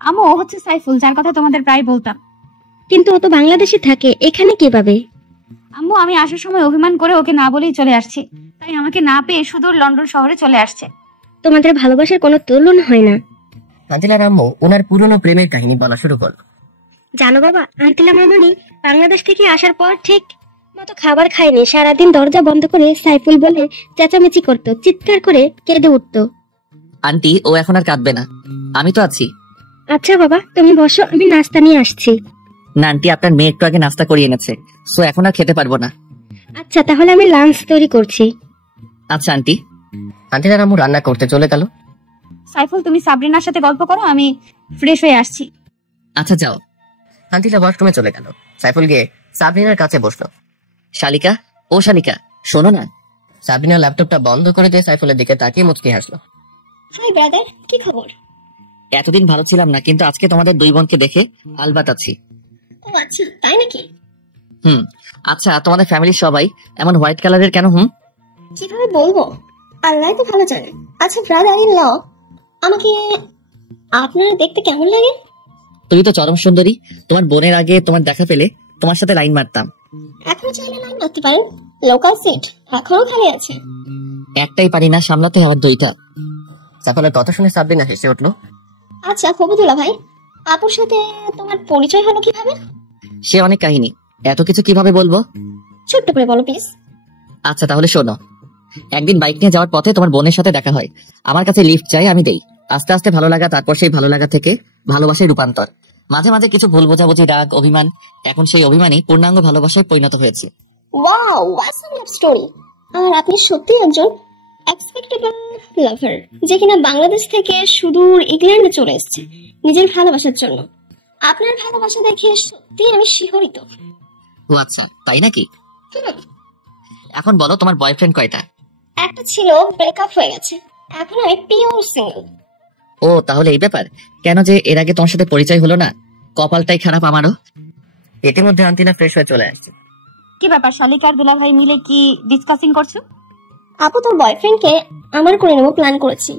আম্মু, ও হচ্ছে সাইফুল, যার কথা তোমাদের প্রায় বলতাম। কিন্তু ও তো বাংলাদেশে থাকে, এখানে কিভাবে? আম্মু, আমি আসার সময় অভিমান করে ওকে না বলেই চলে আসছি। তাই আমাকে না পেয়ে সুদূর লন্ডন শহরে চলে আসছে। তোমাদের ভালোবাসার কোনো তুলনা হয় না। আন্টিলার আম্মু ওনার পুরনো প্রেমের কাহিনী বলা শুরু করলো। জানো বাবা, আঙ্কেল মামনি বাংলাদেশ থেকে আসার পর ঠিক মতো খাবার খায়নি। সারাদিন দরজা বন্ধ করে সাইফুল বলে চেঁচামেচি করতো, চিৎকার করে কেঁদে উঠতো। আন্টি, ও এখন আর কাঁদবে না, আমি তো আছি। আচ্ছা বাবা, তুমি বসো, আমি নাস্তা নিয়ে আসছি। না আন্টি, আপনার মেয়ে একটু আগে নাস্তা করিয়ে এনেছে, সো এখন আর খেতে পারবো না। আচ্ছা, তাহলে আমি লাঞ্চ তৈরি করছি। আচ্ছা আন্টি। আন্টিলার আম্মু রান্না করতে চলে গেল। সাইফুল, তুমি সাবরিনার সাথে গল্প করো, আমি ফ্রেশ হয়ে আসছি। আচ্ছা যাও। আন্টিলা ওয়াশরুমে চলে গেল। সাইফুল গিয়ে সাবরিনার কাছে বসলো। শালিকা, ও শালিকা, শোনো না। সাবরিনা ল্যাপটপটা বন্ধ করে দিয়ে সাইফুলের দিকে তাকিয়ে মুচকি হাসলো। হাই ব্রাদার, কি খবর? এতদিন ভালো ছিলাম না, কিন্তু আজকে তোমাদের দুই বোনকে দেখে আলবাত আছি। ও আচ্ছা, তাই নাকি? আচ্ছা, তোমাদের ফ্যামিলির সবাই এমন হোয়াইট কালারের কেন? কিভাবে বলবো, আল্লাহ তো ভালো জানে। আচ্ছা ব্রাদার ইন ল, আমাকে আপনার দেখতে কেমন লাগে? তুমি তো চরম সুন্দরী। তোমার বোনের আগে তোমার দেখা পেলে তোমার সাথে লাইন মারতাম। এখনো চাইলে লাইন মারতে পারেন, লোকাল সিট এখনো খালি আছে। একটাই পারি না সামলাতে, আমার দুইটা। সাইফুলের কথা শুনে সাবরিনা হেসে উঠলো। আচ্ছা কবুতুল্লাহ ভাই, আপুর সাথে তোমার পরিচয় হলো কিভাবে? সে অনেক কাহিনী, এত কিছু কিভাবে বলবো? ছোট্ট করে বলো প্লিজ। আচ্ছা তাহলে শোনো। একদিন বাইক নিয়ে যাওয়ার পথে তোমার বোনের সাথে দেখা হয়। আমার কাছে লিফট চাই, আমি দেই। আস্তে আস্তে ভালো লাগা, তারপর সেই ভালো লাগা থেকে ভালোবাসায় রূপান্তর। মাঝে মাঝে কিছু ভুল বোঝাবুঝি, রাগ, অভিমান। এখন সেই অভিমানই পূর্ণাঙ্গ ভালোবাসায় পরিণত হয়েছে। Wow, awesome love story. আর আপনি সত্যি একজন এক্সপেক্টেবল লাভার, যে কিনা বাংলাদেশ থেকে সুদূর ইংল্যান্ডে চলে এসেছে নিজের ভালোবাসার জন্য। আপনার ভালোবাসা দেখে সত্যি আমি শিহরিত। ও আচ্ছা, তাই নাকি? এখন বলো, তোমার বয়ফ্রেন্ড কয়টা? একটা ছিল, ব্রেকআপ হয়ে গেছে, এখন আমি পিওর সিঙ্গেল। ও তাহলে এই ব্যাপার। কেন যে এর আগে তোমার সাথে পরিচয় হলো না, কপালটাই খারাপ আমারও। ইতিমধ্যে আন্টিলা ফ্রেশ হয়ে চলে আসছে। কি ব্যাপার, শালিকা আর দুলা ভাই মিলে কি ডিসকাসিং করছো? আপু, তোর বয়ফ্রেন্ডকে আমার করে নেবো প্ল্যান করেছি।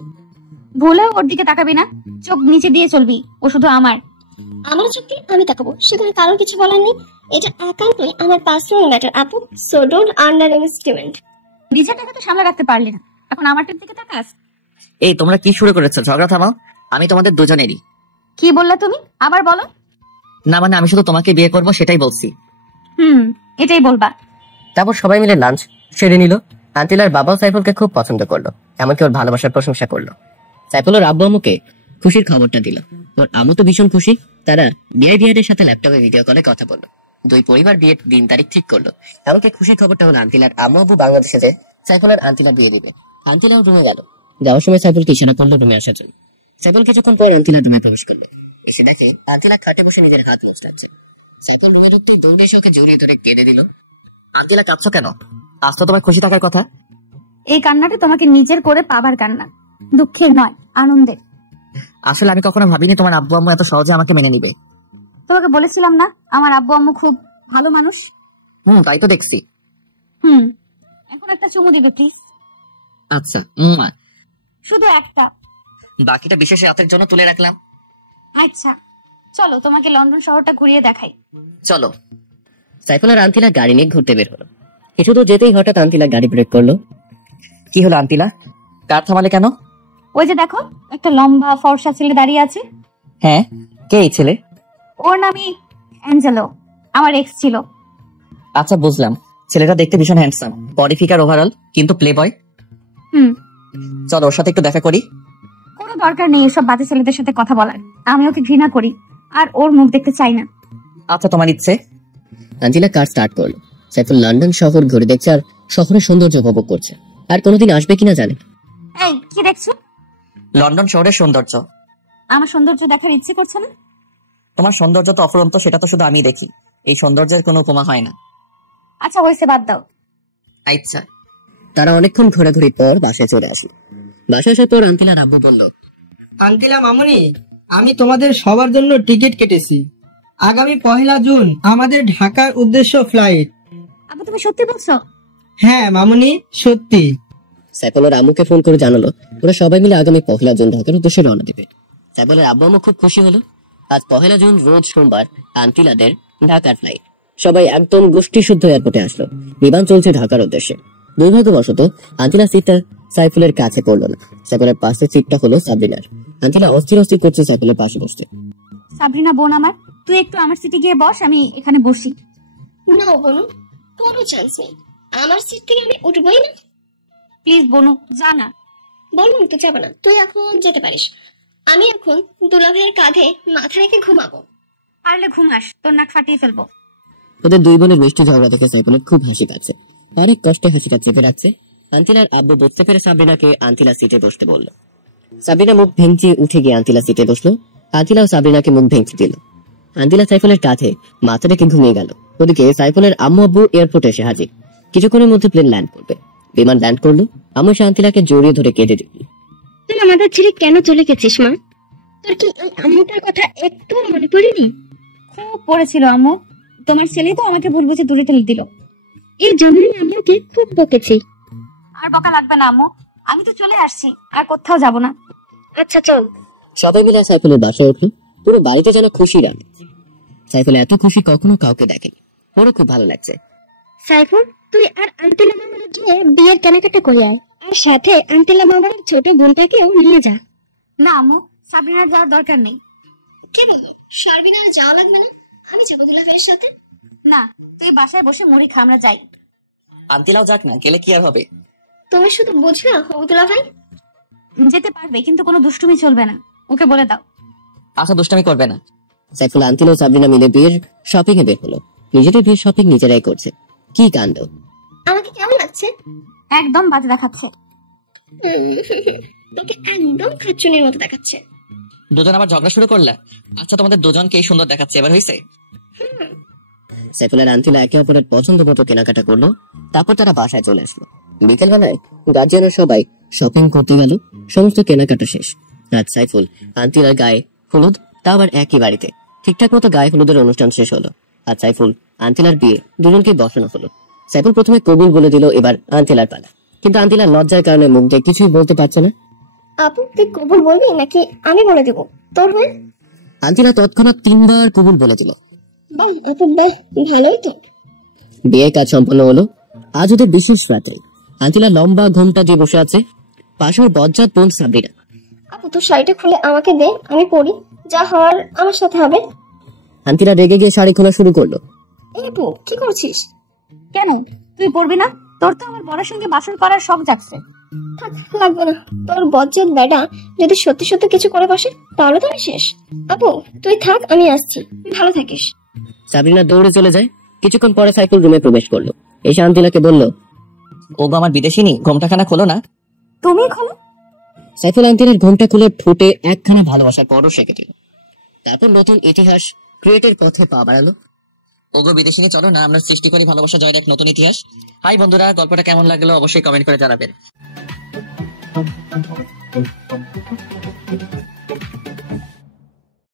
ভুলেও ওর দিকে তাকাবি না, চোখ নিচে দিয়ে চলবি, ও শুধু আমার। আমার চুক্তি আমি তাকাবো, সেখানে কারোর কিছু বলার নেই। এটা একান্তই আমার পার্সোনাল ম্যাটার আপু, সো ডোন্ট আন্ডার এস্টিমেট। নিজের টাকা তো সামনে রাখতে পারলি না, এখন আমারটার দিকে তাকাস? এই তোমরা কি শুরু করেছো? ঝগড়া থামাও, আমি তোমাদের দুজনেরই। কি বললা তুমি? আবার বলো। না মানে আমি শুধু তোমাকে বিয়ে করবো সেটাই বলছি। এটাই বলবা। তারপর সবাই মিলে লাঞ্চ সেরে নিল। আন্টিলার বাবাও সাইফুলকে খুব পছন্দ করলো, এমনকি ওর ভালোবাসার প্রশংসা করলো। সাইফুলের আব্বু আম্মুকে খুশির খবরটা দিল। ওর আম্মু তো ভীষণ খুশি। তারা বিয়ের সাথে ল্যাপটপে ভিডিও কলে কথা বললো। দুই পরিবার বিয়ের দিন তারিখ ঠিক করলো। এমনকি খুশির খবরটা হলো আন্টিলার আম্মু আব্বু বাংলাদেশে যে সাইফুলের আন্টিলা বিয়ে দিবে। আন্টিলাও রুমে গেল। যাওয়ার সময় সাইফুলকে ইশারা করলো রুমে আসার জন্য। সাইফুল কিছুক্ষণ পর আন্টিলার রুমে প্রবেশ করলো। এসে দেখে আন্টিলা খাটে বসে নিজের হাত মুছড়াচ্ছে। সাইফুল রুমে ঢুকতেই দৌড়ে এসে ওকে জড়িয়ে ধরে কেঁদে দিল। আন্টিলা কাঁদছো কেন? আজ তো তোমার খুশি থাকার কথা। এই কান্নাটা তোমাকে নিজের করে পাবার কান্না, দুঃখের নয়, আনন্দের। আসলে আমি কখনো ভাবিনি তোমার আব্বু আম্মু এত সহজে আমাকে মেনে নিবে। তোমাকে বলেছিলাম না আমার আব্বু আম্মু খুব ভালো মানুষ। তাই তো দেখছি। এখন একটা চুমু দিবে প্লিজ। আচ্ছা, শুধু একটা, বাকিটা বিশেষ রাতের জন্য তুলে রাখলাম। আচ্ছা চলো, তোমাকে লন্ডন শহরটা ঘুরিয়ে দেখাই। চলো। সাইফুল আর আন্টিলা গাড়ি নিয়ে ঘুরতে বের হলো। কিছু তো যেতেই হঠাৎ আন্টিলা গাড়ি ব্রেক করলো। কি হলো আন্টিলা, কার থামালে কেন? ওই যে দেখো, একটা লম্বা ফর্সা ছেলে দাঁড়িয়ে আছে। হ্যাঁ, কে এই ছেলে? ওর নামই অ্যাঞ্জেলো, আমার এক্স ছিল। আচ্ছা বুঝলাম, ছেলেটা দেখতে ভীষণ হ্যান্ডসাম, বডি ফিগার ওভারঅল, কিন্তু প্লে বয়। চলো ওর সাথে একটু দেখা করি। কোনো দরকার নেই এসব বাজে ছেলেদের সাথে কথা বলার, আমি ওকে ঘৃণা করি আর ওর মুখ দেখতে চাই না। আচ্ছা তোমার ইচ্ছে। আন্টিলা কার স্টার্ট করলো। সাইফুল লন্ডন শহর ঘুরে দেখছে আর শহরের সৌন্দর্য উপভোগ করছে। আর কোনোদিন আসবে কিনা জানে। এই কি দেখছো? লন্ডন শহরের সৌন্দর্য। আমার সৌন্দর্য দেখার ইচ্ছে করছে না? তোমার সৌন্দর্য তো অফুরন্ত, সেটা তো শুধু আমি দেখি। এই সৌন্দর্যের কোনো উপমা হয় না। আচ্ছা হয়েছে, বাদ দাও। আচ্ছা। তারা অনেকক্ষণ ঘোরাঘুরির পর বাসায় চলে আসে। বাসায় আসার পর আন্টিলার আব্বু বলল, আন্টিলা মামুনি, আমি তোমাদের সবার জন্য টিকিট কেটেছি। আগামী 1 জুন আমাদের ঢাকার উদ্দেশ্য ফ্লাইট। আব্বু তুমি সত্যি বলছো? হ্যাঁ মামুনি, সত্যি। সাইফুলের আম্মুকে ফোন করে জানালো ওরা সবাই মিলে আগামী 1 জুন ঢাকার উদ্দেশ্যে রওনা দিবে। সাইফুলের আব্বু আম্মু খুব খুশি হলো। আজ 1 জুন রোজ সোমবার আন্টিলাদের ঢাকার ফ্লাইট। সবাই একদম গোষ্ঠী শুদ্ধ এয়ারপোর্টে আসলো। বিমান চলছে ঢাকার উদ্দেশ্যে। দুর্ভাগ্যবশত আন্তিলা সিটটা সাইফুলের কাছে পড়লো না। সাইফুলের পাশে সিটটা হলো সাবরিনার। আন্তিলা অস্থির অস্থির করছে সাইফুলের পাশে বসতে। সাবরিনা বোন আমার, তুই একটু আমার সিটে গিয়ে বস, আমি এখানে বসি। না বনু, কোনো চান্স নেই, আমার সিট থেকে আমি উঠবই না। প্লিজ বনু, যা না। বললাম তো যাবে না, তুই এখন যেতে পারিস। আমি এখন দুলাভাইয়ের কাঁধে মাথা রেখে ঘুমাবো। পারলে ঘুমাস, তোর নাক ফাটিয়ে ফেলবো। ওদের দুই বোনের মিষ্টি ঝগড়া দেখে সাইফুলের খুব হাসি পাচ্ছে। অনেক কষ্টে হাসিটা চেপে রাখছে। আন্তিলার আব্বু বুঝতে পেরে সাবরিনাকে আন্তিলা সিটে বসতে বলল। সাবরিনা মুখ ভেঙচি উঠে গিয়ে আন্তিলা সিটে বসলো। আন্তিলাও সাবরিনাকে মুখ ভেঙচি দিল। আন্তিলা সাইফুলের কাঁধে মাথা রেখে ঘুমিয়ে গেল। ওদিকে সাইফুলের আম্মু আব্বু এয়ারপোর্টে এসে হাজির। কিছুক্ষণের মধ্যে প্লেন ল্যান্ড করবে। বিমান ল্যান্ড করলো। আম্মু এসে আন্তিলাকে জড়িয়ে ধরে কেঁদে দিল। তুই আমাদের ছেড়ে কেন চলে গেছিস মা? তোর কি ওই আম্মুটার কথা একটু মনে পড়েনি? খুব পড়েছিল আম্মু, তোমার ছেলে তো আমাকে ভুল বুঝে দূরে ঠেলে দিল। এই জন্যই আম্মুকে খুব বকেছি। আর বকা লাগবে না আম্মু, আমি তো চলে আসছি, আর কোথাও যাব না। আচ্ছা চল। সবাই মিলে সাইফুলের বাসায় উঠলো। পুরো বাড়িতে যেন খুশির আমেজ। সাইফুল এত খুশি কখনো কাউকে দেখেনি। ওরও খুব ভালো লাগছে। সাইফুল, তুই আর আন্টিলা মামার গিয়ে বিয়ের কেনাকাটা করে আয়, আর সাথে আন্টিলা মামার ছোট বোনটাকেও নিয়ে যা। না আম্মু, সাবরিনার যাওয়ার দরকার নেই। কি বলো, সারবিনার যাওয়া লাগবে না? আমি যাবো দুলাভাইয়ের সাথে। না, তুই বাসায় বসে মুড়ি খা, আমরা যাই। আন্তিলাও যাক না, গেলে কি আর হবে? তুমি শুধু বুঝবে না দুলাভাই। যেতে পারবে, কিন্তু কোনো দুষ্টুমি চলবে না, ওকে বলে দাও। আশা দুষ্টামি করবে না। সাইফুল, আন্তিলা ও সাবরিনা মিলে বিয়ের শপিং এ বের হলো। নিজেদের বিয়ের শপিং নিজেরাই করছে। কি কাণ্ড! আমাকে কেমন লাগছে? একদম বাজে দেখাচ্ছে। তোকে একদম খাচ্চুনির মতো দেখাচ্ছে। দুজন আবার ঝগড়া শুরু করলা? আচ্ছা, তোমাদের দুজনকেই সুন্দর দেখাচ্ছে, এবার হয়েছে? সাইফুল আর আন্তিলা একে অপরের পছন্দ মতো কেনাকাটা করলো। তারপর তারা বাসায় চলে আসলো। বিকেলবেলায় গার্জিয়ানের সবাই শপিং করতে গেল। সমস্ত কেনাকাটা শেষ। রাত সাইফুল আন্তিলার গায়ে হলুদ, তা আবার একই বাড়িতে। ঠিকঠাক মতো গায়ে হলুদের অনুষ্ঠান শেষ হলো। আর সাইফুল আন্তিলার বিয়ে দুজনকে বসানো হলো। সাইফুল প্রথমে কবুল বলে দিল, এবার আন্তিলার পালা। কিন্তু আন্তিলার লজ্জার কারণে মুখ দিয়ে কিছুই বলতে পারছে না। আপু, তুই কবুল বলবি নাকি আমি বলে দেবো তোর হয়ে? আন্তিলা তৎক্ষণাৎ 3 বার কবুল বলে দিল। বাহ আপু, বাহ, ভালোই তো। বিয়ের কাজ সম্পন্ন হলো। আজ ওদের বিশেষ রাত্রি। আন্তিলা লম্বা ঘোমটা দিয়ে বসে আছে। পাশে ওর বজ্জাত বোন সাবরিনা। আপু, তোর শাড়িটা খুলে আমাকে দে, আমি পরি। যা হওয়ার আমার সাথে হবে। আন্তিলা রেগে গিয়ে শাড়ি খোলা শুরু করলো। এই আপু, কি করছিস? কেন, তুই পড়বি না? তোর তো আমার বড়ের সঙ্গে বাসর করার শখ জাগছে। থাক, লাগবে না। তোর বজ্জাত বেটা যদি সত্যি সত্যি কিছু করে বসে তাহলে তো আমি শেষ। আপু তুই থাক, আমি আসছি, ভালো থাকিস। সাবরিনা দৌড়ে চলে যায়। কিছুক্ষণ পরে সাইফুল রুমে প্রবেশ করলো। এসে আন্তিলাকে বলল, ওগো আমার বিদেশিনী, ঘোমটাখানা খোলো না। তুমি খোলো। সাইফুল আন্তিলার ঘোমটা খুলে ঠোঁটে একখানা ভালোবাসার পরও সেঁকে দিল। তারপর নতুন ইতিহাস ক্রিয়েটের পথে পা বাড়ালো। ওগো বিদেশিনী, চলো না আমরা সৃষ্টি করি ভালোবাসা জয়ের এক নতুন ইতিহাস। হাই বন্ধুরা, গল্পটা কেমন লাগলো অবশ্যই কমেন্ট করে জানাবেন।